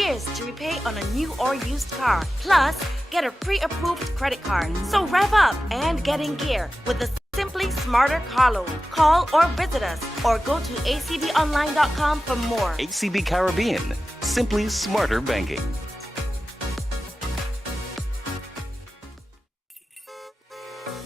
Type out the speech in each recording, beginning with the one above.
years to repay on a new or used car. Plus, get a pre-approved credit card. So rev up and get in gear with the Simply Smarter car loan. Call or visit us or go to acbonline.com for more. ACB Caribbean, simply smarter banking.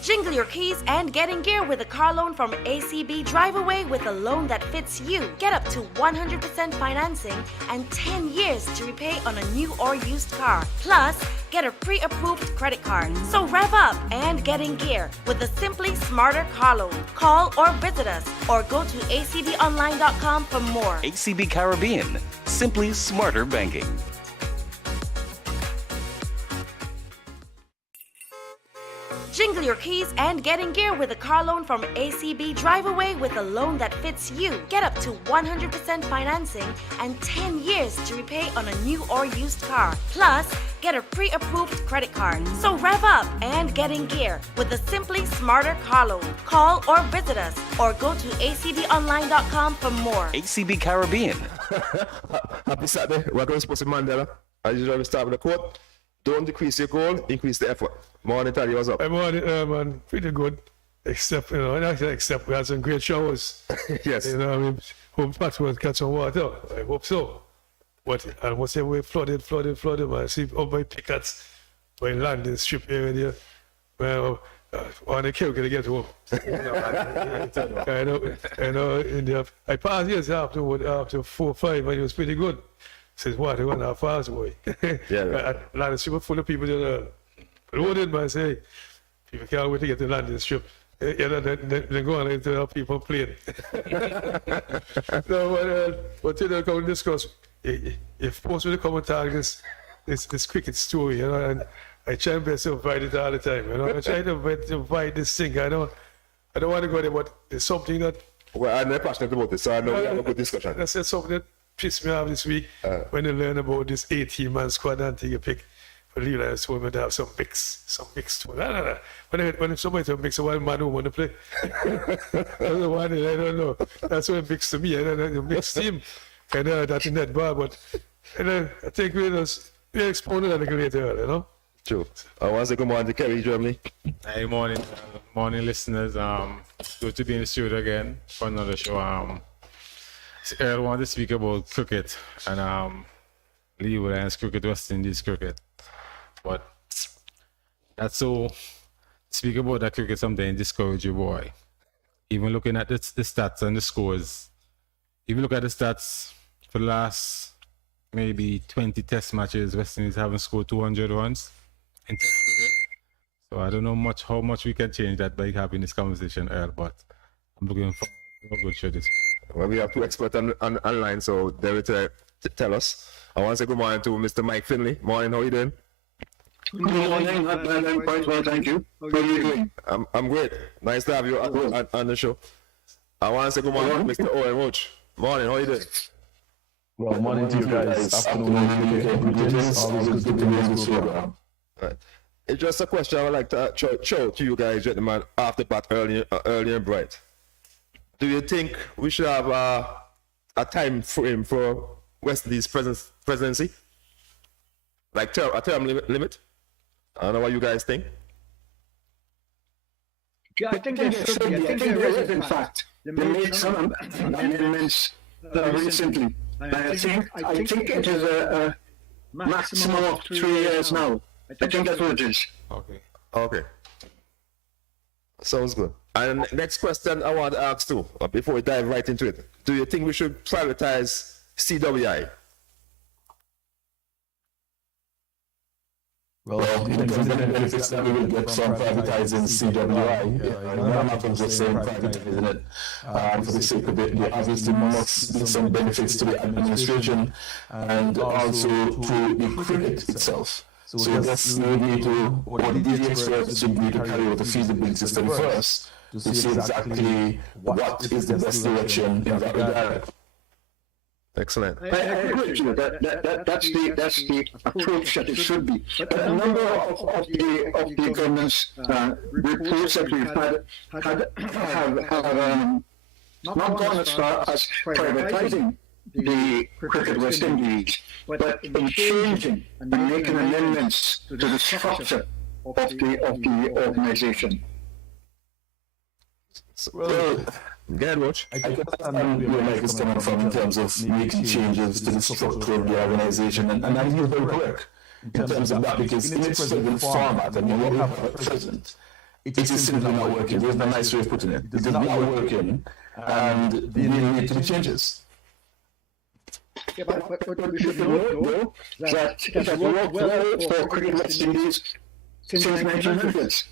Jingle your keys and get in gear with a car loan from ACB. Drive away with a loan that fits you. Get up to 100% financing and 10 years to repay on a new or used car. Plus, get a pre-approved credit card. So rev up and get in gear with the Simply Smarter car loan. Call or visit us or go to acbonline.com for more. ACB Caribbean, simply smarter banking. Jingle your keys and get in gear with a car loan from ACB. Drive away with a loan that fits you. Get up to 100% financing and 10 years to repay on a new or used car. Plus, get a pre-approved credit card. So rev up and get in gear with the Simply Smarter car loan. Call or visit us or go to acbonline.com for more. ACB Caribbean. Happy Saturday. Welcome to Sports with Mandela. As usual, we start with the quote. Don't decrease your goal, increase the effort. Morning, Tally, what's up? Hey, morning, man. Pretty good. Except, except we had some great showers. Yes. I mean, hope Pat will catch some water. I hope so. But almost everywhere flooded, man. I see up by Pickets, by landing strip area there. Well, on the kill, can get home. I passed years after 4 or 5, and it was pretty good. Says, what, they went out fast, boy. Yeah. A lot of strip full of people that loaded, man. Say, people can't wait to get to landing strip. They go on into the people playing. No, but today come and discuss. If post with the comment targets, this cricket story, and I try and best to avoid it all the time. I try to avoid this thing. I don't want to go there, but there's something that. Well, I'm not passionate about this, so I know we have a good discussion. That's something that pissed me off this week when I learn about this 18-man squad and take a pick. I realized women to have some mix to it. When somebody to mix a one man who want to play, I don't know. That's what it mixed to me. And then the mixed team, and that's in that bar. But I think we explain it a little later, True. I want to say good morning to Kerry, Germany. Hey, morning listeners. Good to be in the studio again for another show. I want to speak about cricket and Leeward Islands cricket, West Indies cricket. But that's so, speak about that cricket something discourage you, boy. Even looking at the stats and the scores, even look at the stats for the last maybe 20 test matches, West Indies haven't scored 200 runs in test cricket. So I don't know how much we can change that by having this conversation, Earl, but I'm looking for a good show this week. Well, we have two experts online, so they will tell us. I want to say good morning to Mr. Mike Finley. Morning, how are you doing? Good morning. I'm quite well, thank you. How are you doing? I'm great. Nice to have you on the show. I want to say good morning to Mr. Owen Roach. Morning, how are you doing? Well, morning to you guys. Afternoon, greetings. Always good to be on this program. Right. It's just a question I would like to show to you guys, gentlemen, after bat early and bright. Do you think we should have a time frame for West Indies presidency? Like a term limit? I don't know what you guys think. I think there is, in fact. They made some amendments recently. I think it is a maximum of 3 years now. I think that's what it is. Okay. Sounds good. And next question I want to ask too, before we dive right into it. Do you think we should privatize CWI? Well, it definitely benefits that we will get from privatizing CWI. I'm not just saying privatizing it for the sake of it. There obviously must be some benefits to the administration and also to the cricket itself. So yes, we need to, what the experts should need to carry out the feasibility study first to see exactly what is the best direction in that regard. Excellent. I agree with you. That's the approach that it should be. A number of the government's reports that we've had have not gone as far as privatizing the cricket West Indies, but in changing and making amendments to the structure of the organization. Well, get watch. I guess where Mike is coming from in terms of making changes to the structure of the organization, and I think you're very correct in terms of that, because in its present format, and what we have at present, it is simply not working. There's no nice way of putting it. It is not working, and there need to be changes. Yeah, but we should know that it has worked well for cricket West Indies since 1900s.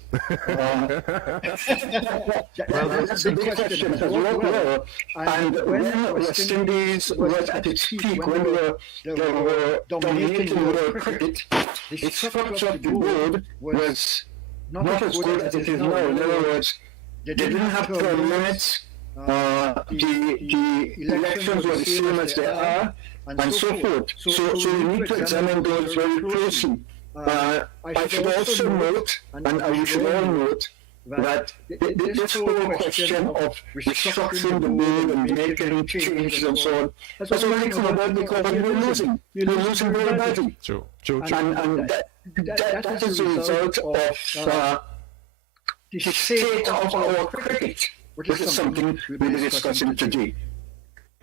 That's a big question. It has worked well. And when West Indies was at its peak, when they were dominating world cricket, the structure of the board was not as good as it is now. In other words, they didn't have term limits. The elections were the same as they are, and so forth. So we need to examine those very closely. I should also note, and we should all note, that this whole question of restructuring the board and making changes and so on has only come about because we're losing. We're losing very badly. True. And that is a result of the state of our cricket, which is something we'll be discussing today.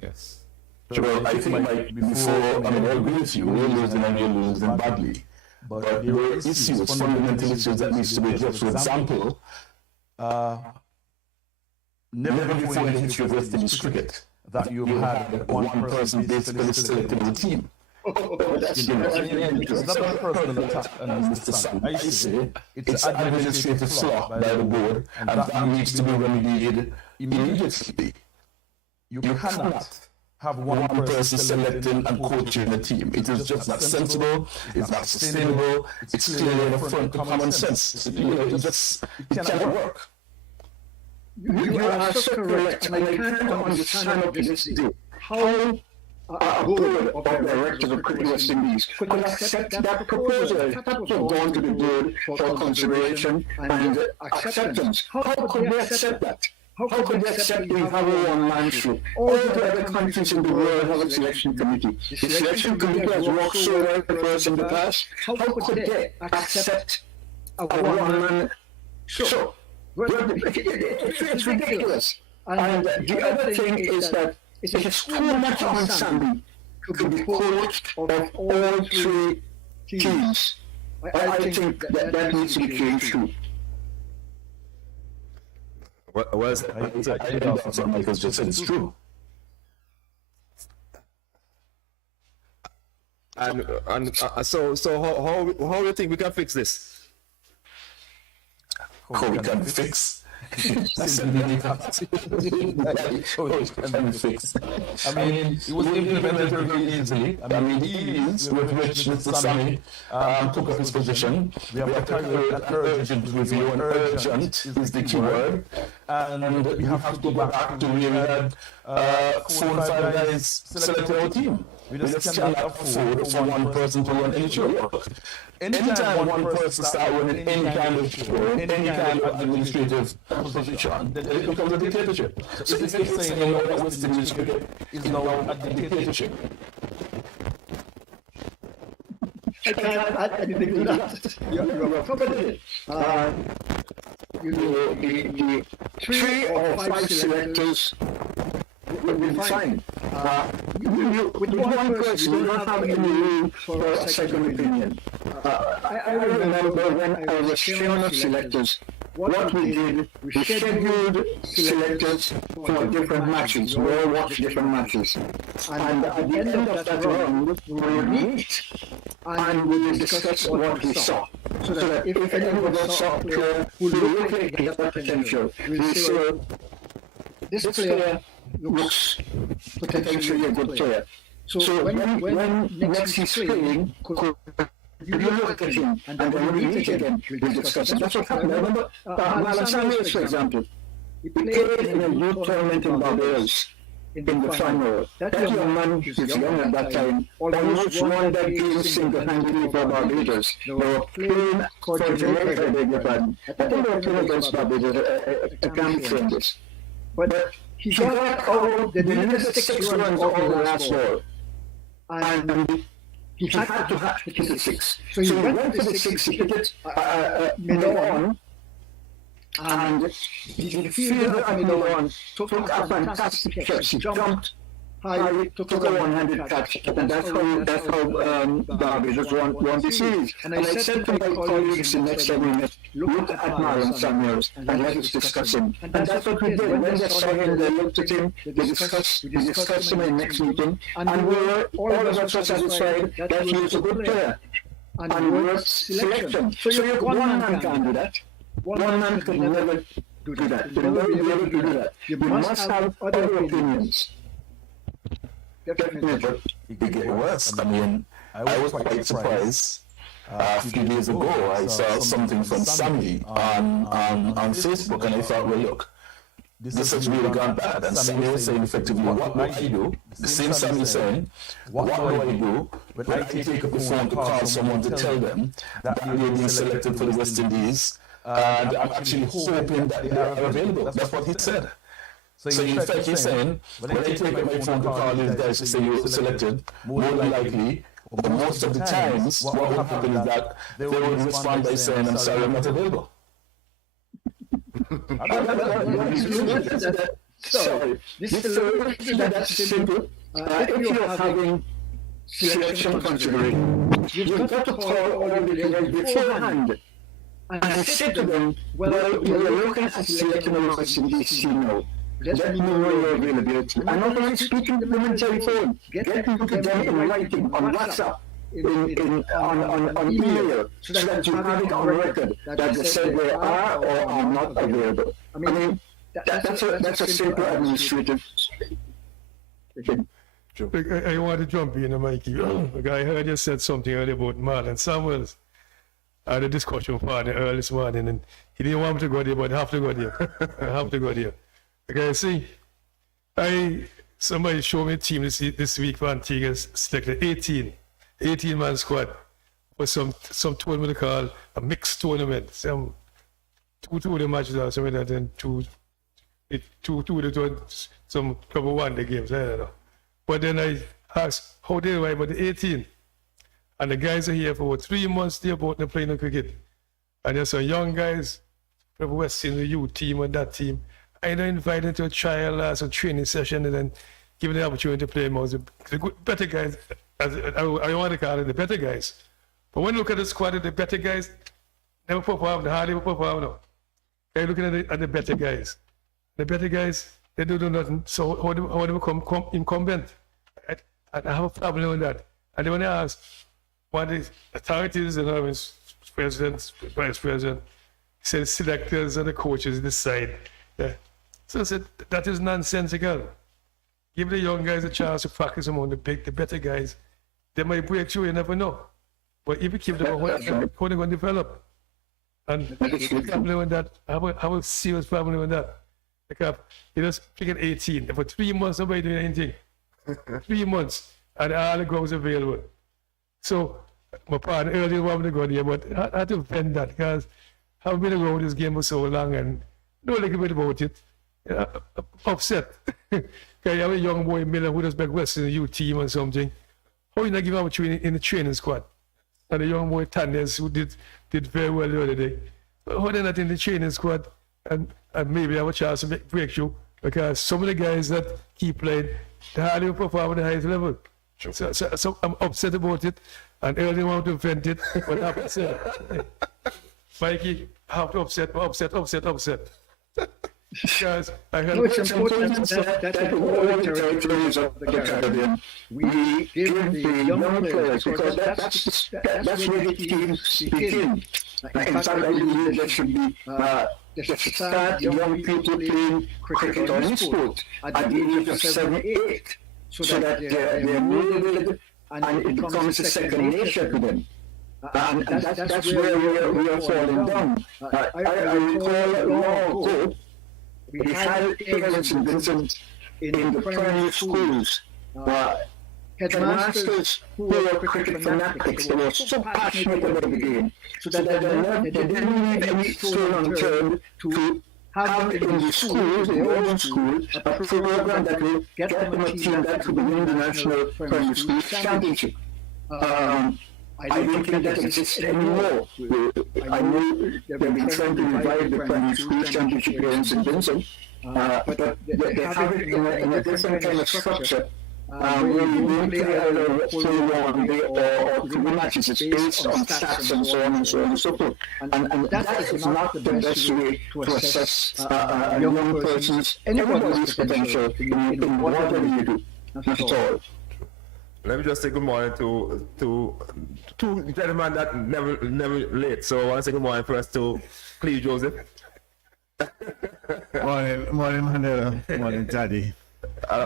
Yes. Well, I think, like, before, I agree with you, we're losing and we're losing badly. But there are issues, fundamental issues that needs to be addressed. For example, never before in the history of West Indies cricket that you had one person basically selected the team. It's not a personal attack on Mr. Sam. I say it's an administrative flaw by the board, and that needs to be remedied immediately. You cannot have one person selecting and coaching a team. It is just not sensible, it's not sustainable, it's clearly an affront to common sense. It cannot work. You are so correct, and I can't understand up to this day how a board of directors of Cricket West Indies could accept that proposal. It had to have gone to the board for consideration and acceptance. How could they accept that? How could they accept we have a one-man show? All the other countries in the world have a selection committee. The selection committee has worked so well for us in the past. How could they accept a one-man show? It's ridiculous. And the other thing is that it is too much ensemble to be coached of all three teams. I think that needs to be changed too. What was I think what Michael just said is true. And so how do you think we can fix this? How we can fix? Simply fixed. I mean, it was implemented very easily. I mean, the ease with which Mr. Sami took up his position. We have to carry an urgent review, and urgent is the key word. And we have to go back to where we had 4 and 5 guys selected our team. We just cannot afford for one person to run any show. Anytime one person starts running any kind of show, any kind of administrative position, then it becomes a dictatorship. So it's saying that West Indies cricket is now a dictatorship. I can't add anything to that. You're covered it. The 3 or 5 selectors will be fine. With one person, you don't have any room for a second opinion. I remember when I was chairman of selectors, what we did, we scheduled selectors for different matches. We all watched different matches. And at the end of that round, we will meet and we will discuss what we saw. So that if any of us saw a player who looked like he has potential, we'll say, this player looks potentially a good player. So when next he's playing, you look at him, and then when we meet again, we'll discuss it. That's what happened. I remember Alan Samuels, for example. He played in a youth tournament in Barbados in the final. That young man, he was young at that time, almost won that game single-handedly for Barbados. They were playing for Jamaica, I beg your pardon. I think they were playing against Barbados. I can't defend this. But he got out the needed 6 runs off the last ball, and he had to hit the 6. So he went for the 6, he hit it middle on, and the fielder at middle on took a fantastic catch. He jumped high, took a one-handed catch, and that's how Barbados won the series. And I said to my colleagues in the next 7 minutes, look at Marlon Samuels and let us discuss him. And that's what we did. When they saw him, they looked at him, we discussed him in the next meeting, and all of us were satisfied that he was a good player and worth selection. So one man can't do that. One man can never do that. You will never be able to do that. You must have other opinions. Definitely, but it could get worse. I mean, I was quite surprised. A few days ago, I saw something from Sammy on Facebook, and I thought, well, look, this has really gone bad. And Sammy was saying effectively, what do I do? The same Sammy saying, what do I do when I take up the phone to call someone to tell them that you're being selected for the West Indies, and I'm actually hoping that they are available. That's what he said. So in fact, he's saying, when I take up my phone to call these guys to say you're selected, more than likely, or most of the times, what will happen is that they will respond by saying, I'm sorry, I'm not available. Sorry, this is that's simple. If you're having selection consideration, you've got to call all the players beforehand and say to them, well, we're looking at selecting a West Indies team now. Let me know your availability. And not only speaking to them on telephone, get them to put them in writing, on WhatsApp, on email, so that you have it on record that they said they are or are not available. I mean, that's a simple administrative thing. I want to jump in, Mikey. I heard you said something earlier about Marlon Samuels. I had a discussion with him early this morning, and he didn't want me to go there, but I have to go there. I have to go there. Okay, see, somebody showed me a team this week for Antigua selected 18-man squad for some tournament called a mixed tournament. Some two of the matches or something like that, and two some couple one-day games. I don't know. But then I asked, how they were about the 18? And the guys are here for 3 months. They're both playing cricket, and there's some young guys from West Indies, the youth team and that team. I don't invite them to a trial or some training session and then give them the opportunity to play more. The good, better guys, I want to call it the better guys. But when you look at the squad of the better guys, never perform, they hardly perform now. You're looking at the better guys. The better guys, they don't do nothing. So how do they become incumbent? I have a problem with that. And then when I ask what the authorities and president, vice president, said selectors and the coaches decide. Yeah. So I said, that is nonsensical. Give the young guys a chance to practice among the better guys. They might break through, you never know. But if you keep them, how are they going to develop? And the problem with that, I have a serious problem with that. Because you just pick at 18. For 3 months, nobody doing anything. 3 months, and all the grounds available. So, my partner earlier wanted to go there, but I had to vent that because I've been around this game for so long and know a little bit about it. Upset. Because you have a young boy, Miller, who does back West in the youth team or something. How you not give him opportunity in the training squad? And the young boy, Tandes, who did very well the other day. But how they not in the training squad and maybe have a chance to make breakthrough? Because some of the guys that keep playing, they hardly perform at the highest level. Sure. So I'm upset about it, and earlier want to vent it, but I'm upset. Mikey, I have to upset. Because I heard it's important that all the territories of the Caribbean, we give the young players, because that's where the teams begin. In fact, I believe there should be start young people playing cricket or any sport at the age of 7, 8, so that they're motivated and it becomes a second nature to them. And that's where we are falling down. I recall long ago, we had parents in Vincent in the primary schools, headmasters who were cricket fanatics. They were so passionate about the game, so that they didn't leave any stone unturned to have in the schools, the own schools, a program that will get them a team that could win the national primary school championship. I don't think that exists anymore. I know they've been trying to revive the primary school championship here in St. Vincent, but they have it in a different kind of structure. Where you don't play either full one day or two matches. It's based on stats and so on and so on and so forth. And that is not the best way to assess a young person's, anybody's potential in whatever you do. Not at all. Let me just say good morning to two gentlemen that never late. So I want to say good morning first to Cleve Joseph. Morning Mandela, morning Daddy. So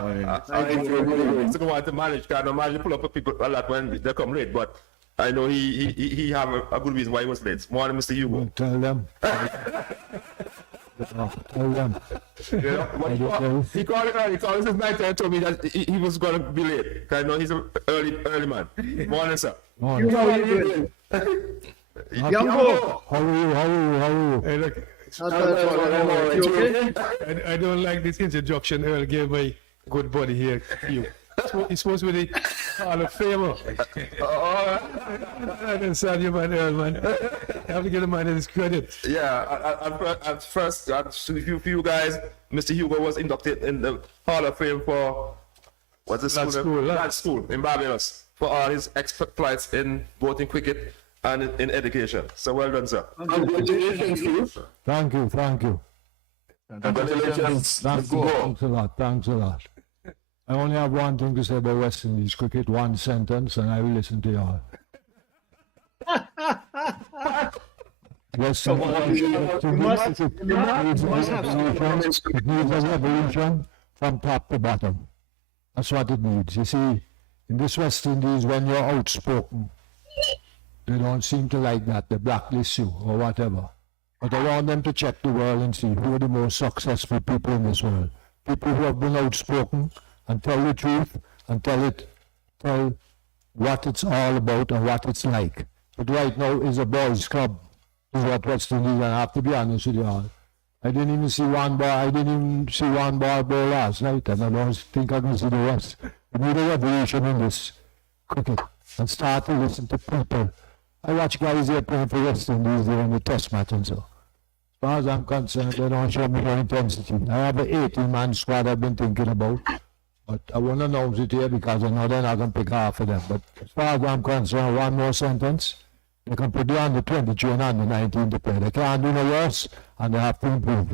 good morning to manage, because normally pull up people a lot when they come late, but I know he have a good reason why he was late. Morning, Mr. Hugo. Tell them. Tell them. He called his night and told me that he was going to be late. Because I know he's an early man. Morning, sir. Morning. How are you doing? How are you? Hey, look, You okay? I don't like this introduction Earl gave my good buddy here. He's supposed to be the Hall of Famer. I understand you, man, Earl, man. I have to give the man his credit. Yeah, at first, for you guys, Mr. Hugo was inducted in the Hall of Fame for what's the school? That school in Barbados for all his exploits in both in cricket and in education. So well done, sir. Congratulations to you. Thank you. Congratulations. Thanks a lot. I only have one thing to say about West Indies cricket, one sentence, and I will listen to you all. West Indies it needs a revolution from top to bottom. That's what it needs. You see, in this West Indies, when you're outspoken, they don't seem to like that. They blacklist you or whatever. But I want them to check the world and see who are the most successful people in this world. People who have been outspoken and tell the truth and tell what it's all about and what it's like. But right now is a boys' club, is what West Indies, and I have to be honest with you all. I didn't even see one ball ball last night, and I don't think I can see the rest. We need a revolution in this cricket and start to listen to people. I watch guys here playing for West Indies during the test match and so. As far as I'm concerned, they don't show me no intensity. I have an 18-man squad I've been thinking about, but I won't announce it here because I know they're not going to pick half of them. But as far as I'm concerned, one more sentence, they can put the under 23 and under 19 to play. They can't do no worse, and they have to improve.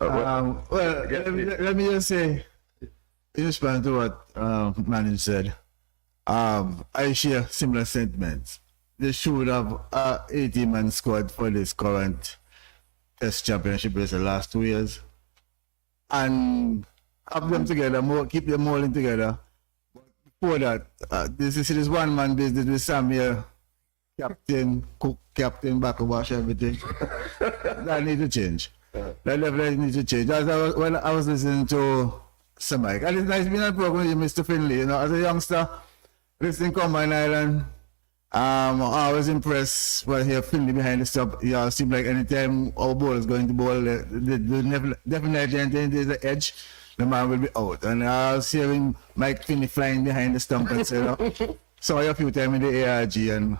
Well, let me just say, in response to what Manu said, I share similar sentiments. They should have an 18-man squad for this current Test Championship race the last 2 years, and have them together, keep them all in together. Before that, this is one-man business with Sam here, captain, cook, captain, back wash, everything. That needs to change. That definitely needs to change. When I was listening to Sir Mike, and it's nice being on program with Mr. Finley. You know, as a youngster, listening to Combine Island, I was impressed by here Finley behind the stop. Yeah, it seemed like anytime our ball is going to ball, definitely there's the edge, the man will be out. And I was hearing Mike Finley flying behind the stump and say, saw you a few times in the ARG and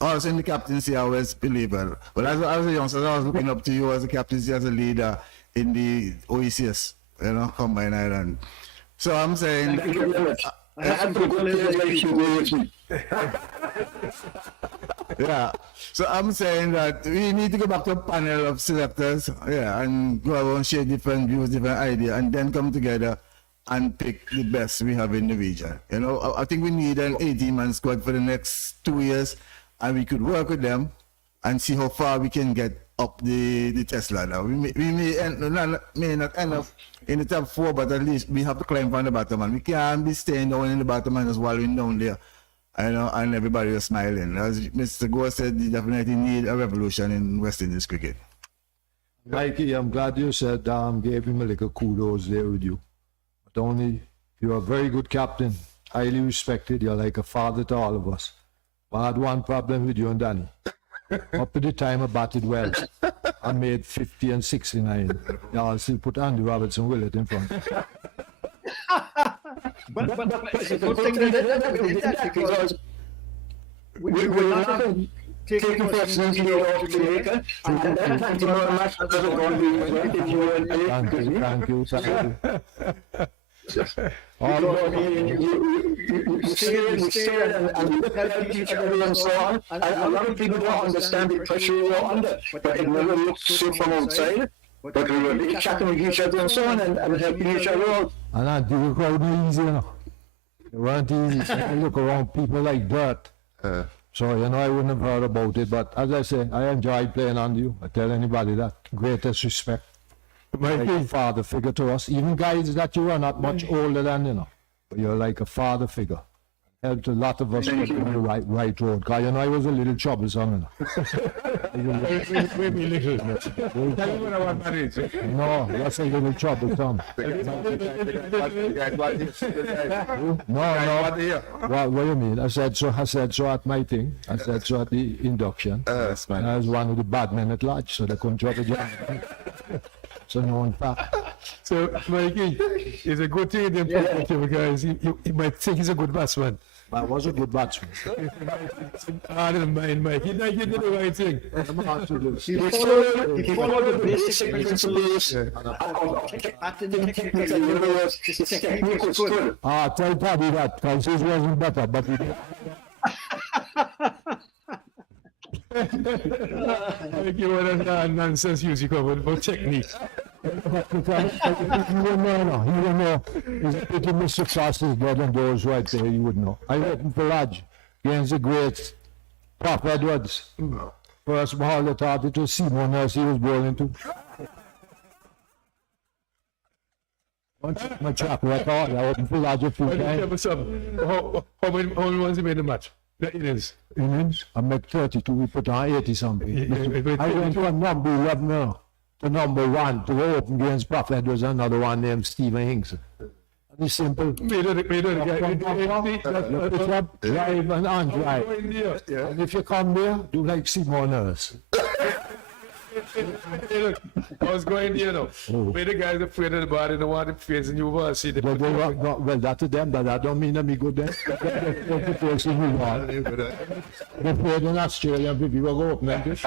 also in the captaincy I was believer. But as a youngster, I was looking up to you as a captaincy, as a leader in the OECS, you know, Combine Island. So I'm saying, I have to go with me. Yeah, so I'm saying that we need to go back to a panel of selectors, yeah, and go around, share different views, different ideas, and then come together and pick the best we have in the region. You know, I think we need an 18-man squad for the next 2 years, and we could work with them and see how far we can get up the test ladder. We may not end up in the top 4, but at least we have to climb from the bottom, and we can't be staying down in the bottom and just wallowing down there. I know, and everybody is smiling. As Mr. Gore said, you definitely need a revolution in West Indies cricket. Mikey, I'm glad you said gave him a little kudos there with you. But only you're a very good captain, highly respected. You're like a father to all of us. But I had one problem with you and Danny. Up to the time I batted well. I made 50 and 69. Yeah, I'll still put Andy Robertson Willett in front. But it's a good thing that we did that because we're not taking questions off Jamaica, and that time tomorrow match doesn't go to be if you win. Thank you. You stay and you help each other and so on. And a lot of people don't understand the pressure you're under, but it never looks so from outside. But we were chatting with each other and so on and helping each other out. And I do it quite easy, you know. It weren't easy. I look around people like dirt. So, you know, I wouldn't have heard about it. But as I say, I enjoyed playing under you. I tell anybody that. Greatest respect. Like a father figure to us. Even guys that you are not much older than, you know. But you're like a father figure. Helped a lot of us get on the right road. Because, you know, I was a little troublesome, you know. Maybe little. Tell me what I want marriage. No, that's a little troublesome. No. What do you mean? I said so at my thing. I said so at the induction. I was one of the bad men at large, so they couldn't drop it down. So no one fact. So, Mikey, it's a good thing because you might think he's a good batsman. I was a good batsman. I don't mind, Mike. He did the right thing. He followed the basic principles of technique was good. Tell Paddy that, because his wasn't better, but he did. Like you want to nonsense music about technique. You would know. He's pretty Mr. Fastest blood and those right there, you would know. I opened for Raj against the great Pop Edwards. First ball, I thought it was Simon Nurse he was bowling to. My track record, I opened for Raj a few times. How many ones he made the match? The innings. I made 32, we put on 80 something. I went from number 11 now to number 1 to open against Pop Edwards, another one named Stephen Hinks. It's simple. Drive and undrive. And if you come there, do like Simon Nurse. I was going there now. Where the guys afraid of the ball, they don't want to face and you want to see the. Well, that's to them, but that don't mean that me good then. That's the person who are. They're afraid in Australia, people will go up and this.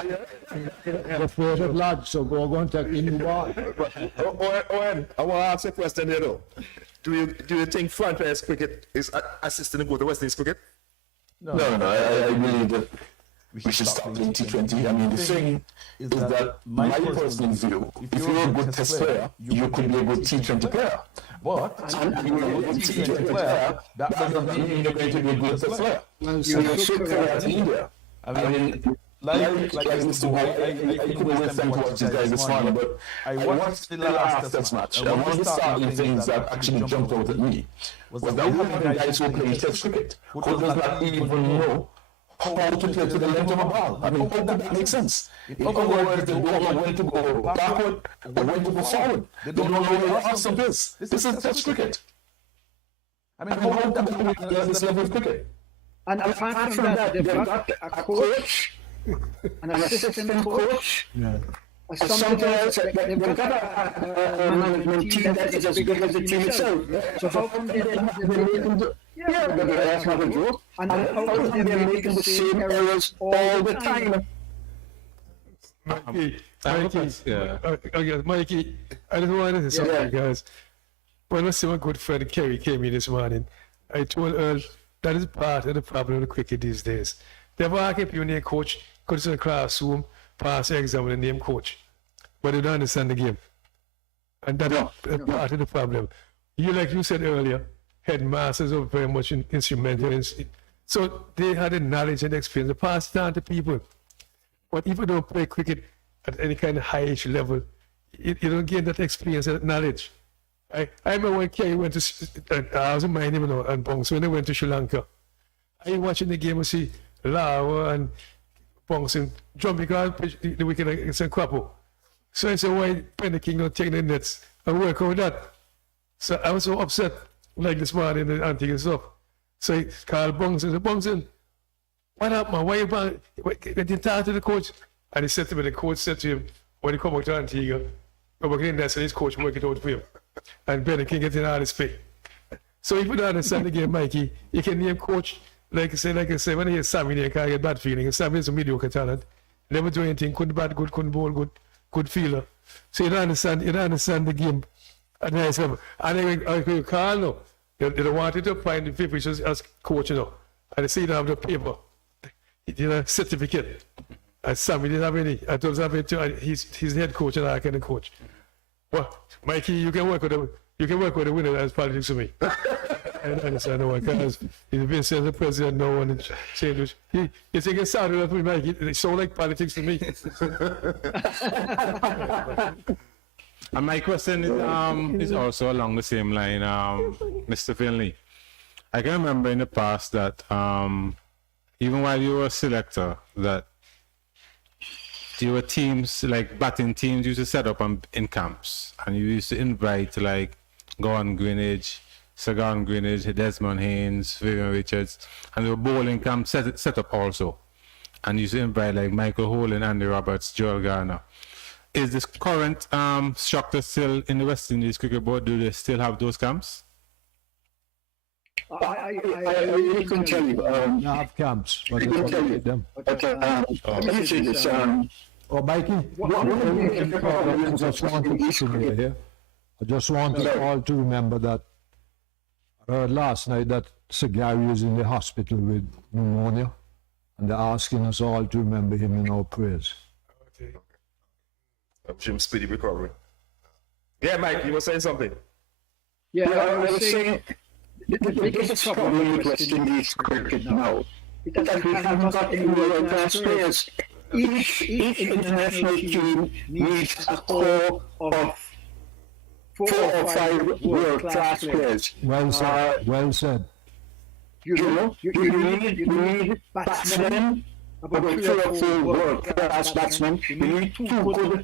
They're afraid of lads, so go and take in the ball. Owen, I want to ask a question there though. Do you think franchise cricket is assisting to go to West Indies cricket? No, I believe that we should start in T20. I mean, the thing is that my personal view, if you're a good test player, you could be a good T20 player. But if you're a good T20 player, that doesn't mean you're going to be a good test player. You're so clear in India. I mean, like Mr. White, I couldn't waste time to watch these guys this morning, but I watched the last test match, and one of the starting things that actually jumped out at me was that one of the guys who played test cricket who does not even know how to play to the length of a ball. I mean, how could that make sense? In other words, they don't know when to go backward or when to go forward. They don't know where the awesome is. This is test cricket. I mean, how would that be at this level of cricket? And apart from that, they've got a coach, an assistant coach. Sometimes they've got a management team that is as big as the team itself. So how come they don't making the that's not a joke. And how come they're making the same errors all the time? Mikey, I just wanted to say something, guys. When I see my good friend Kerry came in this morning, I told Earl that is part of the problem of the cricket these days. They have a keep you name coach, go to the classroom, pass the exam and name coach. But they don't understand the game. And that's part of the problem. Like you said earlier, headmasters are very much instrumental. So they had the knowledge and experience to pass it down to people. But if you don't play cricket at any kind of high-ish level, you don't gain that experience and that knowledge. I remember when Kerry went to, I was in my name and Bongs, when they went to Sri Lanka. I watching the game and see Lara and Bongs and jumping on the wicket against Kwapo. So I said, why Penny King not taking the nets and work on that? So I was so upset, like this morning, the antique and stuff. So I called Bongs and said, Bongs, what up, man? Why you bang? When you talk to the coach, and he said to me, the coach said to him, when he come out to Antigua, we're working in there, so his coach work it out for him. And Benny can get in all his pay. So if you don't understand the game, Mikey, you can name coach, like I say, when you hear Sammy, you can't get bad feeling. Sammy is a mediocre talent. Never do anything, couldn't bat good, couldn't bowl good, good fielder. So you don't understand the game. And I said, and I call no. They wanted to find the paper as coach, you know. And they say you don't have the paper. You know, certificate. And Sammy didn't have any. I don't have it too. He's the head coach and I can coach. Well, Mikey, you can work with the winner as politics to me. I understand no one because he's been saying the president, no one is saying this. You think it sounded like me, Mikey? It sounds like politics to me. And my question is also along the same line, Mr. Finley. I can remember in the past that even while you were a selector, that your teams, like batting teams, used to set up in camps, and you used to invite like Gordon Greenidge, Sir Gordon Greenidge, Desmond Haynes, Vivian Richards, and the bowling camp set up also. And you used to invite like Michael Holden, Andy Roberts, Joel Garner. Is this current structure still in the West Indies Cricket Board? Do they still have those camps? I really couldn't tell you. They have camps, but they don't get them. Let me say this. Mikey, I just wanted to here. I just want us all to remember that I heard last night that Sir Gary is in the hospital with pneumonia, and they're asking us all to remember him in our prayers. Okay. I wish him speedy recovery. Yeah, Mike, you were saying something. Yeah, I was saying the biggest problem with West Indies cricket now is that we haven't got any world-class players. Each international team needs a core of 4 or 5 world-class players. Well said. You know, you need batsmen, about 3 or 4 world-class batsmen. You need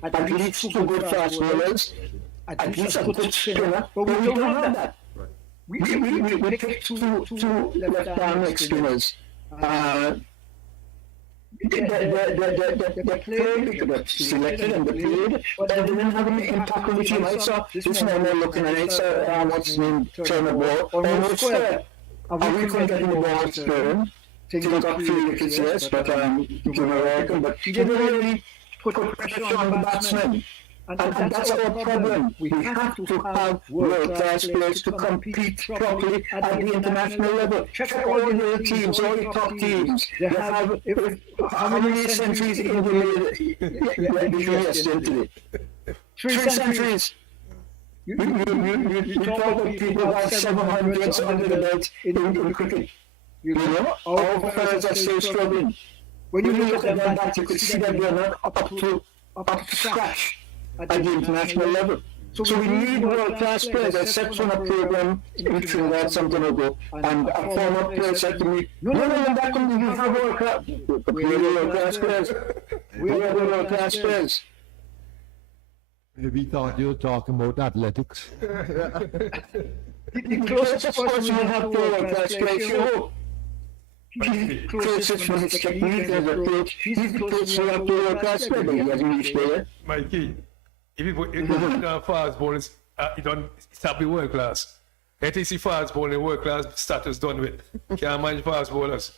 at least two good fast bowlers, at least a good spinner, but we don't have that. We picked two left-arm leg spinners. They played, selected and they played, but they didn't have any impact on the team. I saw this man looking at it, what's his name, turn the ball, almost square. And we couldn't get the ball square. Things got 3 wickets, yes, but give him a record, but he didn't really put pressure on the batsmen. And that's our problem. We have to have world-class players to compete properly at the international level. Check all the little teams, all the top teams. They have how many centuries in the yesterday? 3 centuries. You talk about people who have 700 under the belt in cricket. You know, our fellas are still struggling. When you look at them back, you could see that they're not up to scratch at the international level. So we need world-class players. I said on a program in Trinidad something ago, and a former player said to me, no, that couldn't be for world-class. We are world-class players. We are world-class players. Maybe thought you were talking about athletics. The closest person you have to world-class players, you he's the closest from his technique as a coach. He's the closest you have to world-class players, but he hasn't reached there. Mikey, if you put fast bowlers, you don't stop the world class. ATC fast bowling world class status done with. Can't manage fast bowlers.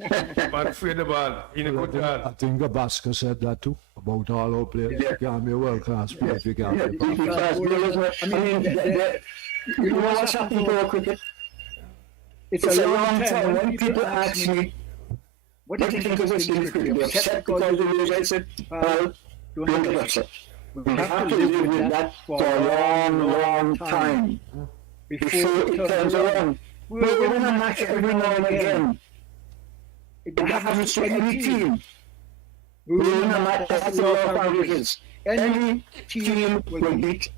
Man, free the ball, in a good I hand. think Gabaska said that too, about all our players. You can't be a world-class player if you can't Yeah, be the fast bowlers, I mean, you know what's happening to our cricket? It's a long time. When people ask me, what do you think of West Indies cricket? They're upset because of the I said, well, don't get upset. We have to live with that for a long time before it turns around. We'll win a match every now and again. It happens to any team. We win a match, that's the law of averages. Any team will beat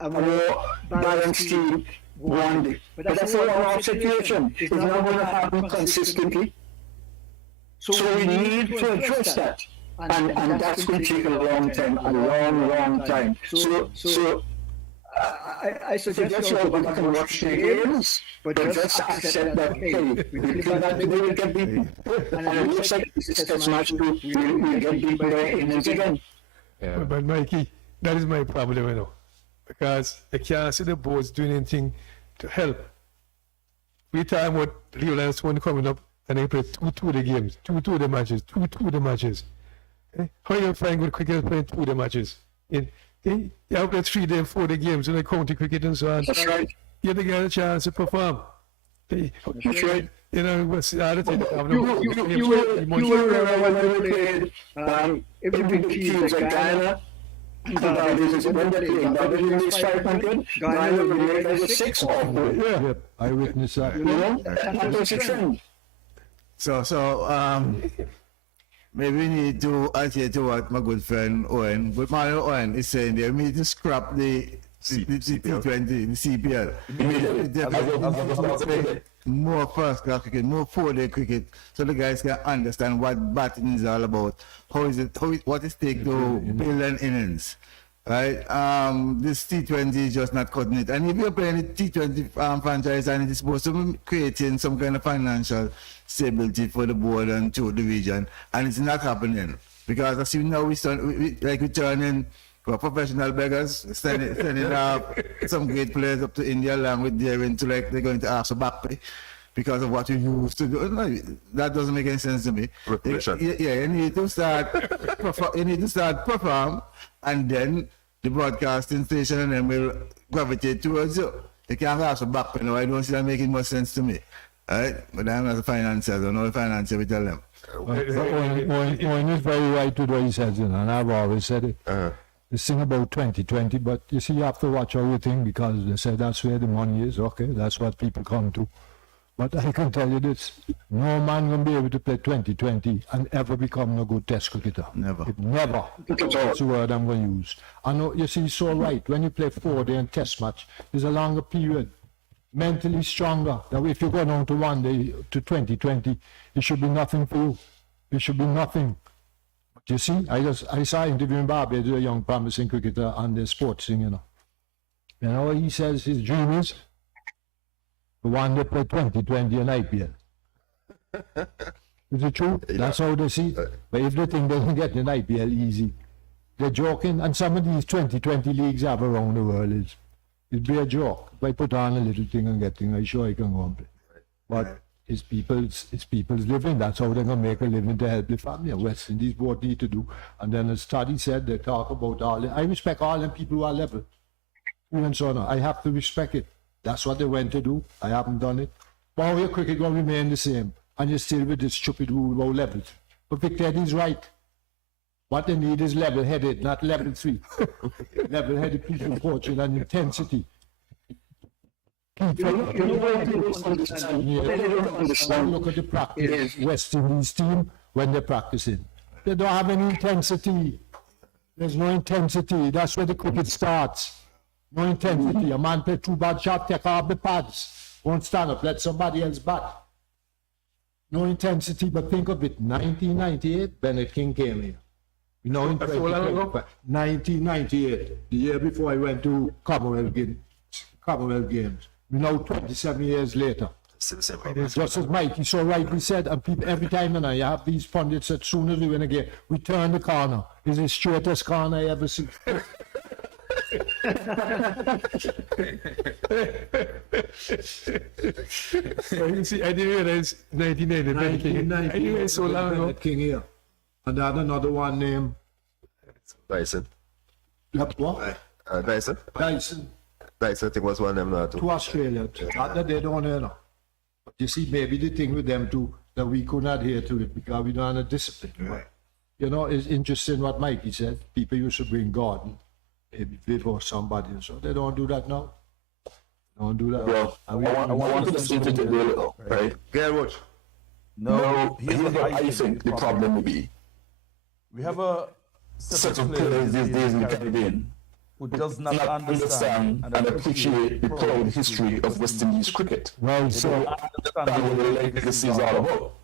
a more balanced team one day. But that's our situation. It's not going to happen consistently. So we need to address that. And that's going to take a long time, a long time. So I suggest you go back and watch the games, but just accept that, hey, we play that we can beat, and it looks like this match we get beat by Indians again. Yeah. But Mikey, that is my problem, you know, because I can't see the boards doing anything to help. We time what Rio Lions one coming up, and they play 2-2 the games, 2-2 the matches, 2-2 the matches. Eh? How you find good cricket playing 2 the matches? You have played 3 day, 4 day games in the county cricket and so on. That's right. You don't get a chance to perform. That's right. You know, what's the other thing? You were when we played every big teams like Ghana. When they played Barbados 500, Ghana will be like 6 or 4. Yeah, I witnessed that. You know, that was a trend. So, maybe we need to adhere to what my good friend Owen, but Mario Owen is saying there, we need to scrap the T20, the CPL. More first class cricket, more 4-day cricket, so the guys can understand what batting is all about. What it takes to build an innings. Right? This T20 is just not cutting it. And if you're playing a T20 franchise and it is supposed to be creating some kind of financial stability for the board and to the region, and it's not happening. Because as you know, we turning professional beggars, sending some great players up to India along with Darren to they're going to ask for back pay because of what you used to do. No, that doesn't make any sense to me. You need to start perform, and then the broadcasting station and then will gravitate towards you. You can't ask for back pay. No, I don't see that making much sense to me. Right? But I'm not a financier, I don't know the financier, we tell them. Owen is very right to what he says, you know, and I've always said it. This thing about 2020, but you see, you have to watch everything because they say that's where the money is. Okay, that's what people come to. But I can tell you this, no man will be able to play 2020 and ever become a good test cricketer. Never. Never. That's the word I'm going to use. I know, you see, so right, when you play 4-day and test match, there's a longer period, mentally stronger. That if you go down to 1 day to 2020, it should be nothing for you. It should be nothing. You see, I saw interviewing Barbados, a young promising cricketer on the sports thing, you know. You know, he says his dream is the one that play 2020 in IPL. Is it true? Yeah. That's how they see it. But if they think they can get an IPL easy, they're joking. And some of these 2020 leagues have around the world it'd be a joke. If I put on a little thing and get thing, I'm sure I can go and play. But it's people's living. That's how they're going to make a living to help the family. West Indies board need to do. And then as study said, they talk about all. I respect all them people who are level. And so on. I have to respect it. That's what they went to do. I haven't done it. But how your cricket going to remain the same? And you're still with this stupid rule about levels. But Victor Eddie's right. What they need is level-headed, not level 3. Level-headed people coaching and intensity. Look at the practice. West Indies team when they're practicing. They don't have any intensity. There's no intensity. That's where the cricket starts. No intensity. A man play 2 bad shots, take off the pads. Won't stand up, let somebody else bat. No intensity, but think of it. 1998, Bennett King came here. You know, in 1998, the year before I went to Commonwealth Games. You know, 27 years later. Just as Mikey so rightly said, and people every time and you have these pundits that soon as we win a game, we turn the corner. It's the straightest corner I ever seen. You see, I didn't realize 1990. I didn't realize so long ago. King here. And I had another one named Dyson. What? Dyson. Dyson. Dyson, I think was one of them now too. To Australia. Not that they don't know. But you see, maybe the thing with them too, that we could not adhere to it because we don't have a discipline. Right? You know, it's interesting what Mikey said. People used to bring Gordon, maybe Viv or somebody, and so they don't do that now. Don't do that. Well, I want to listen to the little, right? Get watch. No, here's what I think the problem will be. We have a set of players these days in the Caribbean who does not understand and appreciate the proud history of West Indies cricket. Well, so understand what the legacy is all about.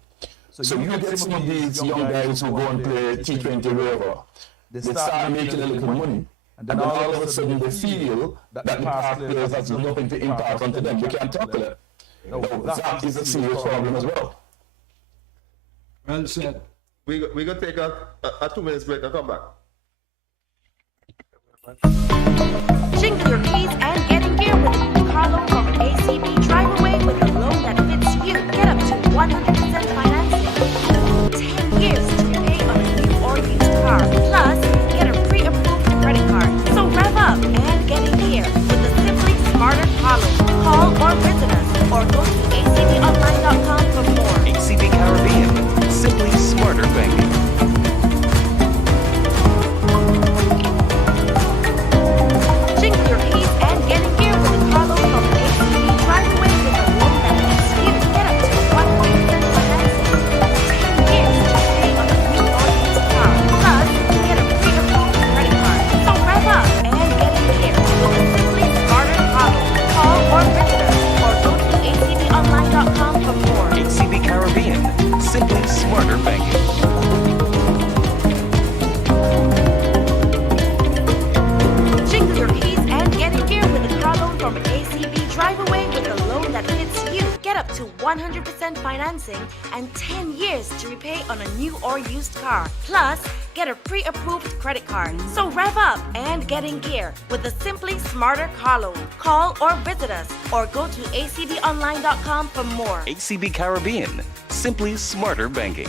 So you get some of these young guys who go and play T20 wherever. They start making a little money. And And then all of a sudden they feel that the past players has nothing to impart onto them. They can't tackle it. No, That is a serious problem as well. Well said. We gonna take a 2 minutes break and come back. Jingle your keys and get in gear with a car loan from ACB. Drive away with a loan that fits you. Get up to 100% financing. 10 years to repay on a new or used car. Plus, get a pre-approved credit card. So rev up and get in gear with the Simply Smarter car loan. Call or visit us or go to acbonline.com for more. ACB Caribbean, simply smarter banking. Jingle your keys and get in gear with a car loan from ACB. Drive away with a loan that fits you. Get up to 100% financing. 10 years to pay on a new or used car. Plus, get a pre-approved credit card. So rev up and get in gear with a Simply Smarter car loan. Call or visit us or go to acbonline.com for more. ACB Caribbean, simply smarter banking.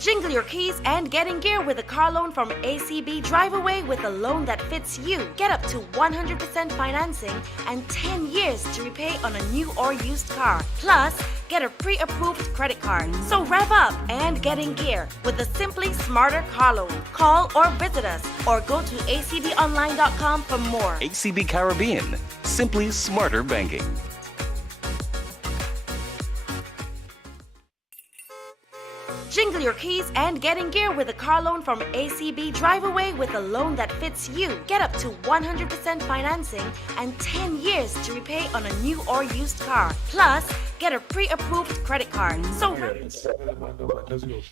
Jingle your keys and get in gear with a car loan from ACB. Drive away with a loan that fits you. Get up to 100% financing and 10 years to repay on a new or used car. Plus, get a pre-approved credit card. So rev up and get in gear with the Simply Smarter car loan. Call or visit us or go to acbonline.com for more. ACB Caribbean, simply smarter banking. Jingle your keys and get in gear with a car loan from ACB. Drive away with a loan that fits you. Get up to 100% financing and 10 years to repay on a new or used car. Plus, get a pre-approved credit card. So rev up and get in gear with the Simply Smarter car loan. Call or visit us or go to acbonline.com for more. ACB Caribbean, simply smarter banking. Jingle your keys and get in gear with a car loan from ACB. Drive away with a loan that fits you. Get up to 100% financing and 10 years to repay on a new or used car. Plus, get a pre-approved credit card. So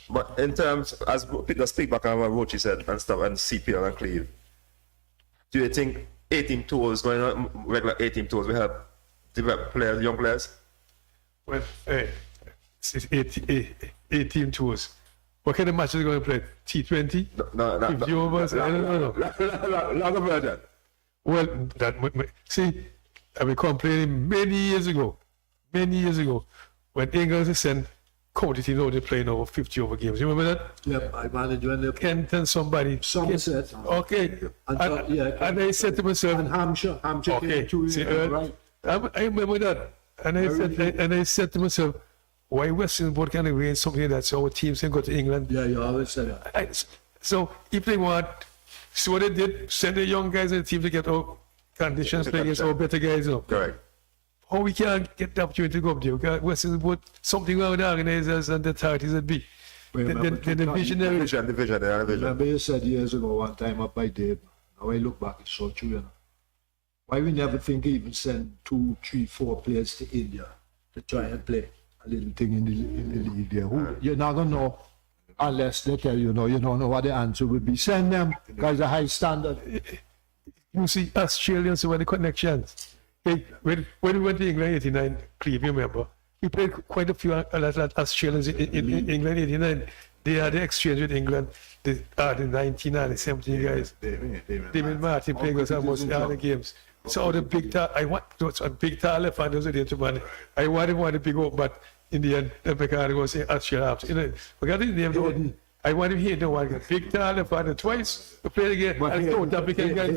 But in terms, as Peter speak back on what Rochi said and stuff, and CPL and Cleve, do you think 18 tours, going on regular 18 tours, will help develop players, young players? Well, hey, it's 18 tours. What kind of matches are you going to play? T20? No. 50 overs? I don't know. Longer version. Well, see, I've been complaining many years ago, when England sent county teams out to play over 50 over games. You remember that? Yep, I managed when they Kent and somebody. Somerset. Okay. And I said to myself, and Hampshire okay, came 2 years see, right. I remember that. And I said to myself, why Western board can't arrange something like that so our teams can go to England? Yeah, you always said that. So if they want, so what they did, send the young guys in the team to get our conditions, play against our better guys. You know. Correct. How we can't get the opportunity to go up there? Because Western board, something wrong with the organizers and the authorities that be. The visionary. Division. Remember you said years ago, one time up by Dave, now I look back, it's so true, you know. Why we never think even send 2, 3, 4 players to India to try and play a little thing in the league there. You're not going to know unless they tell you, no, you don't know what the answer would be. Send them, because the high standard. You see, Australians were the connections. Hey, when we went to England in 89, Cleve, you remember? We played quite a few Australians in England in 89. They had the exchange with England, the 19 and the 17 guys. David Martin playing us almost all the games. So the big I want a big talent and those are the man. I wanted one to big up, but in the end, the Picard was actually after. You know, forget the name. I want him here. No one big talent and twice to play again. And so that became guys.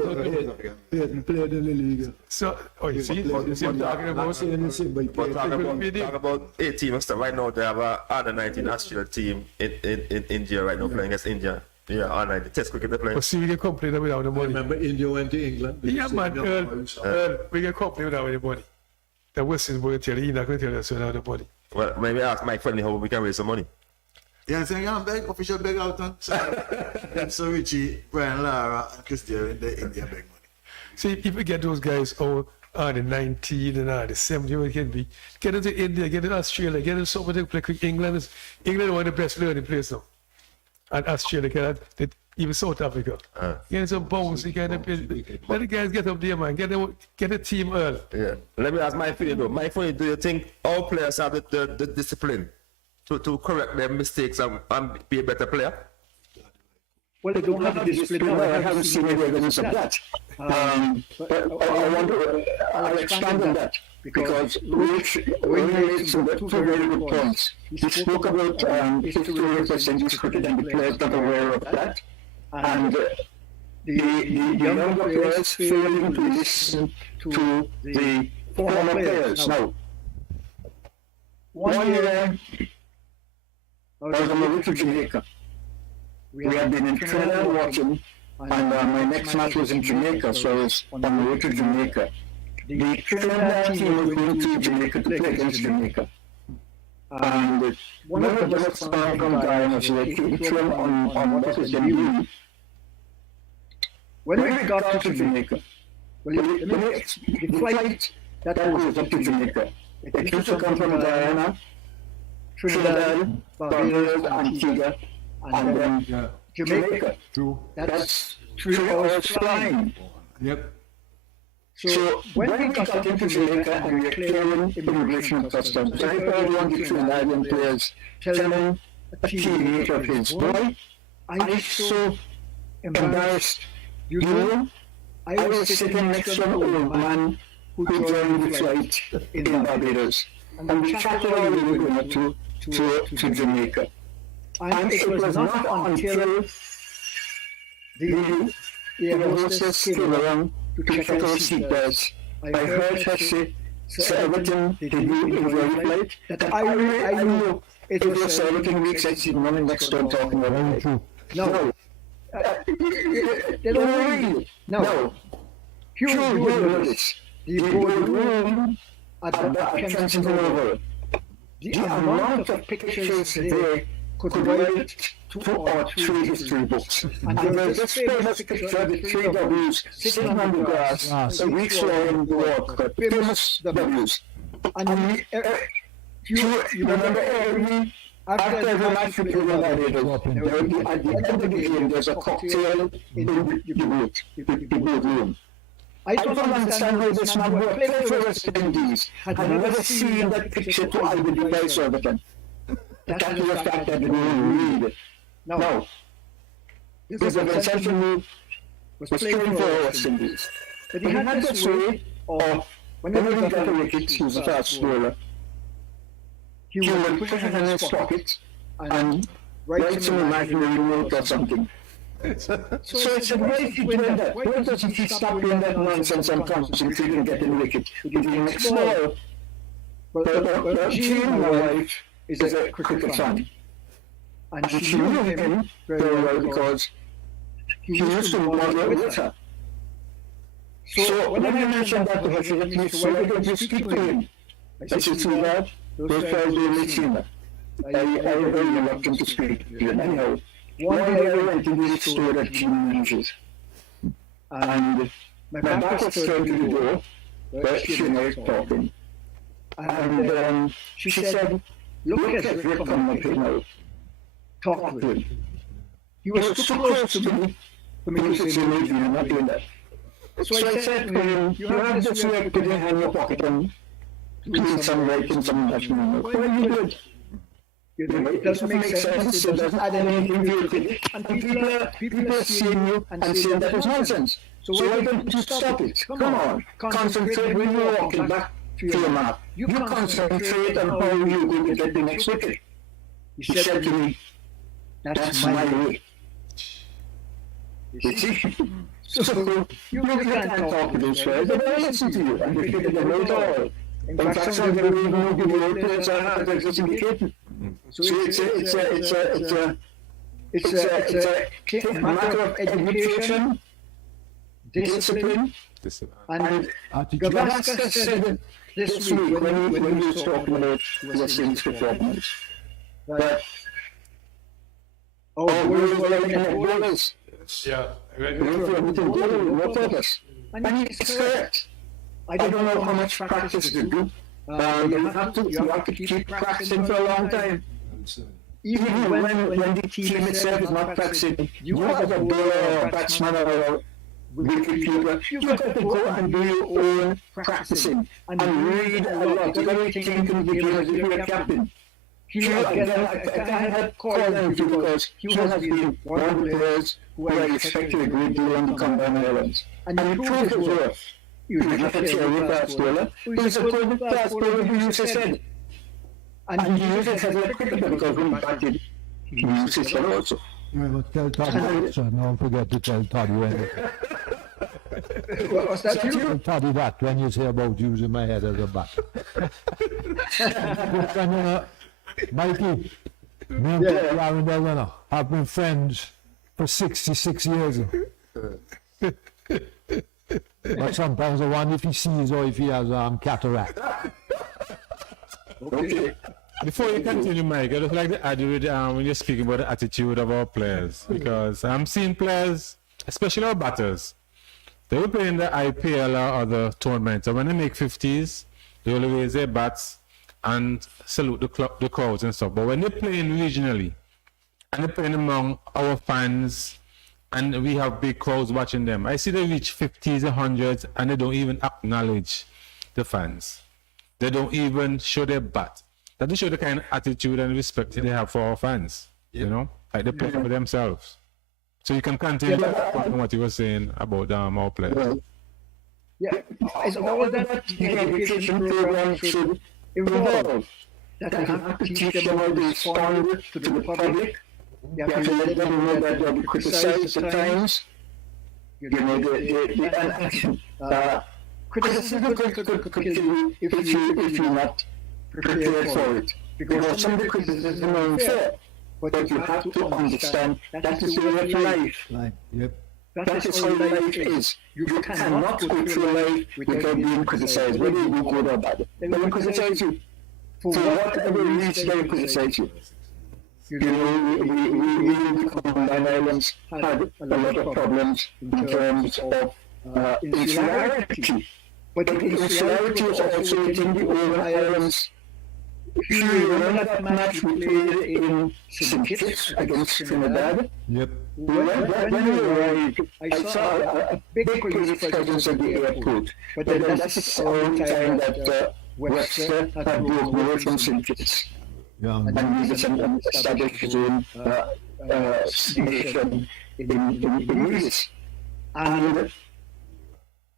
Played in the league. So, you see, I'm talking about. Talk about 18 and stuff. Right now, they have a under 19 Australian team in India right now playing against India. Yeah, under the Test cricket they play. But see, we can complain without the money. Remember, India went to England. Yeah, man. We can complain without the money. The Western will tell you, he's not going to tell us without the money. Well, maybe ask Mike Friendly how we can raise some money. Yeah, so I'm beg, official beg out on. So Richie, Brian Lara, and Christian in the India beg money. See, if we get those guys out on the 19 and on the 70, what it can be, get into India, get into Australia, get into somewhere to play quick. England is one of the best learning places now. and Australia, even South Africa. Getting some bouncy kind of let the guys get up there, man. Get the team early. Yeah. Let me ask Mike for you though. Mike for you, do you think all players have the discipline to correct their mistakes and be a better player? Well, they don't have the discipline. I haven't seen any evidence of that. But I'll expand on that because Rich made some two very good points. He spoke about historical centuries cricket and the players not aware of that. And the younger players failing to listen to the former players. Now, one year, I was on the road to Jamaica. We had been in Trinidad watching, and my next match was in Jamaica, so I was on the road to Jamaica. The Trinidad team was going to Jamaica to play against Jamaica. And one of the best from Guyana, so they came to him on what is the new. When we got to Jamaica, the flight that goes up to Jamaica, it used to come from Guyana, Trinidad, Barbados, Antigua, and then Jamaica. That's 3 hours flying. Yep. So when we got into Jamaica and we were clearing immigration and customs, I heard one of the Trinidadian players telling a teammate of his, boy, I was so embarrassed. You know, I was sitting next to an old man who joined the flight in Barbados, and we chatted all the way going to Jamaica. And it was not until the air hostess came around to check our seatbelts, I heard her say, "Sir Everton, did you enjoy the flight?" That I knew it was Sir Everton weeks I'd seen running next door talking about it. No. They don't worry. No. You know this. The boardroom at Kensington Oval. The amount of pictures there could write 2 or 3 history books. And there's this famous picture of the 3 W's sitting on the grass, a week long walk, famous W's. And you remember after every match you play in Barbados, at the end of the game, there's a cocktail in the boat room. I don't understand how this man who played for West Indies had never seen that picture to identify Surbiton. That is a fact that we read it. No. This Vincent who was playing for West Indies. But he had this way of, whenever he got a wicket, he was a fast bowler. He would put it in his pocket and write some imaginary note or something. So it's a why is he doing that? Why doesn't he stop doing that nonsense and concentrate on getting the wicket? He's next small. But Jean, my wife, is a cricket fan. And she knew him very well because he used to model with her. So when I mentioned that to her, she said to me, so why don't you speak to him? I said, see that? Those fellows don't make him. I am very reluctant to speak to him. Anyhow, one day I went to the store that she manages. And my back was turned to the door, where she and I were talking. And she said, look at Rick on my pin now. Talk to him. He was too close to me for me to say, no, you're not doing that. So I said to him, you have this way of putting your hand in your pocket and doing some writing, some national. Why are you good? You know, it doesn't make sense, it doesn't add anything to it. And people are seeing you and saying that is nonsense. So why don't you stop it? Come on, concentrate when you're walking back to your map. You concentrate on how you're going to get the next wicket. He said to me, that's my way. You see? So you can't talk to those guys, they don't listen to you, and they know it all. In fact, some of them even know the old players are just indicated. So it's a matter of education, discipline, and Gavaskar said this week when he was talking about West Indies performance that bowlers were like bowlers. Yeah. What purpose? And he's correct. I don't know how much practice to do. You have to keep practicing for a long time. even when the team itself is not practicing, you as a bowler or batsman or wicketkeeper, you've got to go and do your own practicing and read a lot. You've got to think in the game as if you're a captain. Hugh, again, I can't help calling him because Hugh has been one of the players who I respected a great deal on the Combined Islands. And he proved his worth. He was not a terrible fast bowler. He was a good fast bowler who used his head. And he used his head as a cricketer because when he batted, he used his head also. Yeah, but tell Toddy, so don't forget to tell Toddy when. What's that, Hugh? Tell Toddy that when you say about using my head as a bat. But, Mikey, me and Aaron Delano have been friends for 66 years. But sometimes I wonder if he sees or if he has cataract. Okay. Before you continue, Mike, I'd just like to add with when you're speaking about the attitude of our players, because I'm seeing players, especially our batters, they will play in the IPL or other tournaments, and when they make 50s, they will raise their bats and salute the crowds and stuff. But when they're playing regionally, and they're playing among our fans, and we have big crowds watching them, I see they reach 50s and 100s, and they don't even acknowledge the fans. They don't even show their bat. That will show the kind of attitude and respect they have for our fans, you know, like they play for themselves. So you can continue on what you were saying about our players. Yeah, it's all that the education program should involve. That you have to teach them how to respond to the public. You have to let them know that they'll be criticized at times. You know, criticism could continue if you're not prepared for it. Because some of the criticism are unfair. But you have to understand that is the way of life. Yep. That is how life is. You cannot go through life without being criticized, whether you do good or bad. They will criticize you. For whatever reason, they will criticize you. You know, we in the Combined Islands had a lot of problems in terms of insularity. But the insularity was also within the Oval Islands. If you remember that match we played in St. Kitts against Trinidad, Yep. when we arrived, I saw a big police presence at the airport. But then that's the only time that Webster had broke away from St. Kitts. Yeah. And we established his own station in Greece. And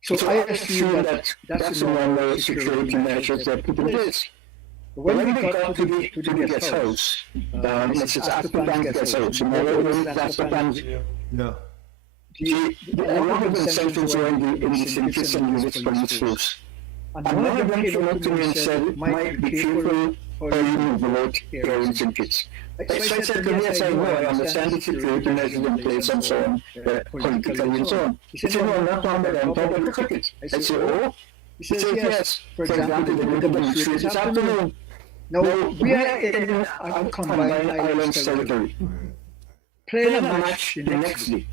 so I assume that that's the normal security measures that put in place. When we got to the guest house, Mrs. Asperban's guest house, in Mrs. Asperban's, a lot of the sanctions were in the St. Kitts and Nevis police force. And one of them came up to me and said, Mike, be careful how you move about here in St. Kitts. So I said to him, yes, I know, I understand the security measures in place and so on, politically and so on. He said, no, I'm not talking about that, I'm talking about cricket. I said, oh? He said, yes. For example, they did demonstrate this afternoon. Now, we are in a Combined Islands territory, playing a match the next day.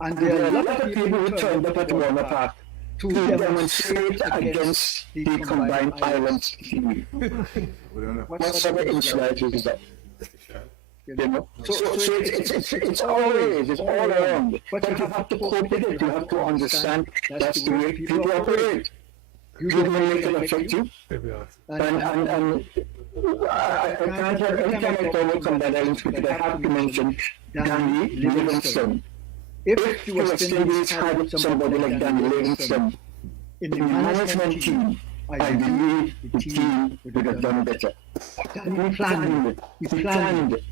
And there are a lot of people who turned up at Warner Park to demonstrate against the Combined Islands team. What sort of insularity is that? You know? So it's always, it's all around. But you have to cope with it, you have to understand that's the way people operate. You don't make it affect you. And I can't have, every time I talk about Combined Islands cricket, I have to mention Danny Livingstone. If the West Indies had somebody like Danny Livingstone in the management team, I believe the team would have done better. Danny planned it.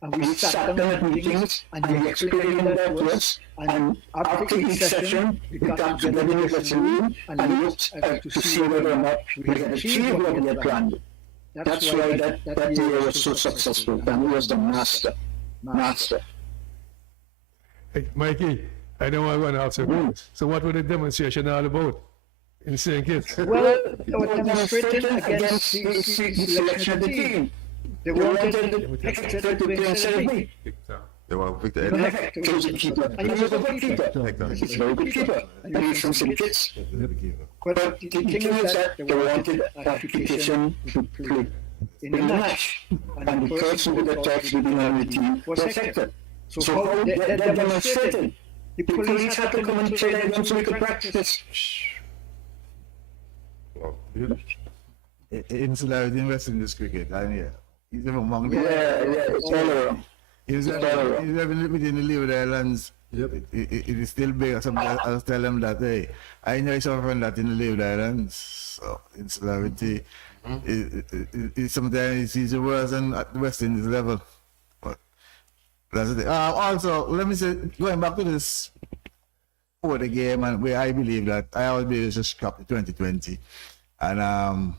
And we sat down at meetings and he explained that to us. And after each session, we got together in the room and looked to see whether or not we had achieved what we had planned. That's why that year was so successful. And he was the master. Hey, Mikey, I know I want to ask you. So what was the demonstration all about in St. Kitts? Well, they were demonstrating against the selection of the team. They wanted Hector to play instead of me. They want Victor Edwards. Hector was a keeper. And he was a good keeper. He's a very good keeper. And he's from St. Kitts. But the thing is that they wanted application to play in a match, and the person who got touched within the team was sector. So how they demonstrated. The police had to come and play that game so we could practice. Insularity in West Indies cricket, and yeah, he's even among It's all around. He's living within the Leeward Islands. Yep. It is still big. I was telling him that, hey, I know something from that in the Leeward Islands. So insularity is sometimes it's worse than at the West Indies level. But that's the thing. Also, let me say, going back to this for the game, and where I believe that I always believe it's just scrap the 2020 and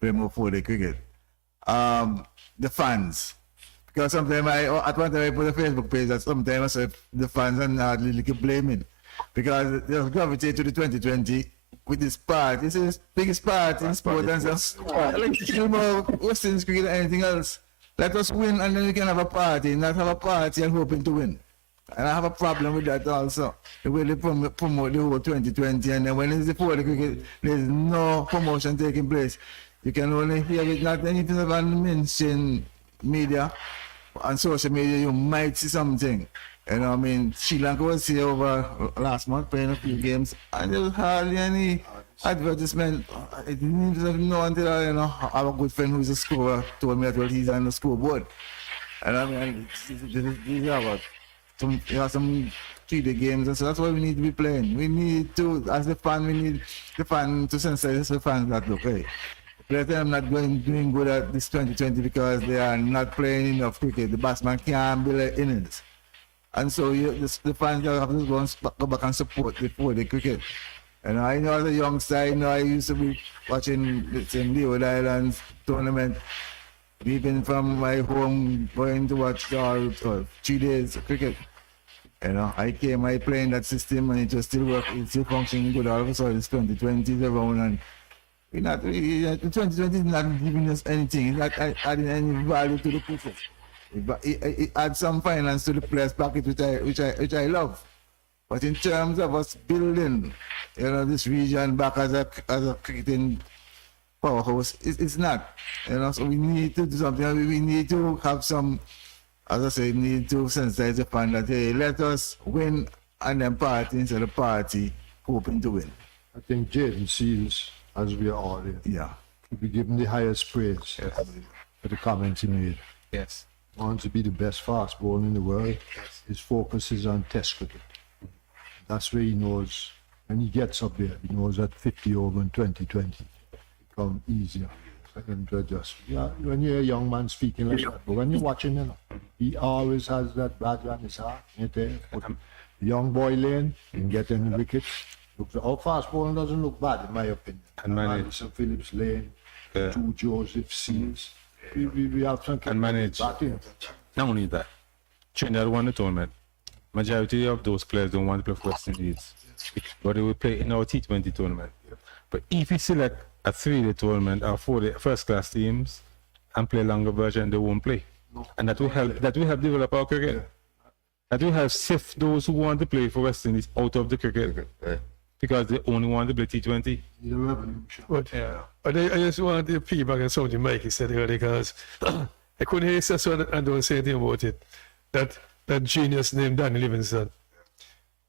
play more for the cricket. The fans. Because sometimes at one time I put a Facebook page that sometimes I say the fans are not really blaming. Because they gravitate to the 2020 with this part. This is the biggest part in sport and stuff. Like, you know, West Indies cricket or anything else. Let us win and then we can have a party, not have a party and hoping to win. And I have a problem with that also. The way they promote the whole 2020, and then when it's before the cricket, there's no promotion taking place. You can only hear it, not anything about the mainstream media. On social media, you might see something. You know, I mean, Sri Lanka was here over last month playing a few games, and there was hardly any advertisement. I didn't even know until I have a good friend who's a scorer told me that well, he's on the scoreboard. And I mean, these are what some 3-day games, and so that's what we need to be playing. We need to, as the fan, we need the fan to sensitize the fans that look, hey, I'm not doing good at this 2020 because they are not playing enough cricket. The batsman can't build innings. And so the fans have to go back and support the cricket. And I know as a youngster, I used to be watching the Leeward Islands tournament, even from my home, going to watch all 3 days of cricket. I playing that system and it was still working, it's still functioning good. All of a sudden, it's 2020 is around and the 2020 is not giving us anything. It's not adding any value to the cricket. It adds some finance to the players' pocket, which I love. But in terms of us building, this region back as a cricketing powerhouse, it's not. So we need to do something. We need to have some, as I say, need to sensitize the fan that, hey, let us win and then party instead of party, hoping to win. I think Jaden Seals, as we are all here, should be given the highest praise for the comments he made. Yes. Wants to be the best fast bowler in the world. Yes. His focus is on test cricket. That's where he knows, when he gets up there, he knows that 50 over in 2020 become easier for him to adjust. Yeah, when you're a young man speaking like that, but when you're watching him, he always has that badge on his heart. The young boy lane and getting wickets. Our fast bowling doesn't look bad, in my opinion. And manage. St. Phillips Lane, 2 Joseph Seals. We have some and manage. batting. Not only that, Trinidad won the tournament. Majority of those players don't want to play for West Indies, but they will play in our T20 tournament. But if you select a 3-day tournament or 4-day first-class teams and play a longer version, they won't play, and that will help. That will help develop our cricket. That will help sift those who want to play for West Indies out of the cricket. Because they only want to play T20. But I just wanted to piggyback on something Mikey said earlier because I couldn't hear so and don't say anything about it. That genius named Danny Livingston.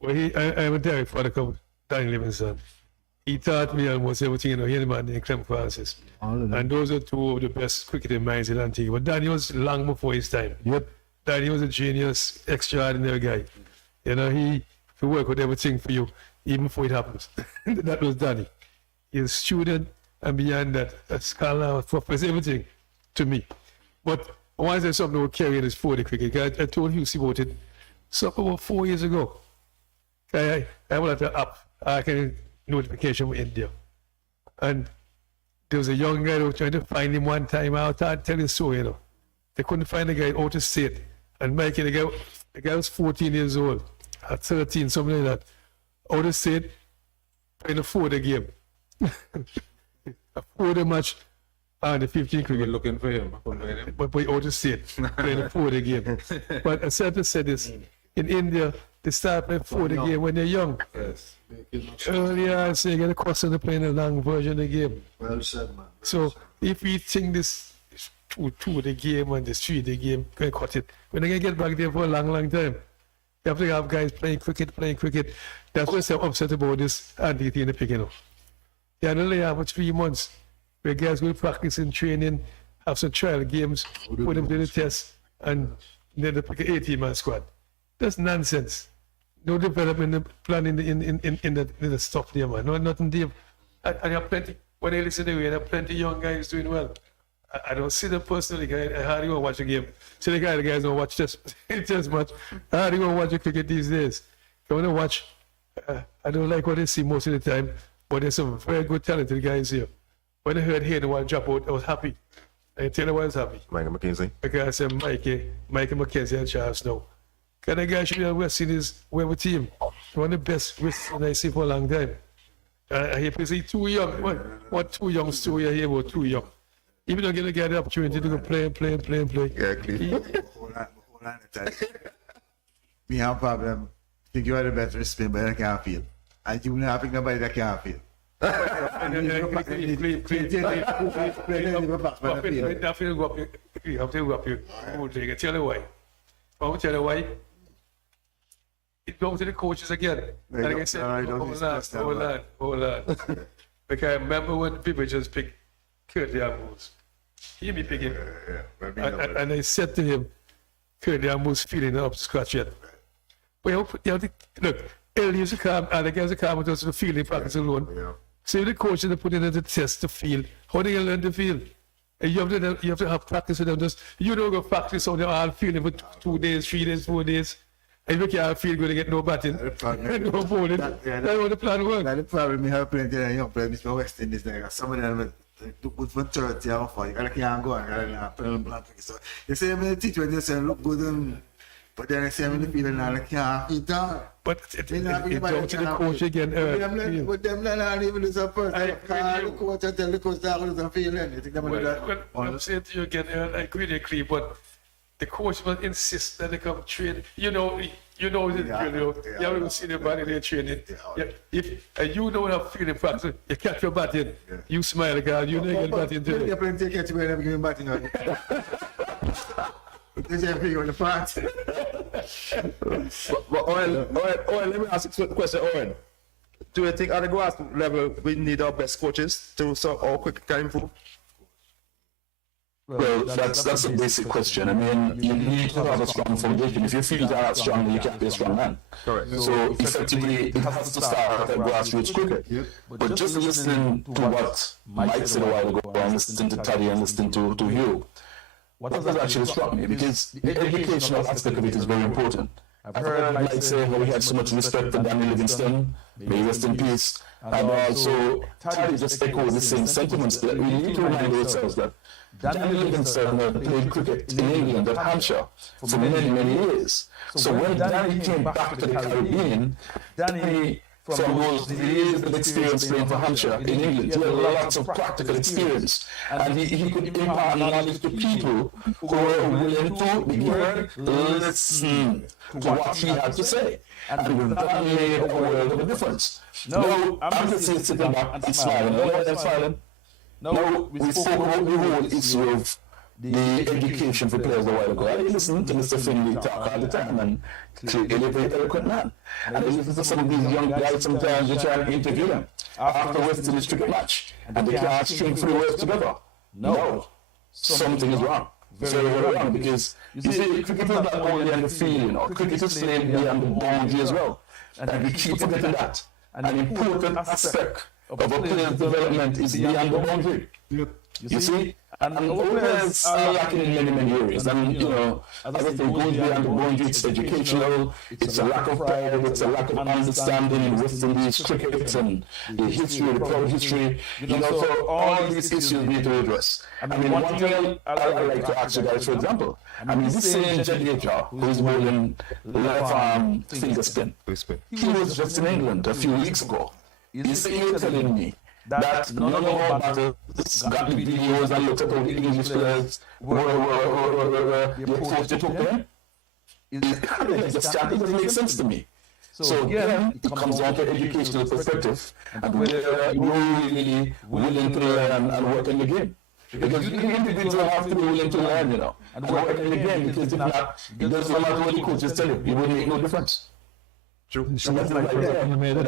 Well, I'm a direct product of Danny Livingston. He taught me almost everything, he had a man named Clem Francis. And those are two of the best cricketing minds in Antigua. But Danny was long before his time. Yep. Danny was a genius, extraordinary guy. He work with everything for you, even before it happens. That was Danny. He's a student, and beyond that, a scholar, professor, everything to me. But I want to say something about carrying this 40 cricket. I told you about it about 4 years ago. I went to app, I can notification from India. And there was a young guy who was trying to find him one time out, I'll tell you so, They couldn't find the guy out of state. And Mikey, the guy was 14 years old, at 13, something like that. Out of state, playing a 4-day game. A 4-day match on the 15 cricket. Looking for him. But out of state, playing a 4-day game. But I said this, in India, they start playing 4-day game when they're young. Yes. Earlier, so you get accustomed to playing a long version of the game. Well said, man. So if we think this two the game and the three the game, going to cut it. When they get back there for a long, long time, you have to have guys playing cricket. That's what's so upset about this Andy thing in the picking up. They only have for 3 months where guys will practice and training, have some trial games, put them to the test, and then they pick an 18-man squad. That's nonsense. No development plan in the stuff there, man. No, nothing there. I have plenty. When I listen to you, I have plenty of young guys doing well. I don't see them personally. I hardly want to watch a game. See the guys don't watch this just much. I hardly want to watch a cricket these days. I want to watch. I don't like what I see most of the time, but there's some very good talented guys here. When I heard Hayden want to drop out, I was happy. I tell you why I was happy. Michael McKenzie. Because I said Michael McKenzie and Charles Snow. Kind of guy should be on West Indies web team. One of the best West I see for a long time. He plays too young. What too young story I hear about too young. Even don't get the opportunity to go play. Yeah, clear. Hold on. Me have a problem. Think you are the best spin, but I can't feel. And you don't have nobody that can't feel. Tell you why. It goes to the coaches again. And like I said, hold on. Because I remember when people just picked Curtly Ambrose. He be picking. And I said to him, Curtly Ambrose feeling up to scratch yet. But you have to, look, L used to come, and the guys that come with us to feeling practice alone. So the coaches that put in the test to feel. How do you learn to feel? And you have to have practice with them. Just you don't go practice on the all feeling for 2 days, 3 days, 4 days. And you can't feel good to get no batting. No bowling. That's how the plan works. The problem we have plenty of young players from West Indies. Some of them look good for 30 or 40. You can't go and so you say when the T20 you say look good, but then I say when the feeling now I can't feel down. But it's down to the coach again. With them not even lose a person. The coach and tell the coach that lose a feeling. You think them do that? Well, I'm saying to you again, I agree, but the coach will insist that they come train. You know it, you have to see the body they're training. If you don't have feeling practice, you catch your batting, you smile, girl, you know you're batting too. You're playing to catch when I'm giving batting on. This is everything on the part. But Owen, let me ask you a question, Owen. Do you think at the grassroots level we need our best coaches to so our quick can improve? Well, that's a basic question. I mean, you need to have a strong foundation. If you feel that strongly, you can't be a strong man. Correct. So effectively, it has to start at grassroots cricket. But just listening to what Mike said a while ago, and listening to Taddy and listening to you, what has actually struck me? Because the educational aspect of it is very important. I've heard Mike say how he had so much respect for Danny Livingston, may he rest in peace, and also Taddy just echoed the same sentiments that we need to remind ourselves that Danny Livingston played cricket in England at Hampshire for many, many years. So when Danny came back to the Caribbean, Danny, from those years of experience playing for Hampshire in England, he had lots of practical experience. And he could impart knowledge to people who were willing to hear, listen to what he had to say. And that made a world of a difference. No, I'm just sitting back and smiling. I'm smiling. No, we spoke about the whole issue of the education for players a while ago. I listen to Mr. Finley talk all the time and clearly very eloquent man. And I listen to some of these young guys sometimes you try and interview them after West Indies cricket match and they can't string 3 words together. No, something is wrong. Very, very wrong, because you see, cricket is not only on the field, you know, cricket is played beyond the boundary as well. And we keep forgetting that. An important aspect of a player's development is beyond the boundary. You see? And players are lacking in many, many areas. And, you know, everything goes beyond the boundary. It's educational, it's a lack of pride, it's a lack of understanding in West Indies cricket and the history, the proud history. You know, so all these issues need to be addressed. I mean, one thing I like to ask you guys, for example, I mean, this same Jadeja, who's bowling left finger spin, he was just in England a few weeks ago. You're telling me that none of our batters got the videos and looked at all the English players were the approach they took them? It doesn't make sense to me. So again, it comes down to educational perspective and whether you're really willing to learn and work in the game. Because the individual have to be willing to learn, you know. And again, because if not, it doesn't matter what the coaches tell you, it will make no difference. True. That's my opinion.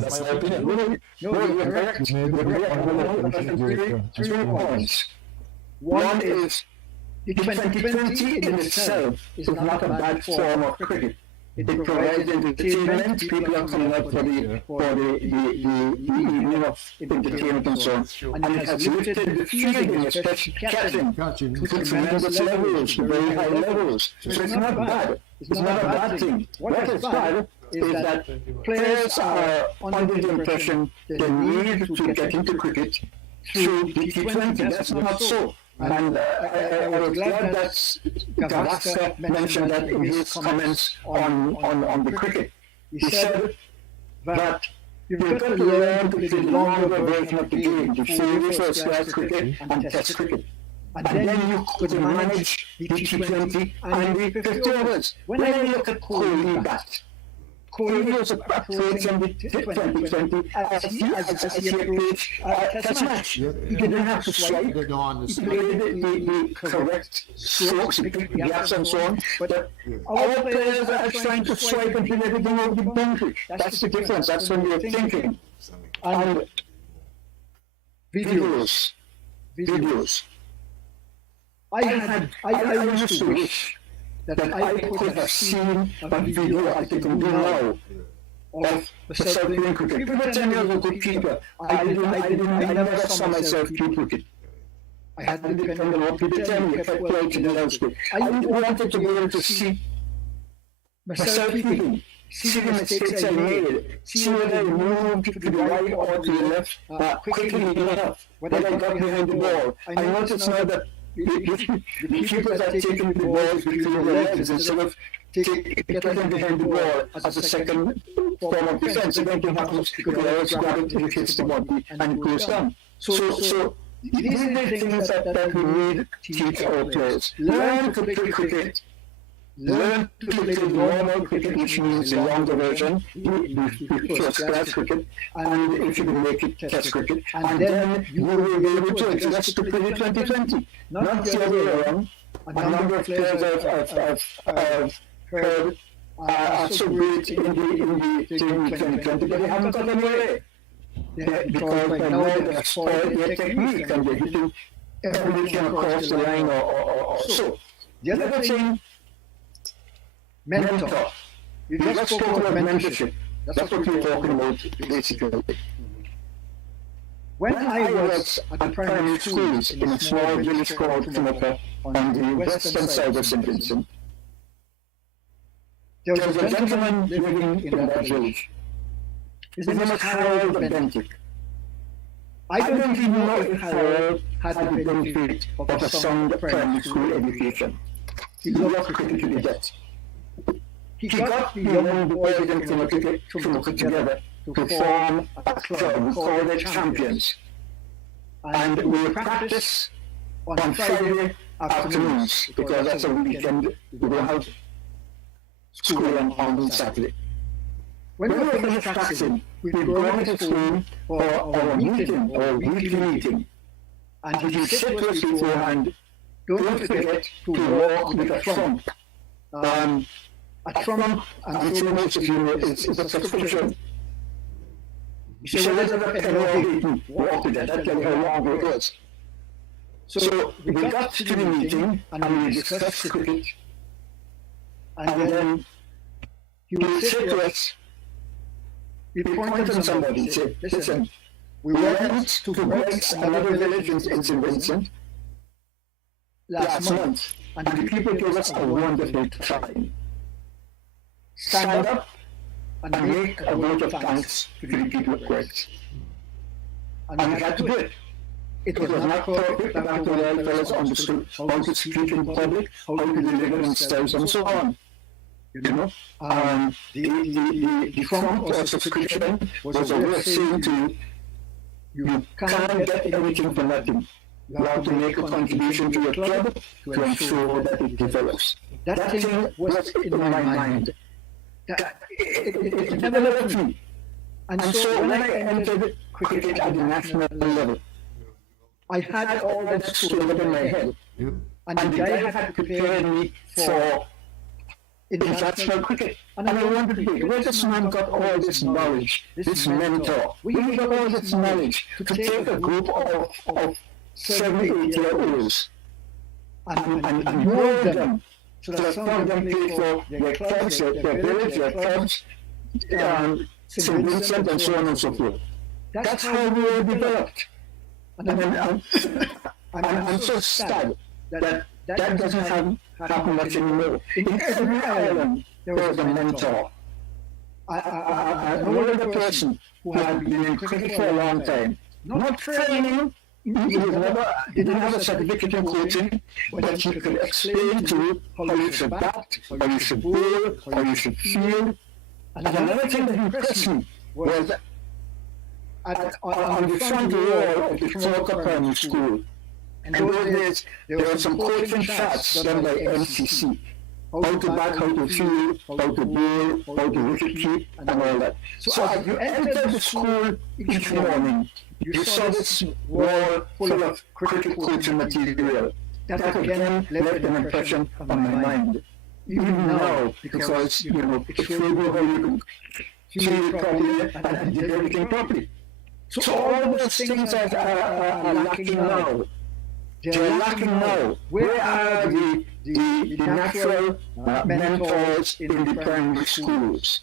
That's my opinion. No, you're correct. You're correct. 3 points. One is the 2020 in itself is not a bad form of cricket. It provides entertainment. People are coming out for the evening of entertainment and so on. And it has lifted the fielding, especially catching, to tremendous levels, to very high levels. So it's not bad. It's not a bad thing. What is bad is that players are under the impression they need to get into cricket through the T20. That's not so. And I was glad that Gavaskar mentioned that in his comments on the cricket. He said that you've got to learn to play the longer version of the game, the series first class cricket and test cricket. And then you could manage the T20 and the 50 overs. When I look at Kohli bat, Kohli was approaching the 2020 as he approached Test match. He didn't have to swipe. He played the correct strokes, he picked the gaps and so on. But our players are trying to swipe and put everything over the boundary. That's the difference. That's when you're thinking. And videos. I used to wish that I could have seen a video I can do now of myself playing cricket. People were 10 years ago, people. I never saw myself play cricket. I had to depend on what people tell me if I played in elsewhere. I wanted to be able to see myself playing, see the mistakes I made, see whether I moved to the right or to the left quickly enough, whether I got behind the ball. I noticed now that the keepers are taking the ball between the legs instead of getting behind the ball as a second form of defense. Anything happens, the players grab it, it hits the body, and it goes down. So these are the things that we need to teach our players. Learn to play cricket. Learn to play the normal cricket, which means the longer version, the first class cricket, and if you can make it test cricket, and then you will be able to adjust to play the 2020. Not the other way around. A number of players I've heard are so great in the 2020, but they haven't got anywhere. Because by now they've spoiled their technique and they're hitting everything across the line or so. The other thing, mentor. You just spoke about mentorship. That's what we're talking about, basically. When I was at the primary schools in a small village called Timaka on the western side of St. Vincent, there was a gentleman living in that village. His name was Harold Bentic. I don't even know if Harold had the benefit of a sound primary school education. He loved cricket to the death. He got the young boys in Timaka together to form a club. We called it Champions. And we would practice on Friday afternoons, because that's a weekend. We don't have school on Saturday. When we were finished practicing, we'd go into school for our meeting, our weekly meeting. And he'd sit to us beforehand, don't forget to walk with a trump. A trump, I'm sure most of you know, is a subscription. You say, well, there's a penalty, walk with that, that's how long it was. So we got to the meeting and we discussed cricket. And then he would say to us, he pointed to somebody and said, listen, we went to Bright, another village in St. Vincent, last month, and the people gave us a wonderful time. Stand up and make a vote of thanks to the people of Bright. And we had to do it. It was not perfect, and after all, fellas understood how to speak in public, how to deliver themselves, and so on. You know, the front or subscription was a way of saying to you, you can't get anything for nothing. You have to make a contribution to your club to ensure that it develops. That thing was in my mind. It never left me. And so when I entered cricket at the national level, I had all that stored up in my head. And the guy had prepared me for international cricket. And I wondered, where this man got all this knowledge, this mentor? Where he got all this knowledge to take a group of 7, 8-year-olds and mold them so that some of them play for their clubs, their village, their clubs, St. Vincent, and so on and so forth. That's how we were developed. And I'm so sad that doesn't happen much anymore. In every island, there was a mentor. I know another person who had been in cricket for a long time, not training. He didn't have a certificate in coaching, but he could explain to you how you should bat, how you should bowl, how you should field. And another thing that impressed me was on the front wall of the Florida Primary School. And those days, there were some coaching charts done by MCC. How to bat, how to field, how to bowl, how to wicket keep, and all that. So as you entered the school each morning, you saw this wall full of cricket coaching material. That again left an impression on my mind. Even now, because, it showed you how you could field properly and did everything properly. So all those things are lacking now. They're lacking now. Where are the natural mentors in the primary schools?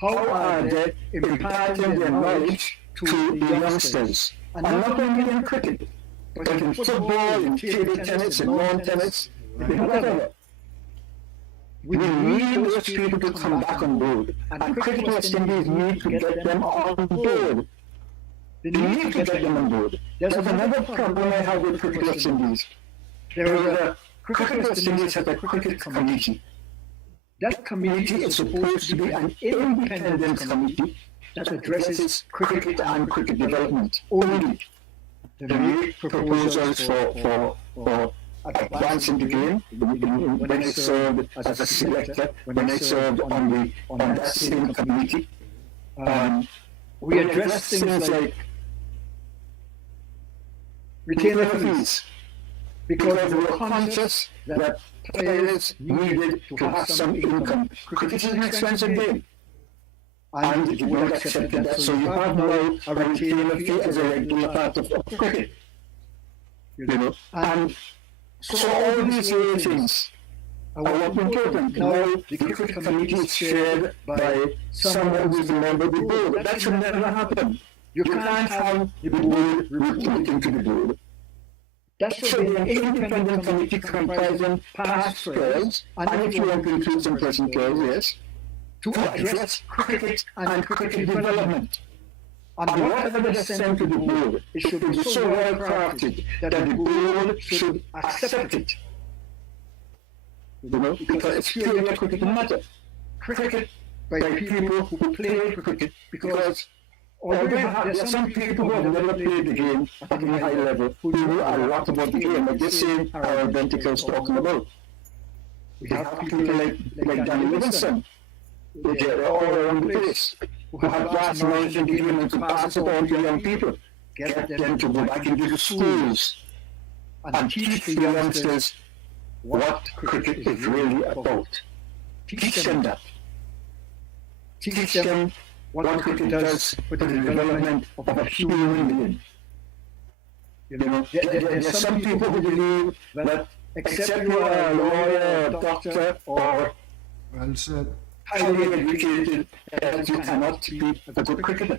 How are they imparting their knowledge to the youngsters? And not only in cricket, but in football, in table tennis, in lawn tennis, in whatever. We need those people to come back on board. And Cricket West Indies need to get them on board. They need to get them on board. There's another problem I have with Cricket West Indies. Cricket West Indies has a cricket committee. That committee is supposed to be an independent committee that addresses cricket and cricket development only. They make proposals for advancing the game. When I served as a selector, when I served on that same committee, we addressed things like retainer fees, because we were conscious that players needed to have some income. Cricket is an expensive game, and you not accept that, so you have now a retainer fee as a regular part of cricket. And so all these little things are important. Now the cricket committee is chaired by someone who is a member of the board. That should never happen. You can't have the board reporting to the board. That should be an independent committee comprising past players, and if you want to include some present players, yes, to address cricket and cricket development. And whatever they send to the board, it should be so well crafted that the board should accept it. Because it's purely a cricket matter. Cricket by people who play cricket, because although there are some people who have never played the game at a high level who know a lot about the game, like this same our Bentica is talking about. We have people like Danny Livingston, they're all around the place, who have vast knowledge in the game and to pass it on to young people. Get them to go back into the schools and teach the youngsters what cricket is really about. Teach them that. Teach them what cricket does for the development of a human being. There's some people who believe that except you are a lawyer, a doctor, or highly educated, that you cannot be a good cricketer.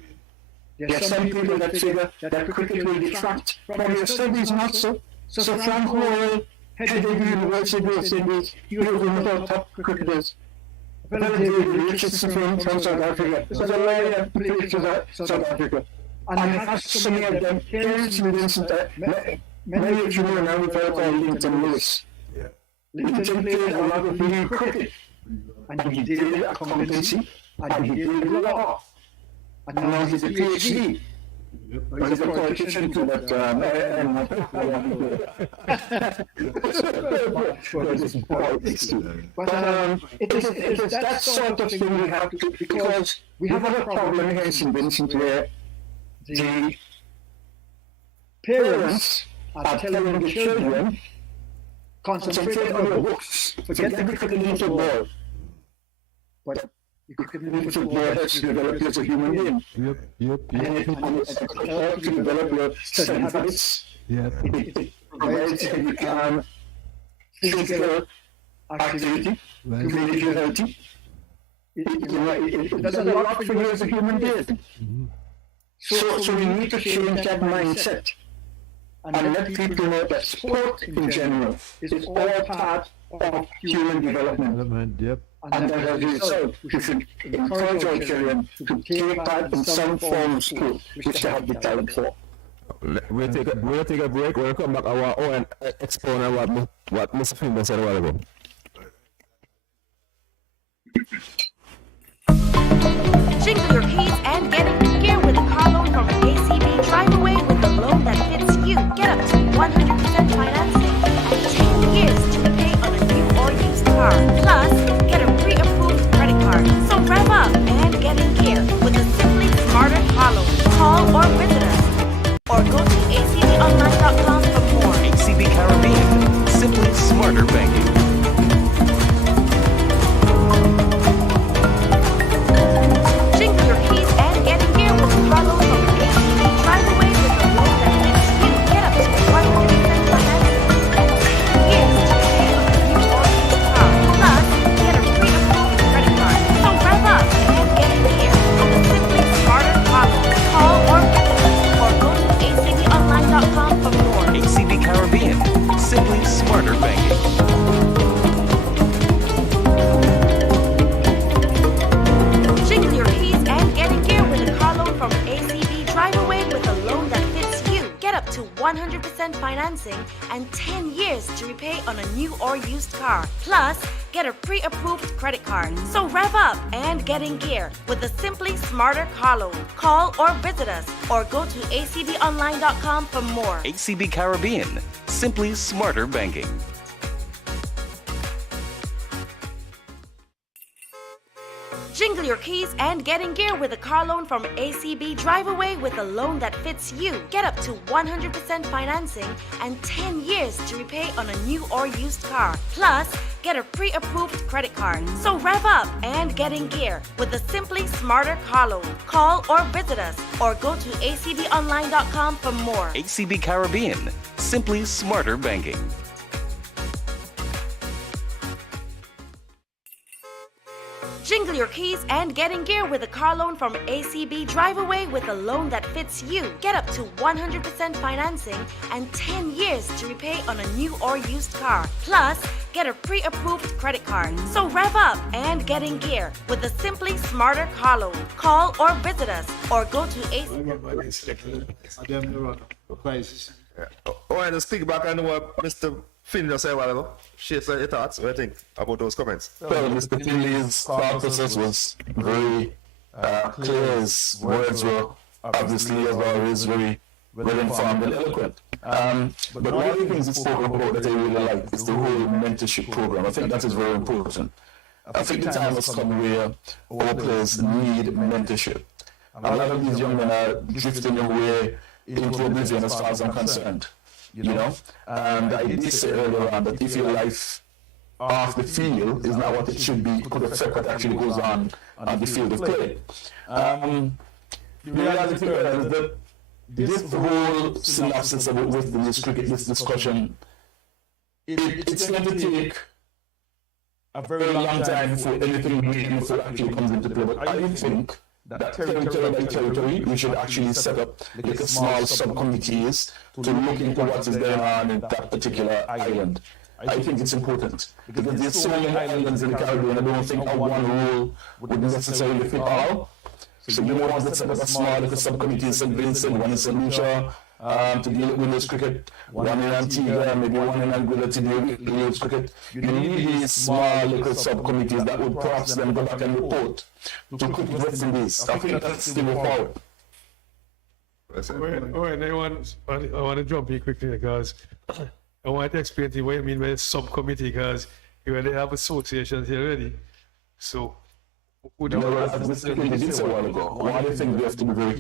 There are some people that figure that cricket will detract from your studies, not so. So Frank Hall, head of the University of Sydney, he was one of our top cricketers. Well, David Richardson from South Africa. This was a lawyer who played for South Africa. And I have so many of them. Terence Vincent, many of you know now we've heard called Linton Lewis. Linton played a lot of league cricket. And he did accountancy, and he did law. And now he's a PhD. Well, he's a politician too, but I'm not politics too. But it is that sort of thing we have to, because we have a problem here in St. Vincent where the parents are telling the children, concentrate on your books, forget the cricket and football. But the cricket and football helps you develop you as a human being. And it helps you develop your study habits. It provides physical activity to make you healthy. It does a lot for you as a human being. So we need to change that mindset and let people know that sport in general is all part of human development. And as a result, we should encourage our children to take part in some form of sport which they have the talent for. We'll take a break. We'll come back and explain what Mr. Finder said a while ago. Jingle your keys and get in gear with a car loan from ACB. Drive away with a loan that fits you. Get up to 100% financing and 10 years to repay on a new or used car. Plus, get a pre-approved credit card. So rev up and get in gear with a Simply Smarter car loan. Call or visit us or go to acbonline.com for more. ACB Caribbean. Simply smarter banking. Jingle your keys and get in gear with a car loan from ACB. Drive away with a loan that fits you. Get up to 100% financing and 10 years to pay on a new or used car. Plus, get a pre-approved credit card. So rev up and get in gear with a Simply Smarter car loan. Call or visit us or go to acbonline.com for more. ACB Caribbean. Simply smarter banking. Jingle your keys and get in gear with a car loan from ACB. Drive away with a loan that fits you. Get up to 100% financing and 10 years to repay on a new or used car. Plus, get a pre-approved credit card. So rev up and get in gear with a Simply Smarter car loan. Call or visit us or go to acbonline.com for more. ACB Caribbean. Simply smarter banking. Jingle your keys and get in gear with a car loan from ACB. Drive away with a loan that fits you. Get up to 100% financing and 10 years to repay on a new or used car. Plus, get a pre-approved credit card. So rev up and get in gear with a Simply Smarter car loan. Call or visit us or go to acbonline.com for more. ACB Caribbean. Simply smarter banking. Jingle your keys and get in gear with a car loan from ACB. Drive away with a loan that fits you. Get up to 100% financing and 10 years to repay on a new or used car. Plus, get a pre-approved credit card. So rev up and get in gear with a Simply Smarter car loan. Call or visit us or go to ACB. To speak back on what Mr. Finder said a while ago. Share your thoughts. What do you think about those comments? Well, Mr. Finley's thought process was very clear. His words were obviously, as always, very well informed and eloquent. But one of the things he spoke about that I really like is the whole mentorship program. I think that is very important. I think the time has come where our players need mentorship. A lot of these young men are drifting away into oblivion as far as I'm concerned. You know, and I did say earlier on that if your life off the field is not what it should be, it could affect what actually goes on the field of play. The reality is that this whole synopsis of with this cricket, this discussion, it's going to take a very long time before anything meaningful actually comes into play. But I think that territory by territory, we should actually set up like a small subcommittees to look into what is going on in that particular island. I think it's important because there's so many islands in the Caribbean. I don't think one rule would necessarily fit all. So you want to set up a small little subcommittee in St. Vincent, one in St. Lucia, to deal with Willows cricket, one in Antigua, maybe one in Anguilla to deal with Willows cricket. You need these small little subcommittees that would perhaps then go back and report to cricket West Indies. I think that's the way forward. I want to jump in quickly because I want to explain to you what I mean by subcommittee because you already have associations here already. So Would You you- know, as Mr. Clinton did say a while ago, one of the things we have to be very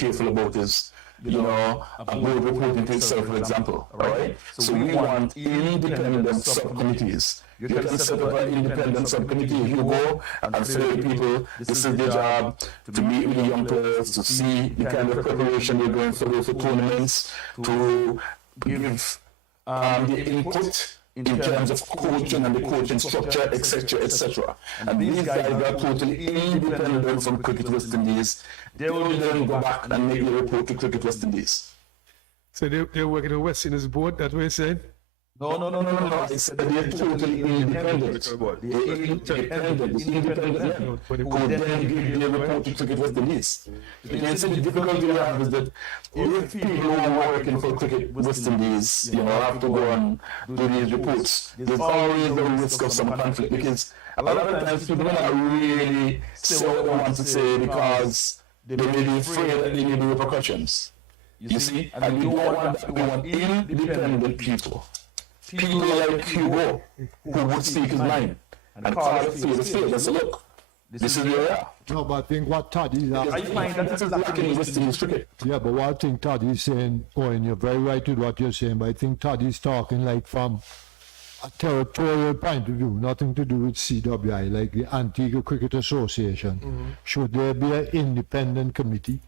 careful about is, you know, a board reporting to itself, for example, all right? So we want independent subcommittees. You can set up an independent subcommittee. You go and say to people, this is their job, to meet with the young players, to see the kind of preparation they're going through for tournaments, to give the input in terms of coaching and the coaching structure, etc., etc. And these guys are totally independent from Cricket West Indies. They will then go back and make a report to Cricket West Indies. So they're working the West Indies board, that's what you're saying? No. I said they're totally independent. They're independent. Who then give their report to Cricket West Indies. Because the difficulty we have is that if people who are working for Cricket West Indies, you know, have to go and do these reports, there's always the risk of some conflict, because a lot of times people are not really say what they want to say because they may be afraid that there may be repercussions. You see? And we don't want that. We want independent people. People like Hugo, who would speak his mind and call it field is field. Say, look, this is where we are. No, but I think what Todd is I find that this is lacking in West Indies cricket. yeah, but what I think Todd is saying, and you're very right with what you're saying, but I think Todd is talking like from a territorial point of view, nothing to do with CWI, like the Antigua Cricket Association. Should there be an independent committee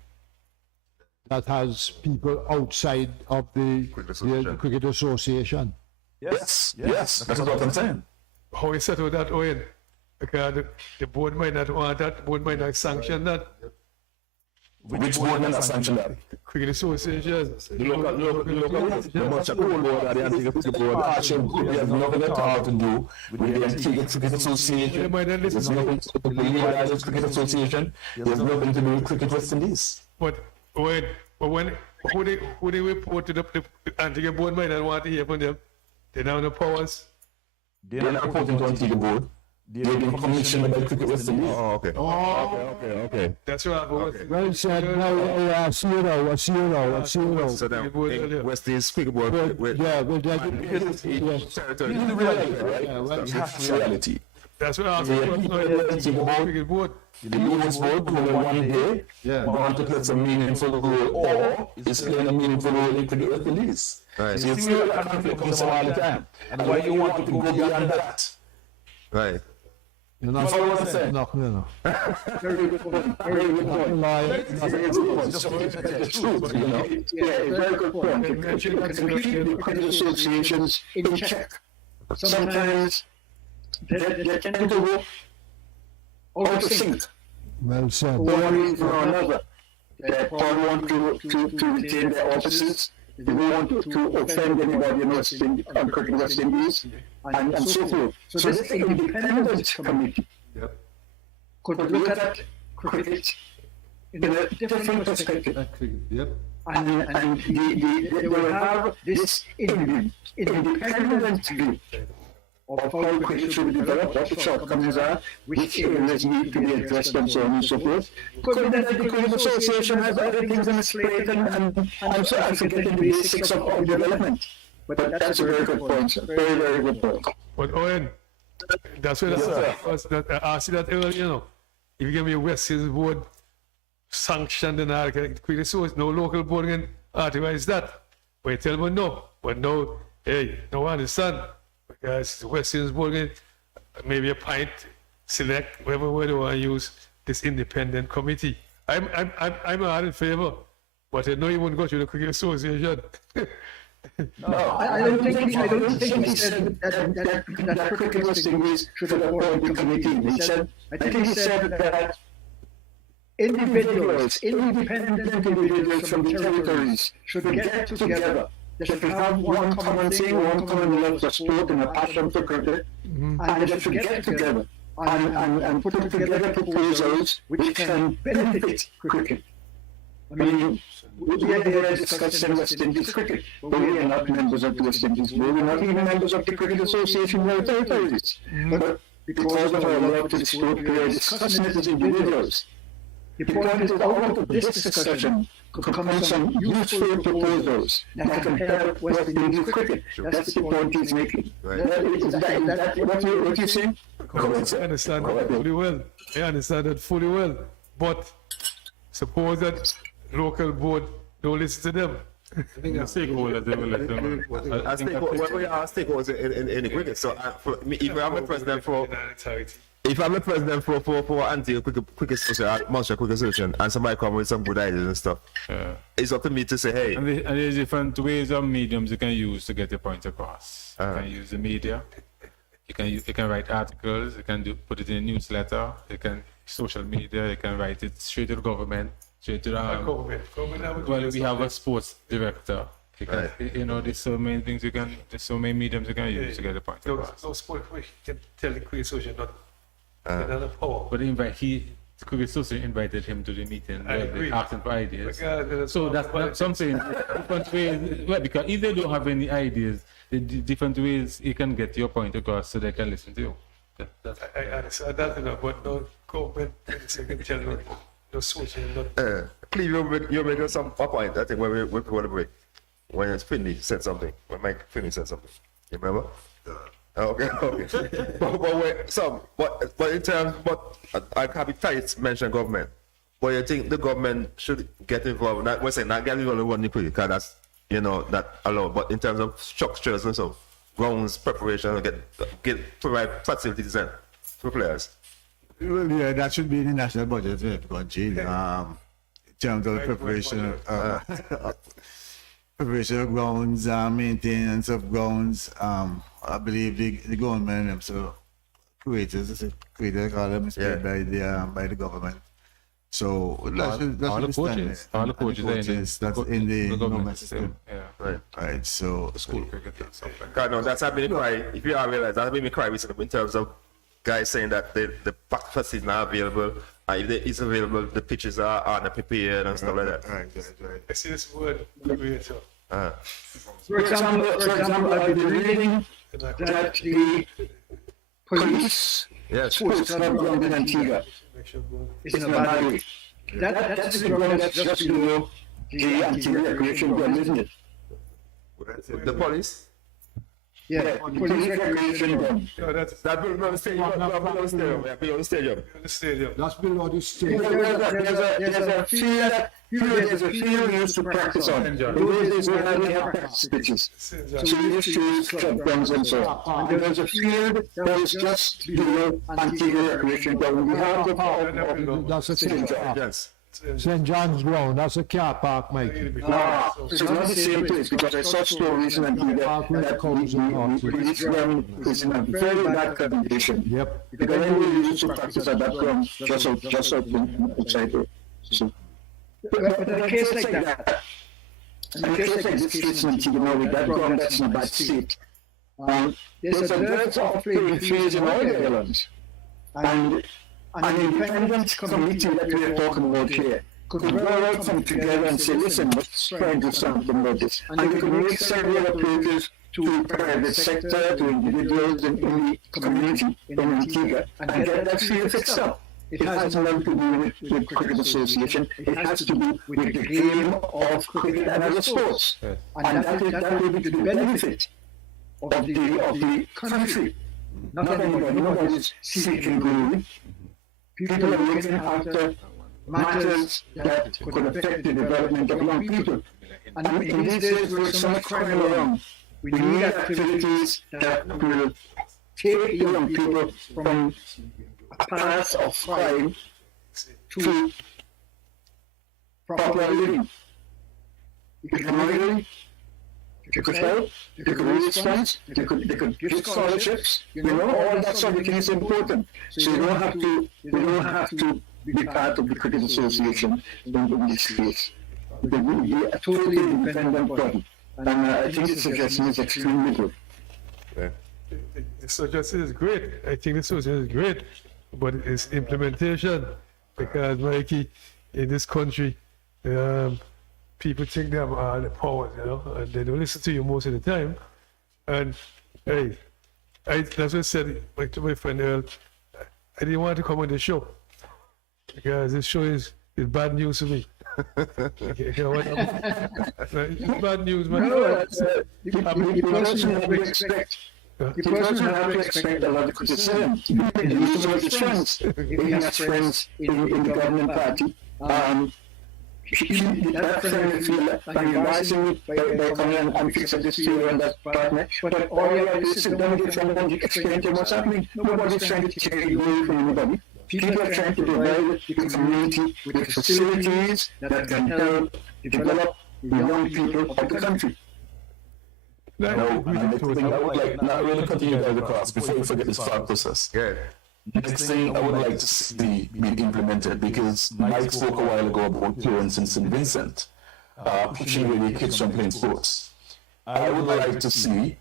that has people outside of the Cricket Association? Yes, that's what I'm saying. How you settle that, Owen? Because the board might not want that, the board might not sanction that. Which board may not sanction that? Cricket Association. The board. Actually, we have nothing at all to do with the Antigua Cricket Association. They might not There's listen. nothing to do with the United Cricket Association. There's nothing to do with Cricket West Indies. But Owen, who they report to the Antigua board might not want to hear from them. They don't have the powers. They're not reporting to Antigua board. They're being commissioned by Cricket West Indies. Oh, okay. That's right. Well said. No, I see you now. So then, West Indies Cricket Board. Yeah, well, that, This is the reality, right? That's the reality. That's what I asked. Yeah, Cricket board. The US board will one day want to play some meaningful role, or is playing a meaningful role in Cricket West Indies. Right. So you see where that conflict comes from all the time. And why you want to go beyond that? Right. you're not Follow what I'm saying? no. Very good point. Very good point. Very good point. Just the truth, you know. Yeah, very good point. You can keep the credit associations in check. Sometimes they tend to go out of sync Well said. for one reason or another. They probably want to retain their offices. They don't want to offend anybody in Cricket West Indies and so forth. So this independent committee could look at cricket in a different perspective. Yep. And they will have this independent view of how cricket should be developed, what the shortcomings are, which areas need to be addressed, and so on and so forth. Could be that the Cricket Association has other things on its plate and so I'm forgetting the basics of development. But that's a very good point, sir. Very, very good point. But Owen, that's what I asked you that earlier, you know. If you give me a West Indies board sanctioned and all, Cricket Association, no local board can authorize that. But you tell me no. But no, hey, no one understand. Because the West Indies board maybe a pint, select whatever word they want to use this independent committee. I'm hard in favor, but I know you wouldn't go to the Cricket Association. I don't think he said that Cricket West Indies should appoint the committee. I think he said that individuals, independent individuals from the territories should get together. They should have one common thing, one common love for sport and a passion for cricket, and they should get together and put together proposals which can benefit cricket. I mean, we are here discussing West Indies cricket, but we are not members of the West Indies. We are not even members of the Cricket Association of our territories. But because of our love to the sport, we are discussing it as individuals. The point is, out of this discussion could come some useful proposals that can help West Indies cricket. That's the point he's making. Right. Is that what you're saying? I understand that fully well. I understand that fully well. But suppose that local board don't listen to them. I think the stakeholders, they will let them. We are stakeholders in the cricket. So for me, if I'm a president for anti-cricket association, Monster Cricket Association, and somebody come with some good ideas and stuff, it's up to me to say, hey. And there's different ways or mediums you can use to get your point across. You can use the media. You can write articles. You can put it in a newsletter. You can social media. You can write it straight to the government. Straight to the well, we have a sports director. You can, you know, there's so many things you can. There's so many mediums you can use to get the point across. No sport can tell the Cricket Association not enough power. But the Cricket Association invited him to the meeting. They asked him for ideas. So that's something. Different ways. Well, because if they don't have any ideas, the different ways you can get your point across, so they can listen to you. I understand that, but no government can tell you. No social, not. Cleve, you're making some point. I think when we want to break, when Finney said something, when Mike Finney said something, you remember? Okay. but in terms, I can't be mention government. But you think the government should get involved? We're saying not get involved in one because that's that allowed. But in terms of structures and so grounds preparation, provide facilities and for players. Well, yeah, that should be in the national budget of the country. In terms of preparation of grounds, maintenance of grounds. I believe the government, so creators call them, is paid by the government. So that should be standard. All the coaches that's in the government system. Yeah. Right. So School cricket and something. No, that's happened me cry. If you are realize, that made me cry recently in terms of guys saying that the facilities is not available. If it is available, the pitches are not prepared and stuff like that. Right. I see this word creator. For example, I've been reading that the police force that are ground in Antigua is in a bad way. That's the ground that's just below the anti-recreation ground, isn't it? The police? Yeah, police recreation ground. No, that's That below the stadium. Below the stadium. the stadium. That's below the stadium. There's a field used to practice on. Those days when we have practice pitches. So you just choose club grounds and so on. And there's a field that is just below Antigua Recreation Ground. We have the That's a St. Yes. St. John's Ground. That's a car park, Mike. so it's not the same place because I saw stories in Antigua that police ground is in a very bad condition. Yep. Because when we used to practice at that ground, just outside there. So, but in a case like that, in a case like this case in Antigua, with that ground that's in a bad state, there's a dearth of playing fields in all the islands. And an independent committee that we are talking about here could go out come together and say, listen, let's try and do something about this. And we could make several approaches to private sector, to individuals in the community in Antigua, and get that field fixed up. It has nothing to do with Cricket Association. It has to do with the game of cricket and other sports. And that will be to the benefit of the country. Not anybody. Nobody's seeking glory. People are looking after matters that could affect the development of young people. And in these days, there is so much crime around. We need activities that will take young people from a path of crime to proper living. Economically, you could help, you could raise funds, you could give scholarships, all that sort of thing is important. So you don't have to be part of the Cricket Association in this case. They will be a totally independent body. And I think the suggestion is extremely good. The suggestion is great. I think the suggestion is great, but it's implementation. Because, Mikey, in this country, people think they have all the power, and they don't listen to you most of the time. And hey, that's what I said to my friend Earl. I didn't want to come on the show because this show is bad news for me. It's bad news, man. No, the person that we expect The person will have to expect a lot of criticism. He needs to work his friends. If he has friends in the government party, that friend will feel like embarrassing by coming and fix up this field and that partner. But all you have to sit down with your friend and explain to him what's happening. Nobody's trying to take away from anybody. People are trying to develop the community with facilities that can help develop the young people of the country. No, I think I would like not really continue guys across before we forget this thought process. Yeah. Next thing I would like to see being implemented, because Mike spoke a while ago about parents in St. Vincent pushing away kids from playing sports. I would like to see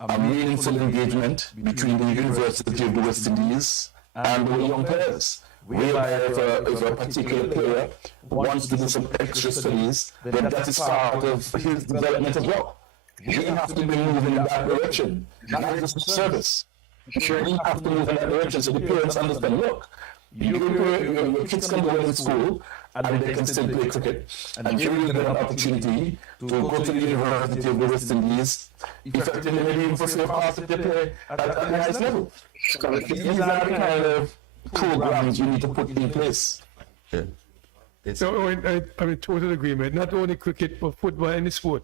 a meaningful engagement between the University of the West Indies and the young players. Whereby if a particular player wants to do some extra studies, then that is part of his development as well. We have to be moving in that direction, not just service. We have to move in that direction so the parents understand, look, your kids can go in school and they can still play cricket. And you will get an opportunity to go to the University of the West Indies, effectively maybe even for safe half if they play at the highest level. These are the kind of programs you need to put in place. Yeah. So I'm in total agreement. Not only cricket, but football, any sport.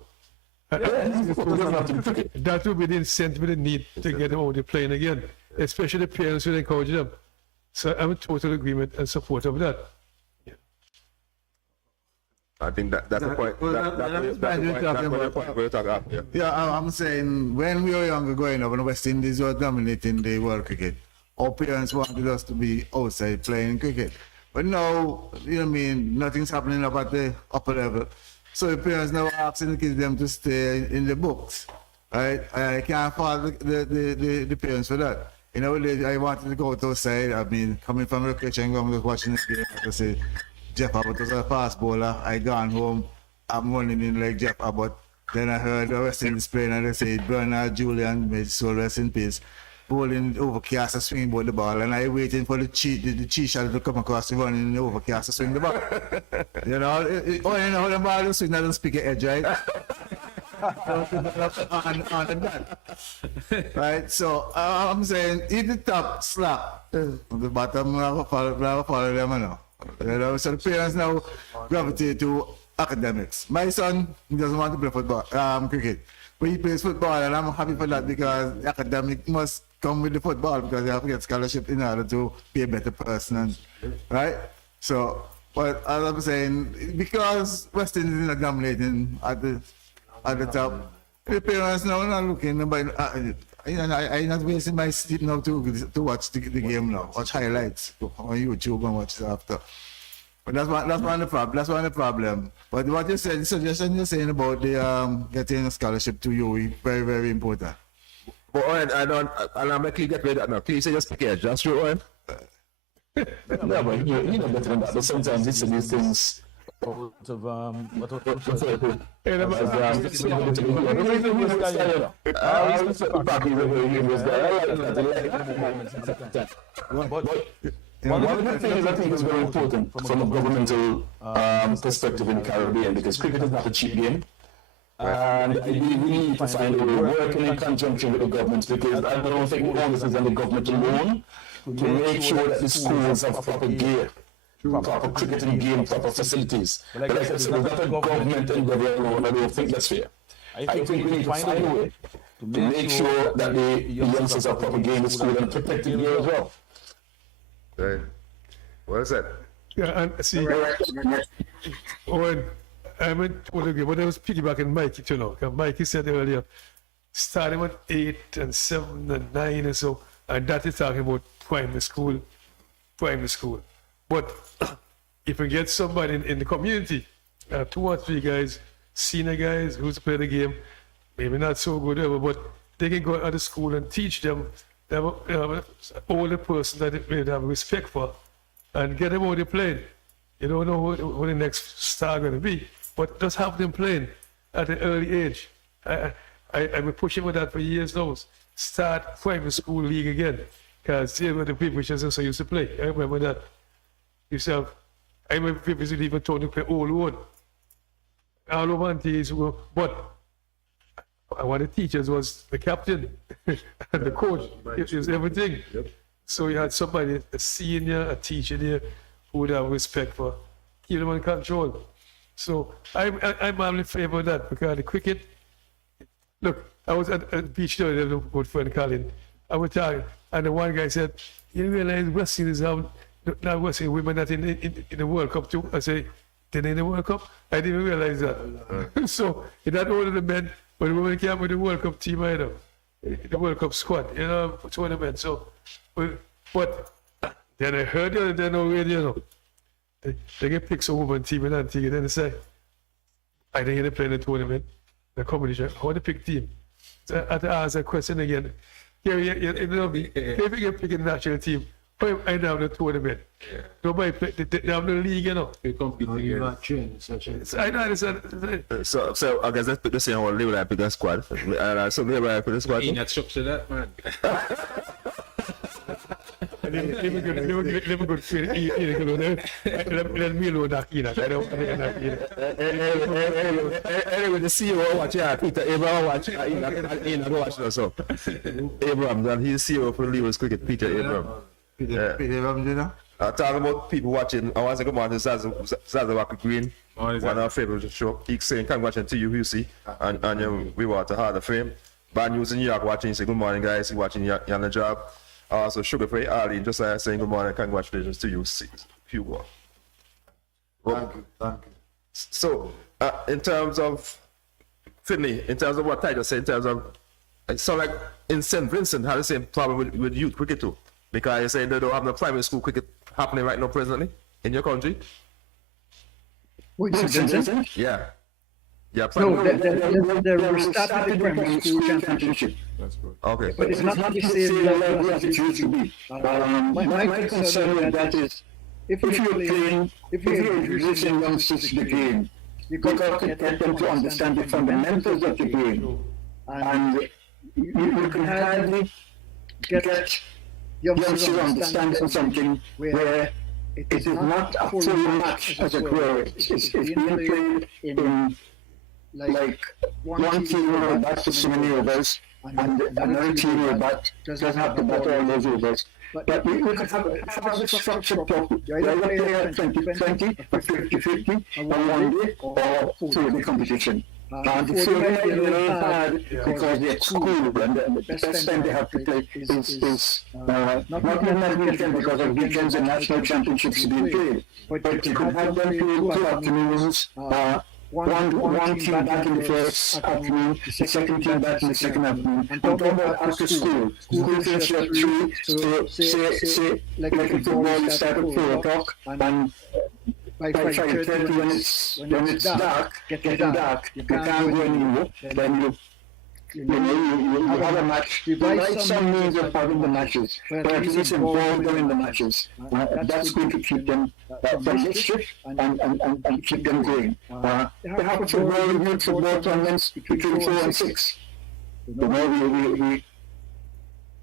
That would be the incentive they need to get them out there playing again, especially the parents will encourage them. So I'm in total agreement and support of that. I think that's the point. That's the point we're talking about. Yeah, I'm saying when we were younger growing up, when the West Indies were dominating the world cricket, our parents wanted us to be outside playing cricket. But now, you know what I mean, nothing's happening up at the upper level. So the parents now asking the kids them to stay in the books, right? I can't fault the parents for that. You know, I wanted to go outside. I mean, coming from recreation, going just watching this game, I say, Jeff Abbott was a fast bowler. I gone home, I'm running in like Jeff Abbott. Then I heard the West Indies playing and they said, Bernard Julian, may his soul rest in peace, bowling overcast and swinging about the ball, and I waiting for the cheat shot to come across the running in the overcast to swing the ball. You know, you know the ball is swing, I don't speak at edge, right? on that. Right, so I'm saying, if the top slap, the bottom, I follow them now. You know, so the parents now gravitate to academics. My son, he doesn't want to play football, cricket. But he plays football, and I'm happy for that because the academic must come with the football because you have to get scholarship in order to be a better person, right? So, but as I'm saying, because West Indies is not dominating at the top, the parents now are not looking, but I'm not wasting my sleep now to watch the game now, watch highlights on YouTube and watch it after. But that's one of the problem. But what you said, the suggestion you're saying about the getting a scholarship to you, very, very important. But Owen, I'm making you get rid of that now. Please say just pick it, just true, Owen. No, but you know better than that. But sometimes it's these things. One of the things I think is very important from a governmental perspective in the Caribbean, because cricket is not a cheap game. And we need to find a way working in conjunction with the government, because I don't think the onus is on the government alone to make sure that the schools have proper gear, proper cricketing game, proper facilities. But like I said, without a government and government alone, I don't think that's fair. I think we need to find a way to make sure that the youngsters have proper game in school and protected gear as well. Right. Well said. Yeah, and see, Owen, I meant to agree, but I was piggybacking Mikey too now. Because Mikey said earlier, starting at 8 and 7 and 9 and so, and that is talking about primary school. But if we get somebody in the community, 2 or 3 guys, senior guys who's played the game, maybe not so good ever, but they can go out of school and teach them. They have an older person that they have respect for and get them out there playing. You don't know who the next star going to be, but just have them playing at an early age. I've been pushing for that for years now. Start primary school league again, because they were the people which I used to play. I remember that. I remember people used to even told to play all over. All over and these were, but And one of the teachers was the captain and the coach. It was everything. So you had somebody, a senior, a teacher there, who would have respect for keep them in control. So I'm in favor of that because the cricket. Look, I was at the beach the other day with a good friend Colin. I was talking, and the one guy said, "You realize Wrestling is now Wrestling women not in the World Cup too?" I say, "They're in the World Cup." I didn't even realize that. So it's not only the men, but the women came with the World Cup team either, the World Cup squad, tournament. So, but then I heard the other day on radio, they get picked some women team in Antigua, then they say, "I think they play in the tournament." The competition, how to pick team. So I had to ask that question again. Yeah, you know me. If you get picked in the national team, I now the tournament. Nobody play. They have the league, you know. We compete together. I know. Understand. So I guess let's put the same one. Leave like pick a squad. So leave like put the squad. Ain't that structure that, man. Let me go to let me alone that I don't Anyway, the CEO watch Peter Abraham watch. I watch also. Abraham, and he's CEO for Lewis Cricket. Peter Abraham. Peter Abraham, you know? Talking about people watching, I want to go on to Zazawaka Green, one of our favorite show. He's saying, congratulations to you, UC, and we want to Hall of Fame. Bad News in New York watching, say good morning, guys. He's watching you on the job. Also, Sugar Free Ali, just saying good morning, congratulations to you, Hugo. Thank you. So, in terms of Sydney, in terms of what I just said, in terms of, it sounds like in St. Vincent had the same problem with youth cricket too. Because you're saying they don't have no primary school cricket happening right now presently in your country? Which St. Vincent? Yeah. Yeah, No, they restarted the primary school championship. That's good. Okay. But it's not the same level as it used to be. My concern with that is, if you're introducing youngsters to the game, you've got to get them to understand the fundamentals of the game. And you can hardly get youngsters to understand something where it is not a full match, as it were. It's being played in like one team will bat for so many overs, and another team will bat doesn't have to bat all those overs. But we could have a structured talk. You either play at 20-20 or 50-50 on one day or through the competition. And the feeling is really hard because they're at school, and the best time they have to play is not even that weekend because of weekends and national championships being played. But you could have them play 2 afternoons. One team back in the first afternoon, the second team back in the second afternoon, and talk about after school. School finishes at 3, so say like in football, you start at 4 o'clock, and by 5:30 when it's dark, getting dark, you can't go anymore, then you have a match. You write some means of having the matches, but at least involved them in the matches. That's going to keep them from mischief and keep them going. They have football tournaments between 4 and 6. You know,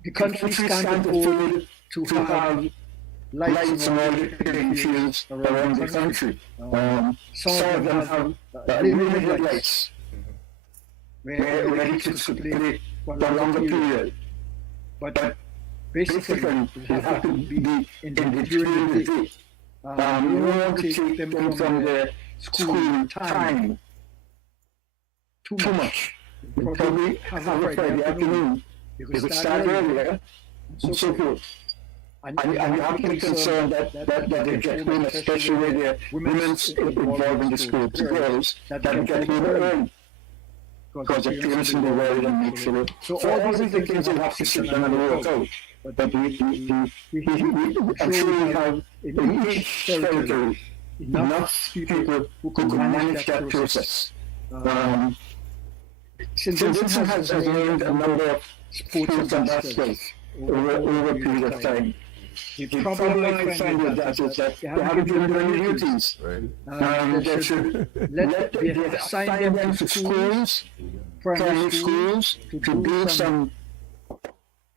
the country can't afford to have lights on all the playing fields around the country. Some of them have limited lights. We're ready to play for a longer period. But basically, you have to be in the during the day. You don't want to take them from the school time too much. You probably have a Friday afternoon. You could start earlier and so forth. And you have to be concerned that they get home, especially where the women's involved in the sport, the girls, that they get home early. Because the parents will be worried and make sure. So all these are the things that have to sit down and work out. But I'm sure we have in each territory enough people who can manage that process. St. Vincent has learned a number of sports ambassadors over a period of time. The problem I find with that is that they haven't given them any duties. They should assign them to schools, primary schools, to do some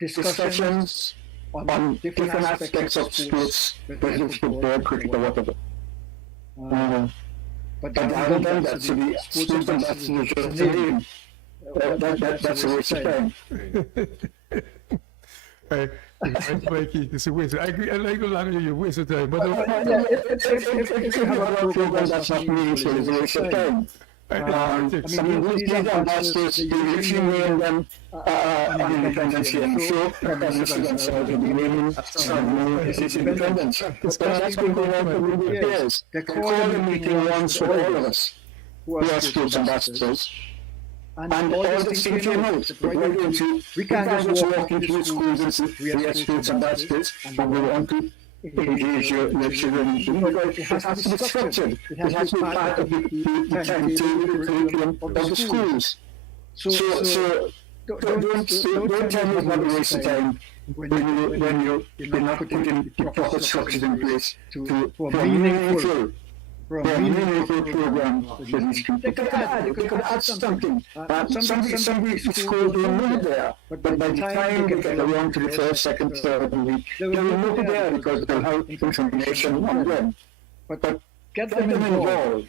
discussions on different aspects of sports, whether it's football, cricket, or whatever. But they haven't done that, so the sports ambassadors just a name. that's a waste of time. Mikey, it's a waste. I agree. I like the language. You waste of time. But If you have a program that's not meaningful, it's a waste of time. These ambassadors, they usually name them on Independence Day. I'm sure Prime Minister celebrating the naming ceremony is independence. But that's been going on for many years. They call a meeting once for all of us who are sports ambassadors. And all the things you know, we can't just walk into the schools and say, we are sports ambassadors, and we want to engage your children. It has to be structured. It has to be part of the timetable, the curriculum of the schools. So don't tell me it's not a waste of time when you're not putting the proper structures in place for meaningful program for these people. They could add something. Some schools don't know there, but by the time they get around to the first, second, third week, they will know there because they'll have information on them. But get them involved.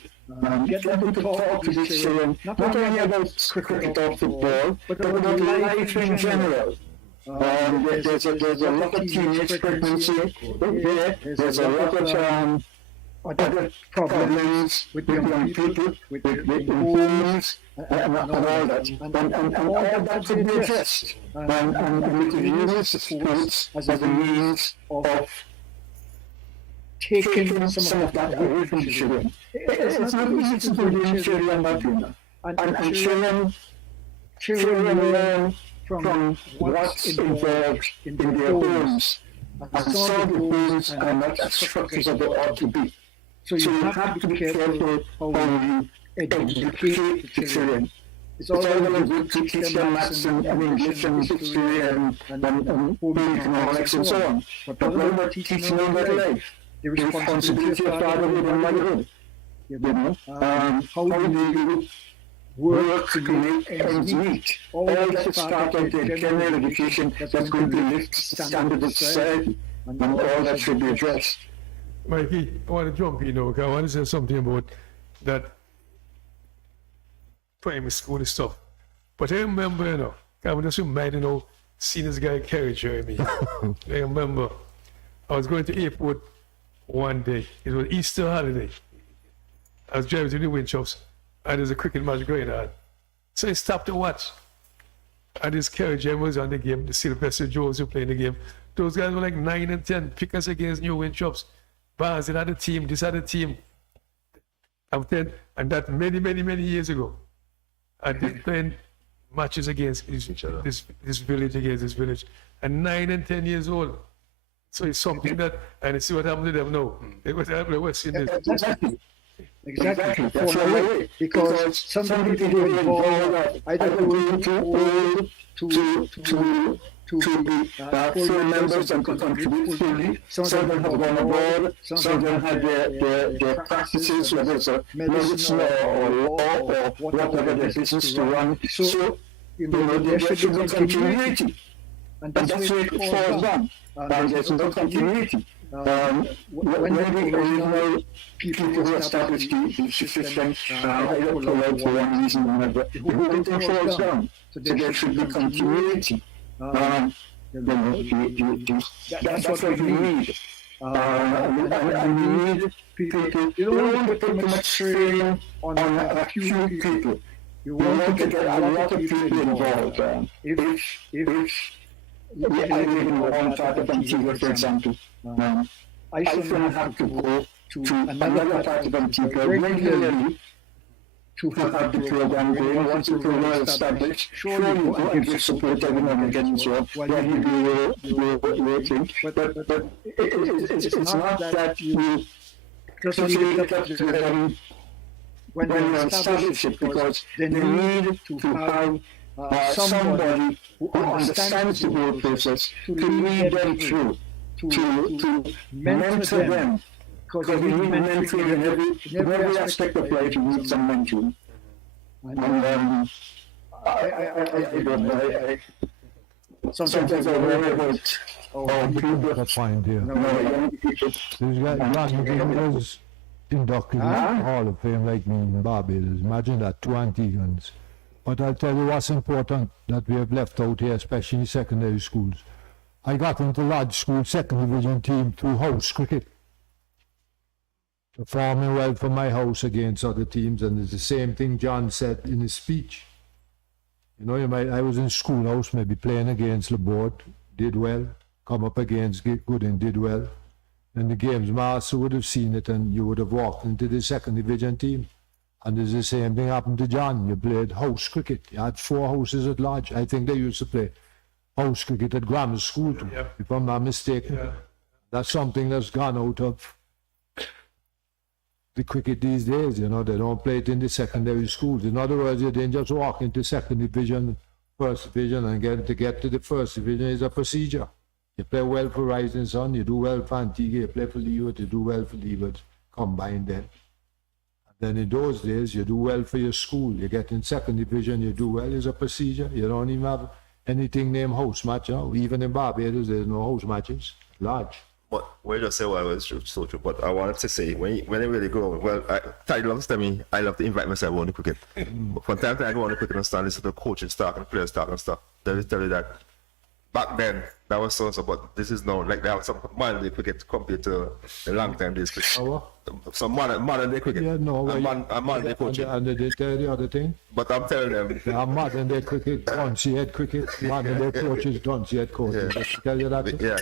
Get them to talk to these children, not only about cricket or football, but about life in general. There's a lot of teenage pregnancy there. There's a lot of other problems with young people, with homes, and all that. And all that could be addressed. And we could use sports as a means of taking some of that away from the children. It's not easy to bring children back in. And children learn from what's involved in their homes. And some of the homes are not as structured as they ought to be. So you have to be careful how you educate the children. It's all very good to teach them maths and English and history and economics and so on. But what about teaching them about life? The responsibility of fatherhood and motherhood. You know, how do you work to make ends meet? All that is part of the general education that's going to lift the standard of society, and all that should be addressed. Mikey, I want to jump in now, because I want to say something about that primary school and stuff. But I remember, I just remind, seeing this guy carry Jeremy. I remember I was going to airport one day. It was Easter holiday. I was driving to the wind shops, and there's a cricket match going on. So I stopped to watch. And this Kerry Jeremy was on the game, the Sylvester Jones who playing the game. Those guys were like 9 and 10, pick us against New Wind Shops. Barnes, it had a team, this had a team. I'm 10, and that many years ago. And they playing matches against this village against this village. And 9 and 10 years old. So it's something that, and see what happened to them now. What's this? Exactly. That's right. Because some people get involved, either going too old to be full members and to contribute fully. Some of them have gone abroad. Some of them have their practices, whether it's a medicine or law or whatever their business to run. So, there should be continuity. And that's where it falls down. There's no continuity. When the original people who established the system collide for one reason or another, the whole thing falls down. So there should be continuity. That's what we need. And we need people. You don't want to put too much strain on a few people. You want to get a lot of people involved. I live in one part of Antigua, for example. I shouldn't have to go to another part of Antigua regularly to have the program going. Once the program is established, surely you go and give support everyone getting job while you do your thing. But it's not that you just leave it up to them when you establish it, because they need to have somebody who understands the whole process to lead them through, to mentor them, because you need mentoring in every aspect of life. You need some mentoring. And I don't know. Sometimes I worry about people. That's fine, dear. There's guys inducted in the Hall of Fame like me in Barbados. Imagine that, 2 Antiguans But I'll tell you what's important that we have left out here, especially in secondary schools. I got into large school second division team through house cricket. Performing well for my house against other teams, and it's the same thing John said in his speech. You know, I was in schoolhouse, maybe playing against the board, did well, come up against good and did well. And the games master would have seen it, and you would have walked into the second division team. And there's the same thing happened to John. You played house cricket. You had 4 houses at large. I think they used to play house cricket at grammar school too, if I'm not mistaken. Yeah. That's something that's gone out of the cricket these days. You know, they don't play it in the secondary schools. In other words, you didn't just walk into second division, first division, and get to the first division is a procedure. You play well for Rising Sun, you do well for Antigua, you play for Leeward, you do well for Leeward, combined then. Then in those days, you do well for your school. You get in second division, you do well. It's a procedure. You don't even have anything named house match. You know? Even in Barbados, there's no house matches. Large. But we just say what was so true. But I wanted to say when I really go, well, Ty loves to me. I love to invite myself on the cricket. But from time to time, I go on the cricket and stand listen to the coaches talk and players talk and stuff. They will tell you that back then that was so. But this is now like they have some modern day cricket compared to the long time days cricket. Some modern day cricket. Yeah, no. Modern day coaching. And they did tell the other thing. But I'm telling them. They are modern day cricket, Dunsey head cricket. Modern day coaches, Dunsey head coaches. Just to tell you that. Yeah.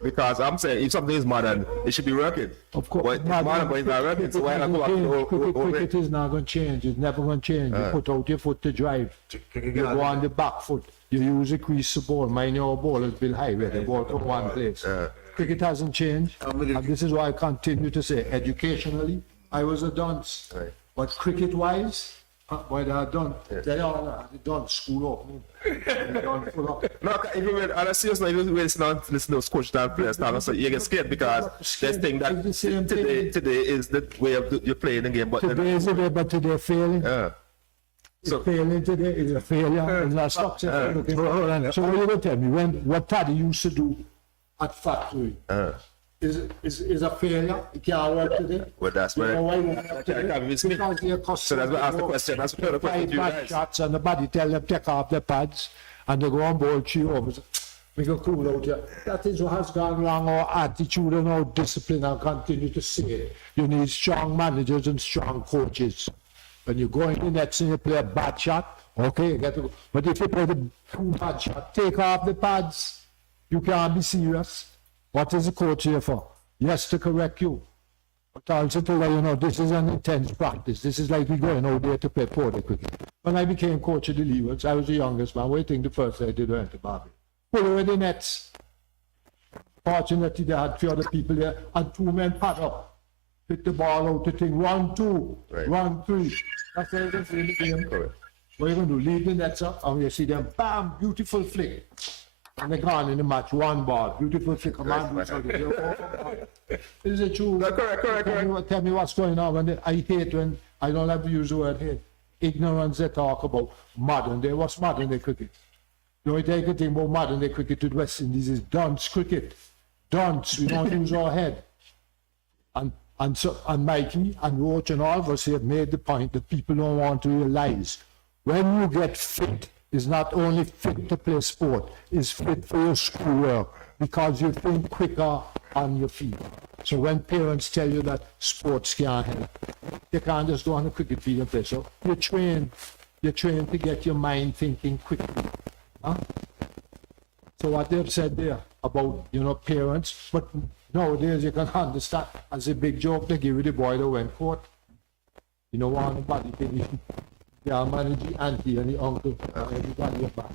Because I'm saying if something is modern, it should be working. Of course. But it's modern, but it's not working. So why not go back to the old cricket is not going to change. It's never going to change. You put out your foot to drive. You go on the back foot. You use a crease ball. Mind your ball is built high where the ball from one place. Cricket hasn't changed. And this is why I continue to say, educationally, I was a dunce. Right. But cricket-wise, why they are done? They are done school opening. They done full up. No, even when, and I seriously, even when it's not listen to those coach and players talk, so you get scared because they think that today is the way of you're playing the game. But today is the way, but today failing. So failing today is a failure. It's not stop. So what are you going to tell me? What Taddy used to do at factory is a failure. It can't work today. Well, that's why. Because they're so that's why I asked the question. That's the question to you guys. Shots and the body tell them take off their pads and they go on board 3 overs. We go cool out here. That is what has gone wrong. Our attitude and our discipline. I continue to say you need strong managers and strong coaches. When you go in the nets and you play a bad shot, okay, you get to go. But if you play the 2 bad shot, take off the pads. You can't be serious. What is the coach here for? Yes, to correct you. But also to let you know, this is an intense practice. This is like we going out there to play polo cricket. When I became coach of the Leewards, I was the youngest man. What do you think the first thing I did went to Barbie? Pull away the nets. Fortunately, they had 3 other people there and 2 men pad up. Hit the ball out the thing, 1, 2, right. 1, 3. That's how you can see in the game. Correct. What are you going to do? Leave the nets up and you see them, bam, beautiful flick. And they're gone in the match, 1 ball, beautiful flick, command. Is it true? No, correct. Tell me what's going on. I hate when, I don't have to use the word hate, ignorance they talk about modern day. What's modern day cricket? The only thing I can think about modern day cricket to the West Indies is dunce cricket. Dunce, we don't use our head. And Mikey and Roach and all of us have made the point that people don't want to realize when you get fit, is not only fit to play sport, is fit for your schoolwork because you think quicker on your feet. So when parents tell you that sports can't help, they can't just go on a cricket field and play. So you're trained to get your mind thinking quickly. Huh? So what they've said there about, parents, but nowadays you can understand, as a big joke, they give you the boy that went court. You know, one body thing, they are managing auntie and the uncle, everybody back.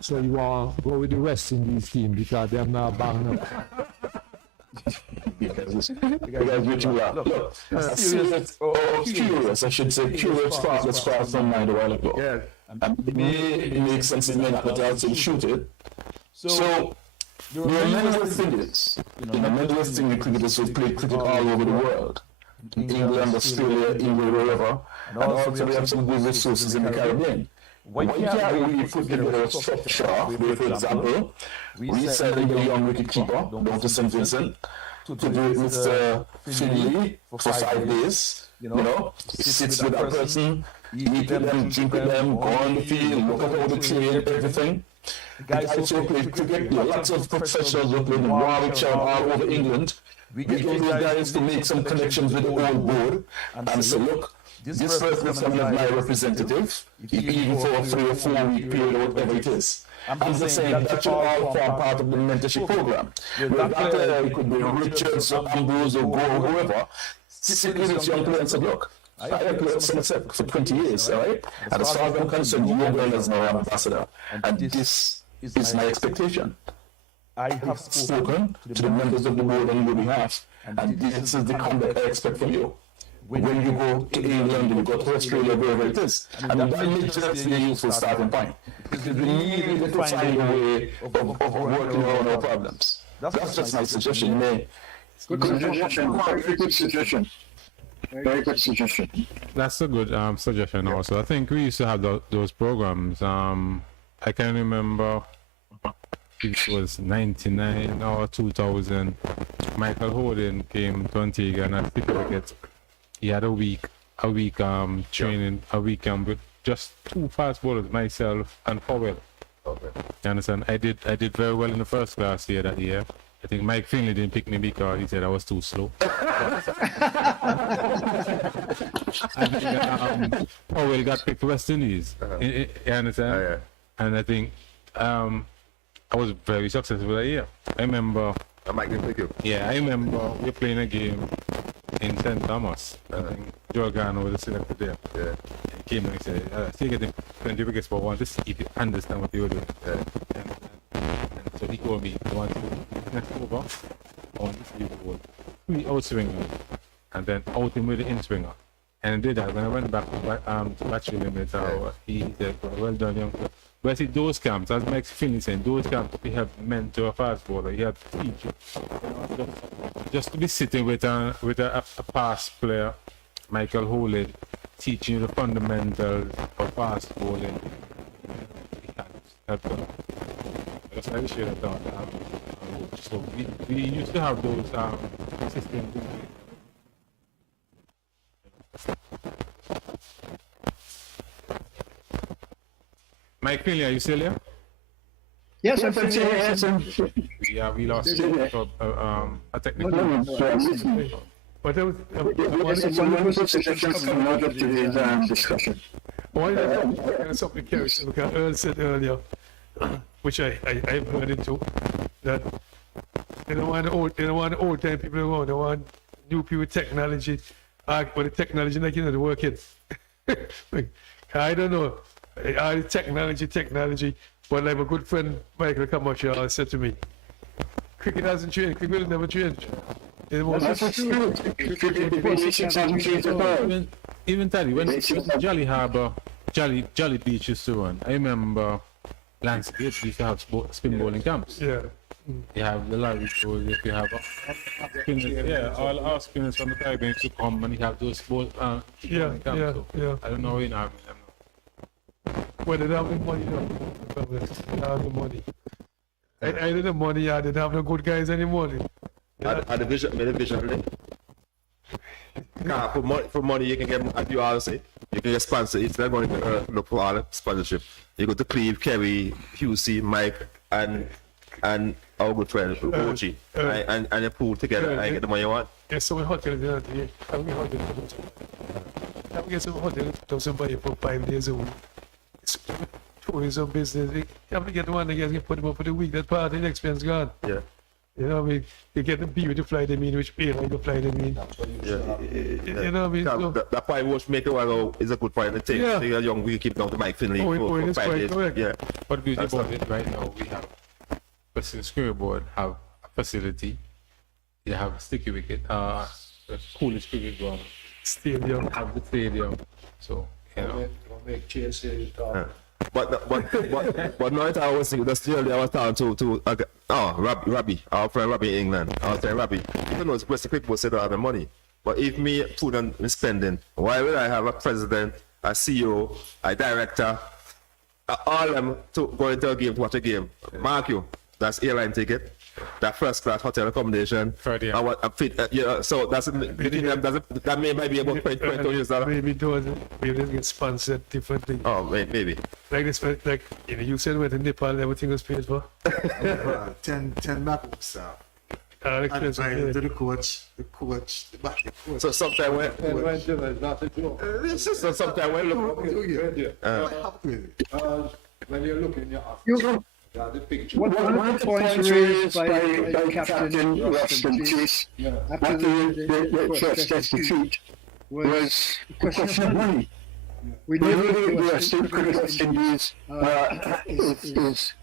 So you want to go with the West Indies team because they're not banging up. Because look, curious, I should say, curious spark was sparked from mind a while ago. Yeah. And it makes sense, it may not, but I also shoot it. So there are many things, many things in cricketers who play cricket all over the world. England, Australia, England, wherever. And also we have some good resources in the Caribbean. Why can't we put together a structure where, for example, we send a young wicketkeeper down to St. Vincent to do it with Finley for 5 days, he sits with that person, eat with them, drink with them, go on the field, look at all the train, everything. The guys who play cricket, there are lots of professionals who play in Warwickshire and all over England. We get those guys to make some connections with the old board and say, look, this person is coming as my representative, even for a 3 or 4 week period or whatever it is. I'm just saying that should all form part of the mentorship program. Where that it could be Richards or Ambrose or Gore or whoever, sit with this young player and say, look, I have played Somerset for 20 years, all right? And as far as I'm concerned, you are as our ambassador. And this is my expectation. I have spoken to the members of the board on your behalf, and this is the conduct I expect from you. When you go to England, you go to Australia, wherever it is. And that makes just a useful starting point. Because we need to find a way of working around our problems. That's just my suggestion, May. Good suggestion. Very good suggestion. Very good suggestion. That's a good suggestion also. I think we used to have those programs. I can remember it was 99 or 2000. Michael Holden came to Antigua and I certificate. He had a week training, a week with just 2 fast bowlers, myself and Powell. Okay. You understand? I did very well in the first class here that year. I think Mike Finley didn't pick me because he said I was too slow. And Powell got picked to West Indies. You understand? Yeah. And I think I was very successful that year. I remember. I might get pick you. Yeah, I remember we were playing a game in St. Thomas. I think Joe Garner was the selector there. Yeah. He came and he said, still getting 20 wickets for one, just see if you understand what you're doing. Yeah. And so he told me, I want to next over, I want to see the ball. 3 outswingers, and then out him with the in-swinger. And I did that. When I went back to battery limit, he said, well done, young player. But I see those camps, as Mike Finley saying, those camps, we have mentor a fast bowler, you have to teach it. Just to be sitting with a fast player, Michael Holden, teaching you the fundamentals of fast bowling, help them. That's why we should have done that. So we used to have those systems. Mike Finley, are you still here? Yes, I'm still here. Yeah, we lost a technical. But there was It's a wonderful suggestion coming out of today's discussion. Something curious, because Earl said earlier, which I heard into, that they don't want old time people around, they want new people with technology, but the technology like the working. I don't know. Technology, but like a good friend Michael Camacho said to me, cricket hasn't changed, cricket will never change. That's true. Basics haven't changed at all. Even Teddy, when Jolly Harbour, Jolly Beach used to run, I remember Lance Gates used to have spin bowling camps. Yeah. You have the Larry shows, if you have spinners, all our spinners from the Caribbean used to come and you have those bowling camps. So I don't know in Ireland. Well, they don't have the money, though. They don't have the money. I didn't have money, they don't have no good guys anymore. At the vision, for money you can get, as you all say, you can get sponsor. It's not going to look for all sponsorship. You go to Cleve, Kerry, Husey, Mike, and our good friend Ochi, and you pool together and get the money you want. Yes, so hotel there. I get some hotel to somebody for 5 days a week. It's tourism business. You have to get the one that gets put them up for the week. That part of the expense gone. Yeah. You know what I mean? You get the B with the flight, which pay like the flight, Yeah. You know what I mean? That point which make it well is a good point to take. Yeah. So you're young, we keep down to Mike Finley for 5 days. Correct. Yeah. But beauty about it right now, we have the scoreboard, have a facility, you have a sticky wicket, the coolest cricket ground, Stadium. have the stadium. So, you know. But now I was thinking, that's the I was talking to Robbie, our friend Robbie in England. I was saying, Robbie, even though it's West Cricket said I don't have the money, but if me put on spending, why would I have a president, a CEO, a director, all them to go into a game to watch a game? Mark you, That's airline ticket. That first class hotel accommodation. Per diem. And what fit, so that's between them. That may might be about $20 Maybe those maybe they get sponsored differently. Oh, maybe. Like this, like you said, with Nepal, everything was paid for. 10 back staff. The To the coach, the back coach. So sometime when so sometime when look When you're looking, the picture. One of the points raised by Captain Rustin Chase after the first test defeat was the question of money. We know the West Indies is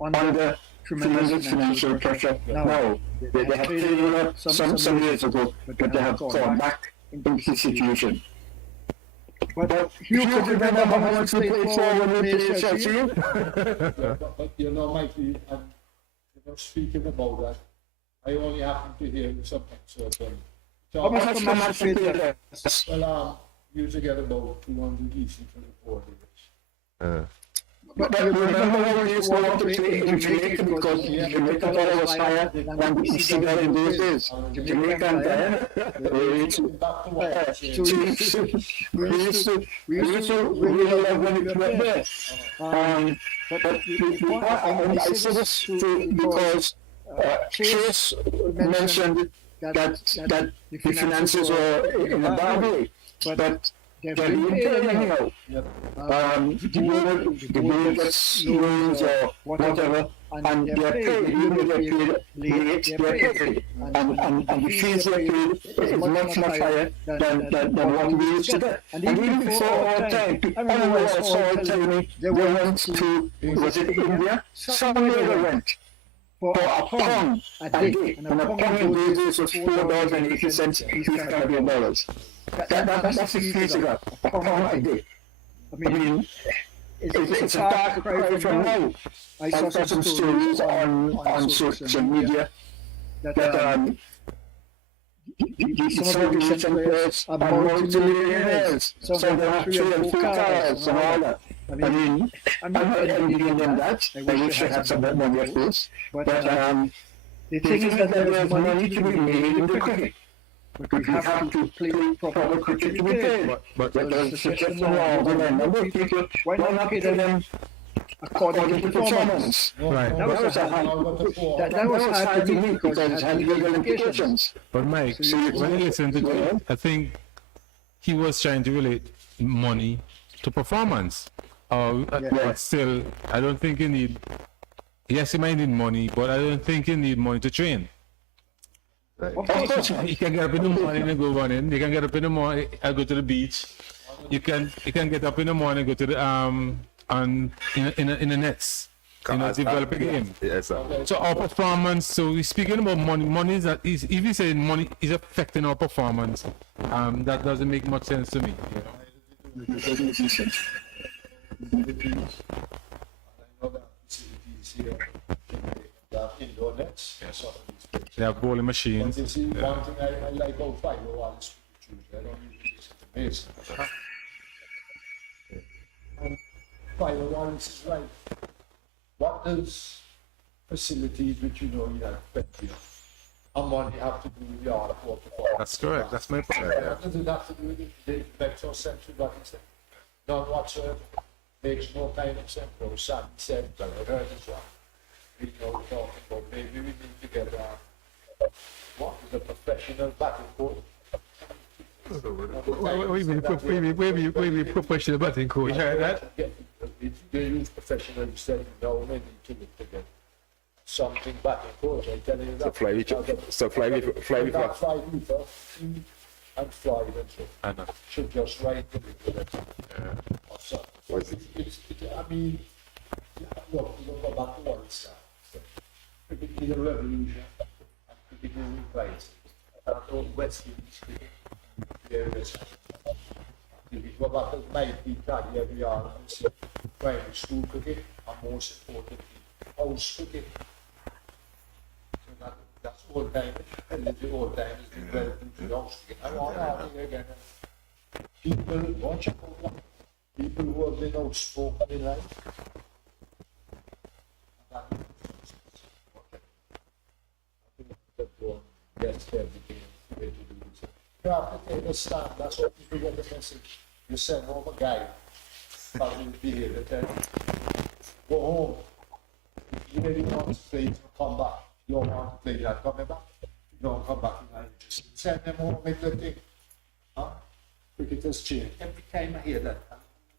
under tremendous financial pressure now. They have failed up some years ago, but they have gone back into the situation. But you could remember how much we played for when we played Chelsea? But you know, Mikey, and speaking about that, I only happen to hear some excerpts on it. How much we played there? Well, you to get about 200 easy for the 4 days. But you remember how we used to want to play in Jamaica because Jamaica dollar was higher than the EC dollar in those days. Jamaica and Guyana. We used to really love when we went there. But I say this because Chase mentioned that the finances were in a bad way, but they're being paid anyhow. The board gets loans or whatever, and they're paid. Even if they're paid late, they're paid. And the fees they're paid is much higher than what we used to get. And even before our time, I saw telling me they went to, was it India? Somewhere they went for a pound a day. And a pound in those days was $4.80 Canadian dollars. That's the fees they got, a pound a day. I mean, it's a dark cry from now. I saw some stories on social media that some of these players are multi-millionaires. Some of them have 3 and 4 cars and all that. I mean, I'm not envying them that. I wish I had some of that money, of course. But the thing is that there is money to be made in the cricket. We have to play proper cricket to be paid. But there's such a law when a number of people, why not pay them according to performance? Right. That was hard to me because it had legal implications. But Mike, when you listen to Jay, I think he was trying to relate money to performance. But still, I don't think you need. Yes, you might need money, but I don't think you need money to train. Of course. You can get up in the morning and go running. You can get up in the morning and go to the beach. You can get up in the morning and go to the in the nets. Develop a game. Yes, sir. So our performance. So we're speaking about money. Money is that is if you say money is affecting our performance, that doesn't make much sense to me. Indoor nets. Yes. They have bowling machines. You see, one thing I like about Firewall is I don't usually use it to base. And Firewall is like, what does facilities which you know you have effective and what you have to do with the art of waterfall? That's correct. That's my point. What does it have to do with the vector central body set? None whatsoever. Makes no kind of sense. No, Sam said, well, I heard this one. We know talking about maybe we need to get what is a professional batting coach. Maybe professional batting coach. You heard that? If you use professional, you said no, maybe to look to get something batting coach. I tell you that. Fly with that. Fly with and fly and so. Should just write the bit I mean, look, you go back to what it's done. Cricket is a revolution, and cricket is replaced. And I thought West Indies various. If you go back to 90 carry every year, and see primary school cricket, and most importantly, house cricket. So that's all time, and the all time is developed into house cricket. I want to have it again. People, watch it, people who have been outspoken in life. best every game. The way to do it. You have to take a stand. That's what people get the message. You send home a guy, having behavior, tell him, go home. You really want to play, you come back. You don't want to play, you're coming back. You don't come back, you're not interested. Send them home, make them think. Huh? Cricketers change. Every time I hear that,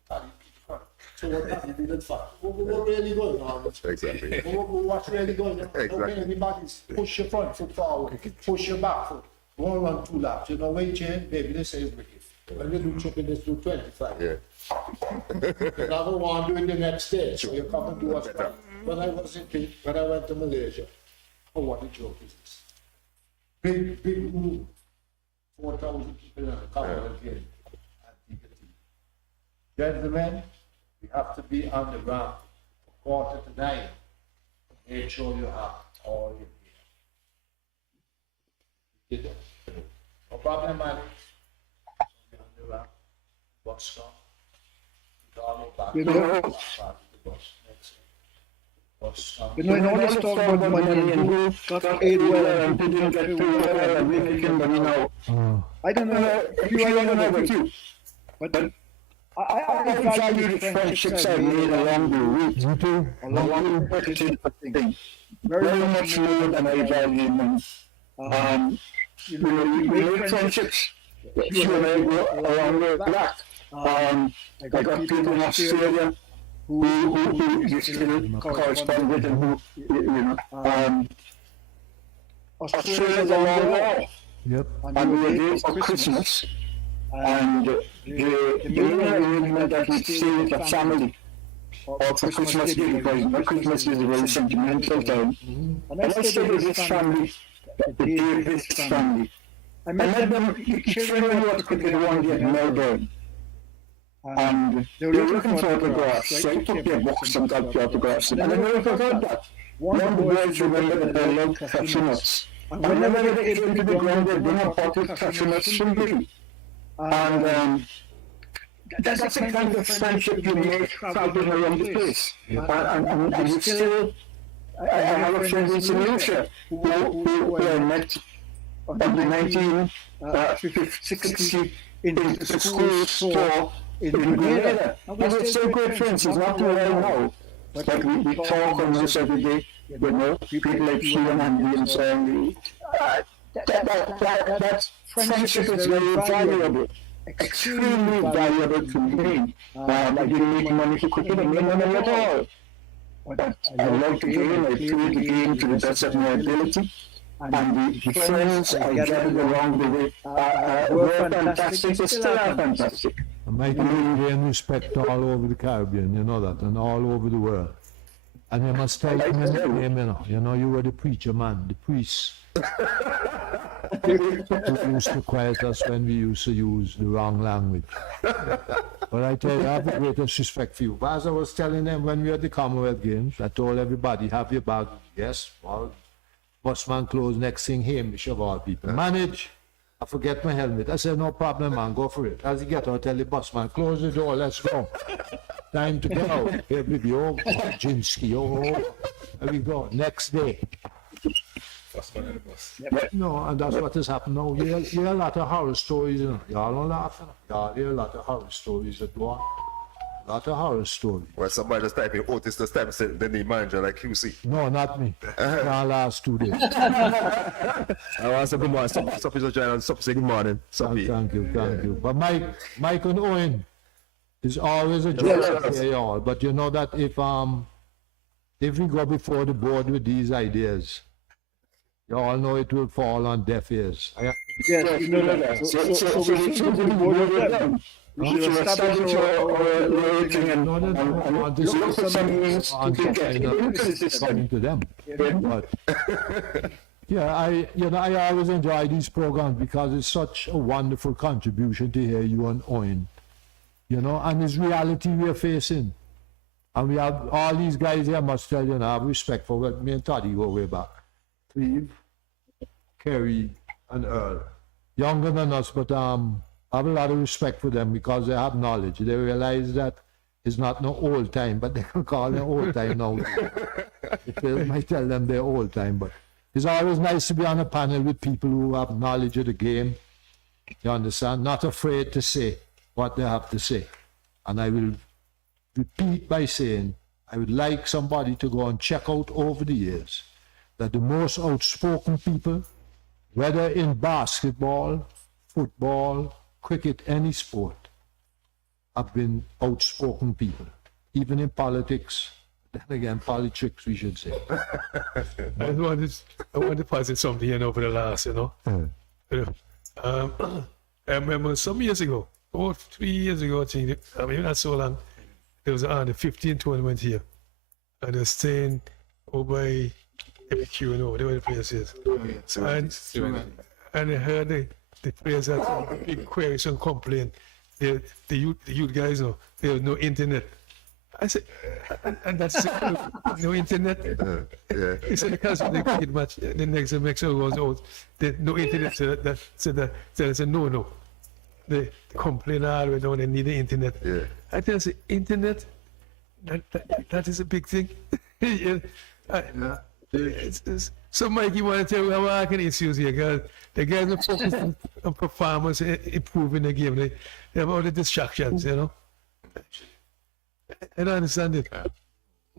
I'm so what really what really going on? Exactly. What's really going on? Exactly. Okay, everybody's push your front foot forward, push your back foot. Don't run 2 laps. You know, when you change, baby, they say brief. When you do chipping, this do 25. Yeah. You never want to do it the next day, so you come and do what's right. When I was in Pete, when I went to Malaysia, oh, what a joke is this? Big move. 4,000 people in a couple of games. Gentlemen, we have to be on the ground for 8:45. Make sure you have all your gear. Get it? No problem, man. Be on the ground. Bus stop. All back. You know, in order to talk about money and who got paid well and who didn't get paid well and making money now. I don't know if you don't know about you, but I value the friendships I made along the route, along the repetitive thing, very much more than I value money. You know, we make friendships. You and I go along the black. I got people in Australia who you still correspond with and who, you know, Australia's a long war. Yep. And we were there for Christmas. And the main arrangement that we stay with the family for Christmas Day, because Christmas is a very sentimental time. And I stayed with his family, the day of his family. I met them, the children were cricket one day in Melbourne. And they were looking for autographs, so I took their books and got the autographs. And I never forgot that. One of the boys remembered that I loved cashew nuts. And whenever they came to the ground, they'd bring a pot of cashew nuts from me. And that's the kind of friendship you make traveling around the place. And you still, I have a friend in St. Lucia who I met in the 1960 in the school store in Grenada. And we're still great friends. He's not too well now, but we talk almost every day. You know, people like you and Andy and so on. That friendship is very valuable, extremely valuable to me. I didn't make money for cricket, I made money at all. But I love the game, I play the game to the best of my ability. And the friends I gathered along the way were fantastic, they still are fantastic. And Michael, you gain respect all over the Caribbean, you know that, and all over the world. And you must tell him in the name, you know, you were the preacher man, the priest. Who used to quiet us when we used to use the wrong language. But I tell you, I have the greatest respect for you. But as I was telling them when we were at the Commonwealth Games, I told everybody, have your bag. Yes, well, busman clothes, next thing, Hamish of all people. Manage. I forget my helmet. I said, no problem, man, go for it. As he get out, I tell the busman, close the door, let's go. Time to go. Here we go. Jinsky, oh, there we go. Next day. No, and that's what has happened now. You hear a lot of horror stories, you know. Y'all don't laugh, you know. Y'all hear a lot of horror stories that go on. A lot of horror stories. Well, somebody just typing Otis this time said the name manager like QC. No, not me. Not last 2 days. I want to say good morning. Some people join and some say good morning. Thank you. But Mike and Owen is always a joy to hear y'all. But you know that if we go before the board with these ideas, you all know it will fall on deaf ears. Yes, you know that. So we should be board with them. We should establish our rating and look for some means to get into the system. To them. But, yeah, I always enjoy these programs because it's such a wonderful contribution to hear you and Owen. You know, and it's reality we are facing. And we have all these guys here, I must tell you, and I have respect for what me and Toddy go way back. Cleve, Kerry, and Earl. Younger than us, but I have a lot of respect for them because they have knowledge. They realize that it's not no old time, but they can call it old time now. They might tell them they're old time, but It's always nice to be on a panel with people who have knowledge of the game. You understand? Not afraid to say what they have to say. And I will repeat by saying, I would like somebody to go and check out over the years that the most outspoken people, whether in basketball, football, cricket, any sport, have been outspoken people. Even in politics, then again, politics, we should say. I want to pass it something over the last, I remember some years ago, about 3 years ago, I mean, not so long, there was an 15 tournament here. And they were staying over by MQ and over, where the place is. And I heard the players had big queries and complaint. The youth guys, there was no internet. I said, and that's no internet. He said, because of the cricket match, the next Mexico was out, no internet. So that's a no. They complain all the way down, they need the internet. I tell you, internet, that is a big thing. So, Mike, you want to tell me how I can issues here, because the guys are focused on performance, improving the game. They have all the distractions, I don't understand it.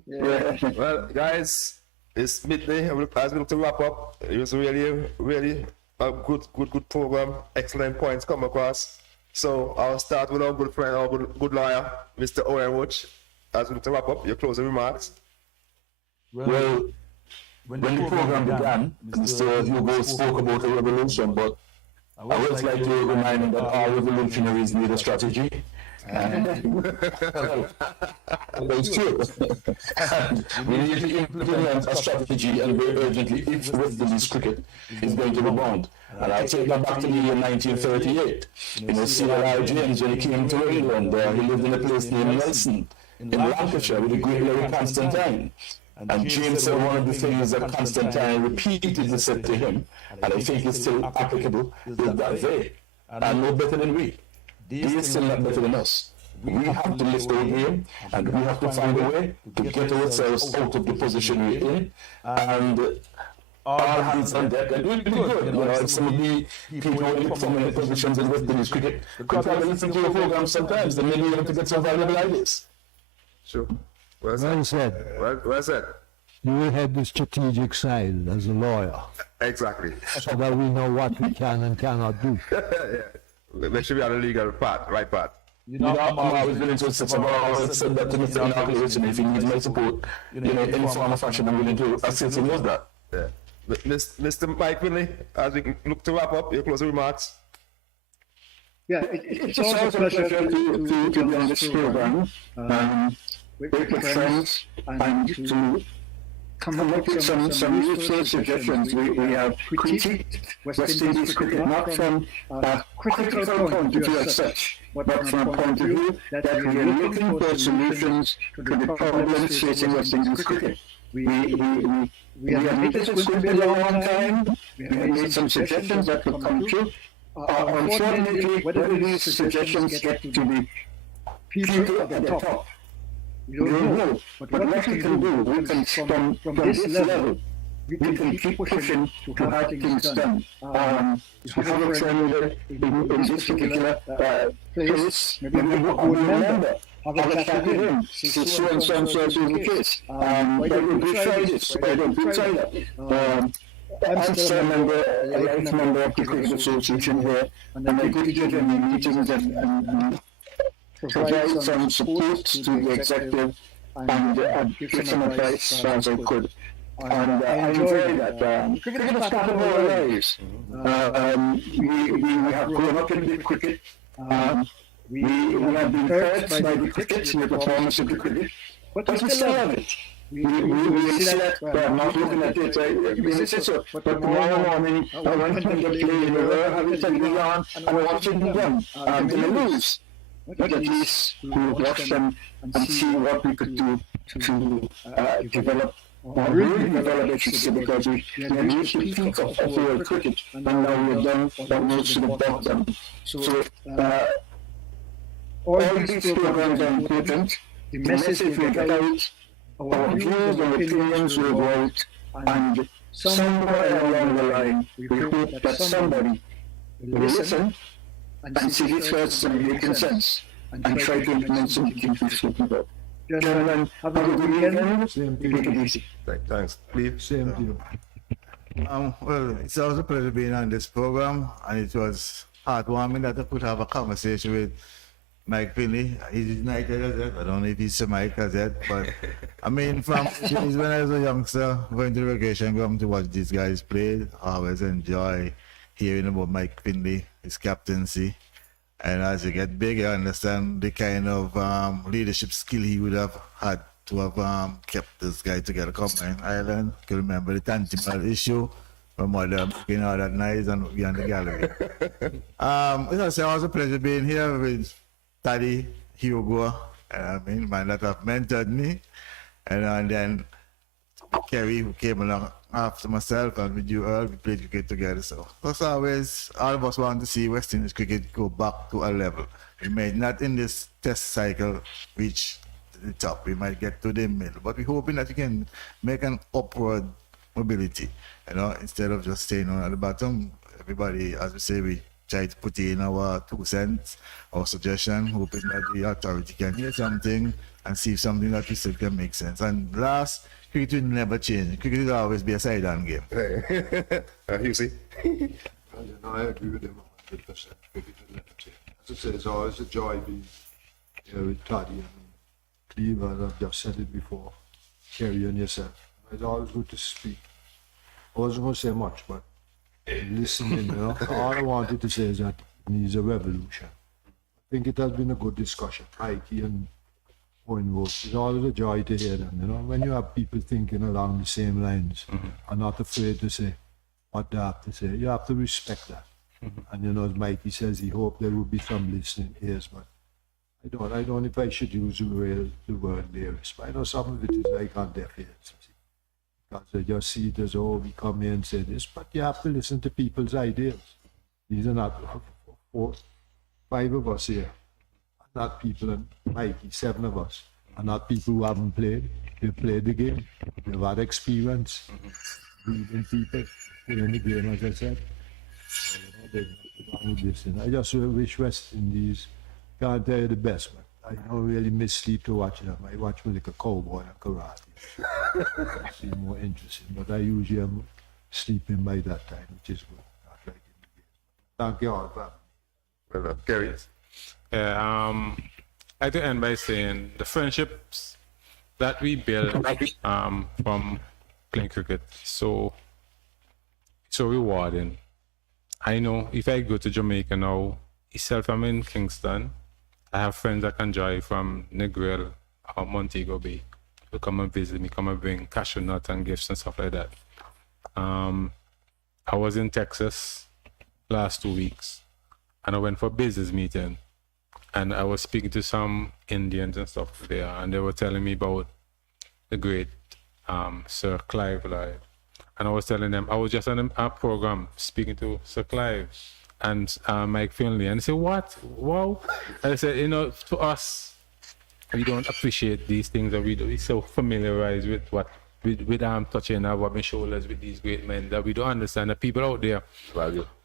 Well, guys, it's midday. As we look to wrap up, it was really a good program. Excellent points come across. So I'll start with our good friend, our good lawyer, Mr. Owen Roach. As we look to wrap up, your closing remarks. Well, when the program began, Mr. Hugo spoke about a revolution, but I would like to remind him that all revolutionaries need a strategy. That's true. We need to implement a strategy, and very urgently, if West Indies cricket is going to rebound. And I take that back to the year 1938. C.L.I. James, when he came to England, he lived in a place named Nelson in Lancashire with the great Larry Constantine. And James said one of the things that Constantine repeatedly said to him, and I think it's still applicable, is that they are no better than we. They are still not better than us. We have to lift our game, and we have to find a way to get ourselves out of the position we're in, and all hands on deck. And we'll be good. Some of the people in prominent positions in West Indies cricket could probably listen to your program sometimes, and maybe able to get some valuable ideas. Sure. Well said. Well said. You will have the strategic side as a lawyer. Exactly. So that we know what we can and cannot do. Make sure we are the legal part, right part. I'm always willing to sit about said that to Mr. Inauguration. If he needs my support, in any form or fashion, I'm willing to assist him with that. Yeah. Mr. Mike Finley, as we look to wrap up, your closing remarks. Yeah, it's always a pleasure to be on this program with friends and to come up with some useful suggestions. We have critiqued West Indies cricket not from a critical point of view as such, but from a point of view that we are looking for solutions to the problems facing West Indies cricket. We have made this going to be a long time. We have made some suggestions that will come true. Unfortunately, whether these suggestions get to the people at the top, we don't know. But what we can do, we can, from this level, we can keep pushing to have things done. If you have a friend in this particular place, maybe we will remember. Have a chat with him. So and so is the case. Why don't we try this? Why don't we try that? I'm still a member of the Cricket Association here, and I could give them meetings and provide some support to the executive and give some advice as I could. And I enjoy that. Cricket is part of our lives. We have grown up in cricket. We have been hurt by the cricket, the performance of the cricket, but we still love it. We sit not looking at it, we sit so, but tomorrow morning, I want them to play in the row, have it on, and watching them to lose. But at least we watch them and see what we could do to develop or really develop it, because we used to think of world cricket, and now we're done that moves to the bottom. So, all these programs are important. The message we get out, our views and opinions will go out, and somewhere along the line, we hope that somebody will listen and see this as some making sense and try to implement some things we've spoken about. Gentlemen, have a good weekend. Take it easy. Thanks. Leave. Same to you. Well, it's always a pleasure being on this program, and it was heartwarming that I could have a conversation with Mike Finley. He's United as yet. I don't know if he's Mike as yet, but I mean, from days when I was a youngster, going to the recreation ground to watch these guys play, I always enjoy hearing about Mike Finley, his captaincy. And as you get bigger, you understand the kind of leadership skill he would have had to have kept this guy together. Combine Island, you can remember the tangible issue. My mother making all that noise and we on the gallery. It was a pleasure being here with Taddy, Hugo, I mean, man that have mentored me. And then Kerry, who came along after myself, and with you, Earl, we played cricket together. So that's always, all of us want to see West Indies cricket go back to a level. We may not in this test cycle reach the top, we might get to the middle, but we're hoping that we can make an upward mobility, you know, instead of just staying on at the bottom. Everybody, as we say, we try to put in our 2 cents, our suggestion, hoping that the authority can hear something and see if something that we said can make sense. And last, cricket will never change. Cricket will always be a side-on game. You see? I agree with him 100%. Cricket will never change. As I said, it's always a joy being here with Toddy and Cleve, as I've just said it before, Kerry and yourself. It's always good to speak. I wasn't going to say much, but listening, you know, all I wanted to say is that it needs a revolution. I think it has been a good discussion. Mikey and Owen Wolf, it's always a joy to hear them, you know, when you have people thinking along the same lines and not afraid to say what they have to say, you have to respect that. And you know, as Mikey says, he hoped there would be some listening ears, but I don't know if I should use the word lyrics, but I know some of it is like on deaf ears. Because they just see it as, oh, we come here and say this, but you have to listen to people's ideas. These are not 4, 5 of us here. Not people, and Mikey, 7 of us, are not people who haven't played. They've played the game. They've had experience leading people playing the game, as I said. So, you know, I just wish West Indies, can't tell you the best, but I don't really miss sleep to watch them. I watch me like a cowboy and karate. It's more interesting, but I usually am sleeping by that time, which is good. Not like in the game. Thank you all for Well, Kerry. Yeah, I'd like to end by saying the friendships that we build from playing cricket so rewarding. I know if I go to Jamaica now, itself I'm in Kingston, I have friends that can drive from Negril or Montego Bay to come and visit me, come and bring cashew nuts and gifts and stuff like that. I was in Texas last 2 weeks and I went for a business meeting. And I was speaking to some Indians and stuff there, and they were telling me about the great Sir Clive Lloyd. And I was telling them, I was just on a program speaking to Sir Clive and Mike Finley. And they said, what? Wow. And I said, you know, to us, we don't appreciate these things, and we're so familiarized with what, with touching our rubbing shoulders with these great men, that we don't understand that people out there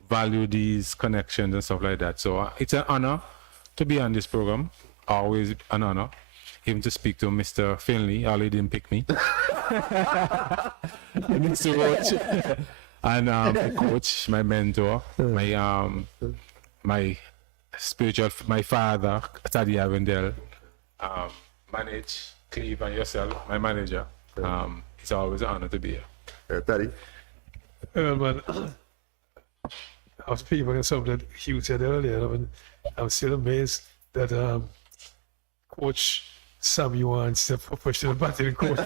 value these connections and stuff like that. So it's an honor to be on this program, always an honor. Even to speak to Mr. Finley, although he didn't pick me. Mr. Roach. And my coach, my mentor, my spiritual, my father, Taddy Avendel, manage Cleve and yourself, my manager. It's always an honor to be here. Taddy. Man, I was speaking about something that Hugh said earlier. I'm still amazed that Coach Sam Yuan's the professional batting coach.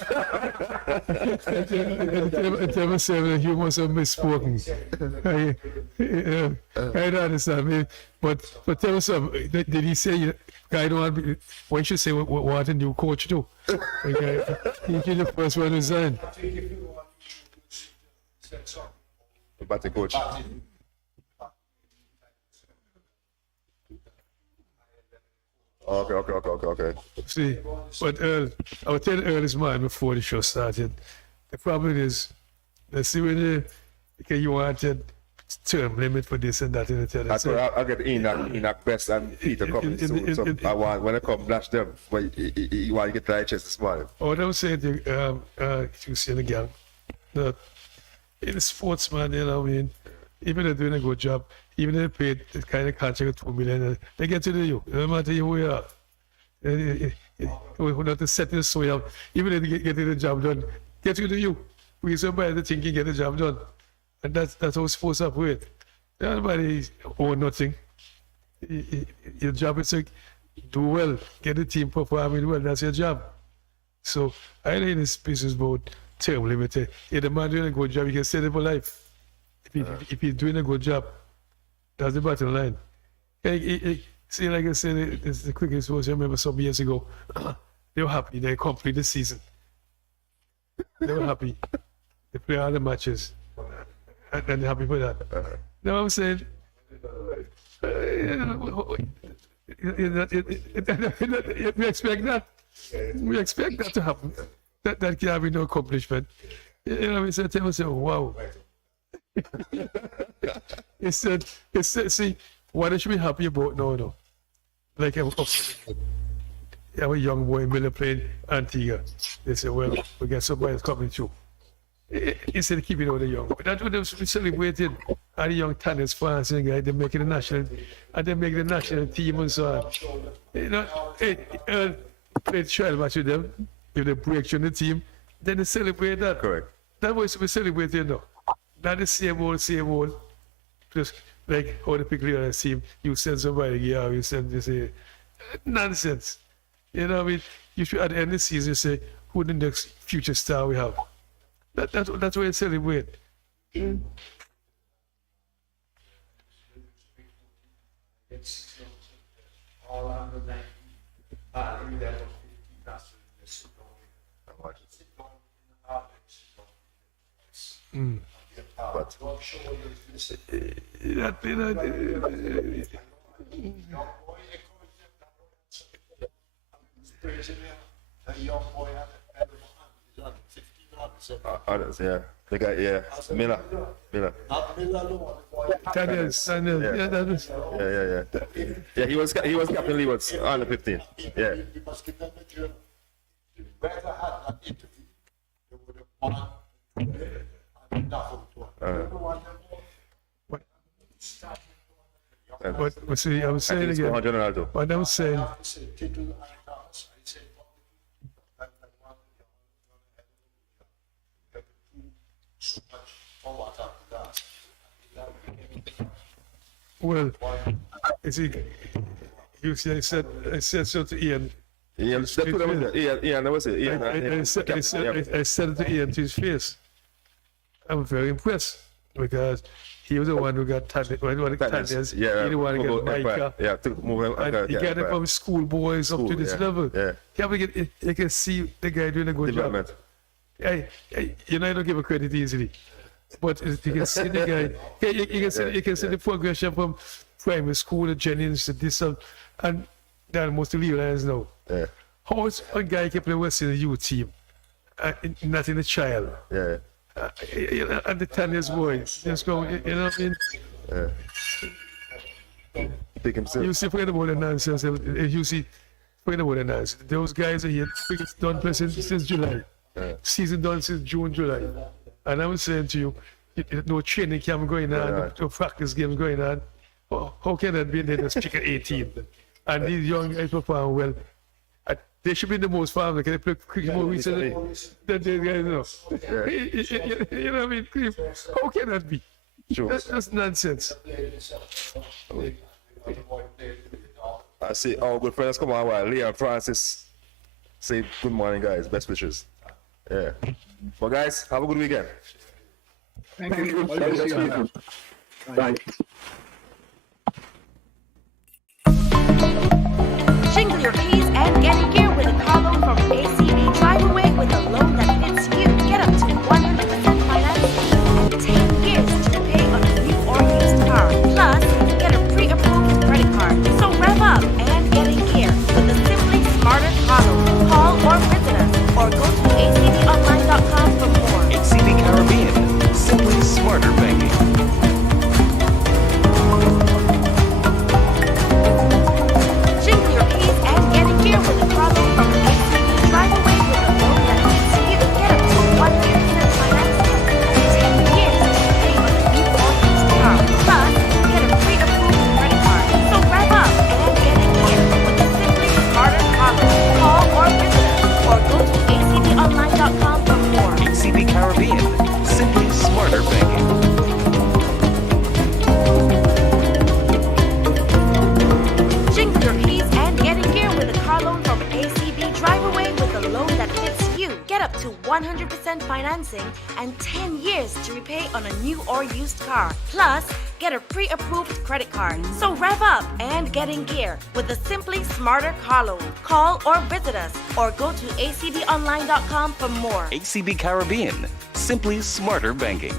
Never said that Hugh must have misspoken. I don't understand. But tell us, did he say, I don't want, why should say what a new coach do? Okay, he's the first one to sign. The batting coach. Okay. See, but Earl, I was telling Earl his mind before the show started. The problem is, Let's see when you wanted term limit for this and that and that. That's why I'll get Enoch Best and Peter coming soon. So I want, when I come, blast them. But you want to get the HS this morning. What I'm saying to you see the gang, that in sports, man, you know what I mean? Even if they're doing a good job, even if they paid the kind of contract of $2 million, they get to do you. No matter who you are. We're not to set this way up. Even if they get the job done, get to do you. We somebody that think you get the job done. And that's how sports operate. Nobody own nothing. Your job is to do well, get the team performing well. That's your job. So I think this business about term limited. If the man doing a good job, he can stay there for life. If he's doing a good job, that's the bottom line. See, like I said, this is the quickest was I remember some years ago. They were happy. They completed the season. They were happy. They play all the matches. And they're happy for that. Now I'm saying, we expect that. We expect that to happen. That can't be no accomplishment. You know, we said to myself, wow. He said, see, what I should be happy about now, no? Like a young boy in Miller playing Antigua. They say, well, we got somebody that's coming through. Instead of keeping all the young. But that's what they were celebrating. All the young tennis fans and guys, they're making the national, and they make the national team and so on. You know, play trial match with them. If they break through the team, then they celebrate that. Correct. That's what we're celebrating now. Not the same old. Just like how the people on the team, you send somebody, yeah, you say, nonsense. You know what I mean? You should, at the end of the season, say, who the next future star we have. That's what you celebrate. But others, yeah. They got, yeah. Miller. Daniels. Yeah. Yeah, he was Captain Lee was on the 15th. Yeah. But see, I'm saying again, what I'm saying, well, you see, I said so to Ian. Ian, that was it. Ian, I said it to Ian to his face. I'm very impressed because he was the one who got talent. One of the talents. Yeah, he the one who got Micah. Yeah, to move. And he got it from schoolboys up to this level. Yeah. You can see the guy doing a good job. Hey, you know, I don't give a credit easily. But you can see the guy, you can see the progression from primary school to Jennings to this and then most of the Lions now. Yeah. How is a guy can play West in the youth team, not in the child? Yeah. And the 10 years boy, just go, you know what I mean? Yeah. Pick himself. You see, forget about the nonsense. You see, forget about the nonsense. Those guys are here, done play since July. Season done since June, July. And I'm saying to you, no training camp going on, no practice games going on. How can that be? They just pick at 18. And these young guys perform well. They should be the most fun. They can play cricket more recently than these guys know. You know what I mean? How can that be? Sure. That's nonsense. I see our good friends come on while Leon Francis say good morning, guys. Best wishes. Yeah. But guys, have a good weekend. Thank you. Bye. Jingle your keys and get in gear with a car loan from ACB. Drive away with a loan that fits you. Get up to 100% financing and 10 years to pay on a new or used car. Plus, get a pre-approved credit card. So rev up and get in gear with the Simply Smarter car loan. Call or visit us or go to acbonline.com for more. ACB Caribbean. to 100% financing and 10 years to repay on a new or used car. Plus, get a pre-approved credit card. So rev up and get in gear with the Simply Smarter car loan. Call or visit us or go to acbonline.com for more. ACB Caribbean. Simply smarter banking.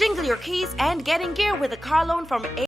Jingle your keys and get in gear with a car loan from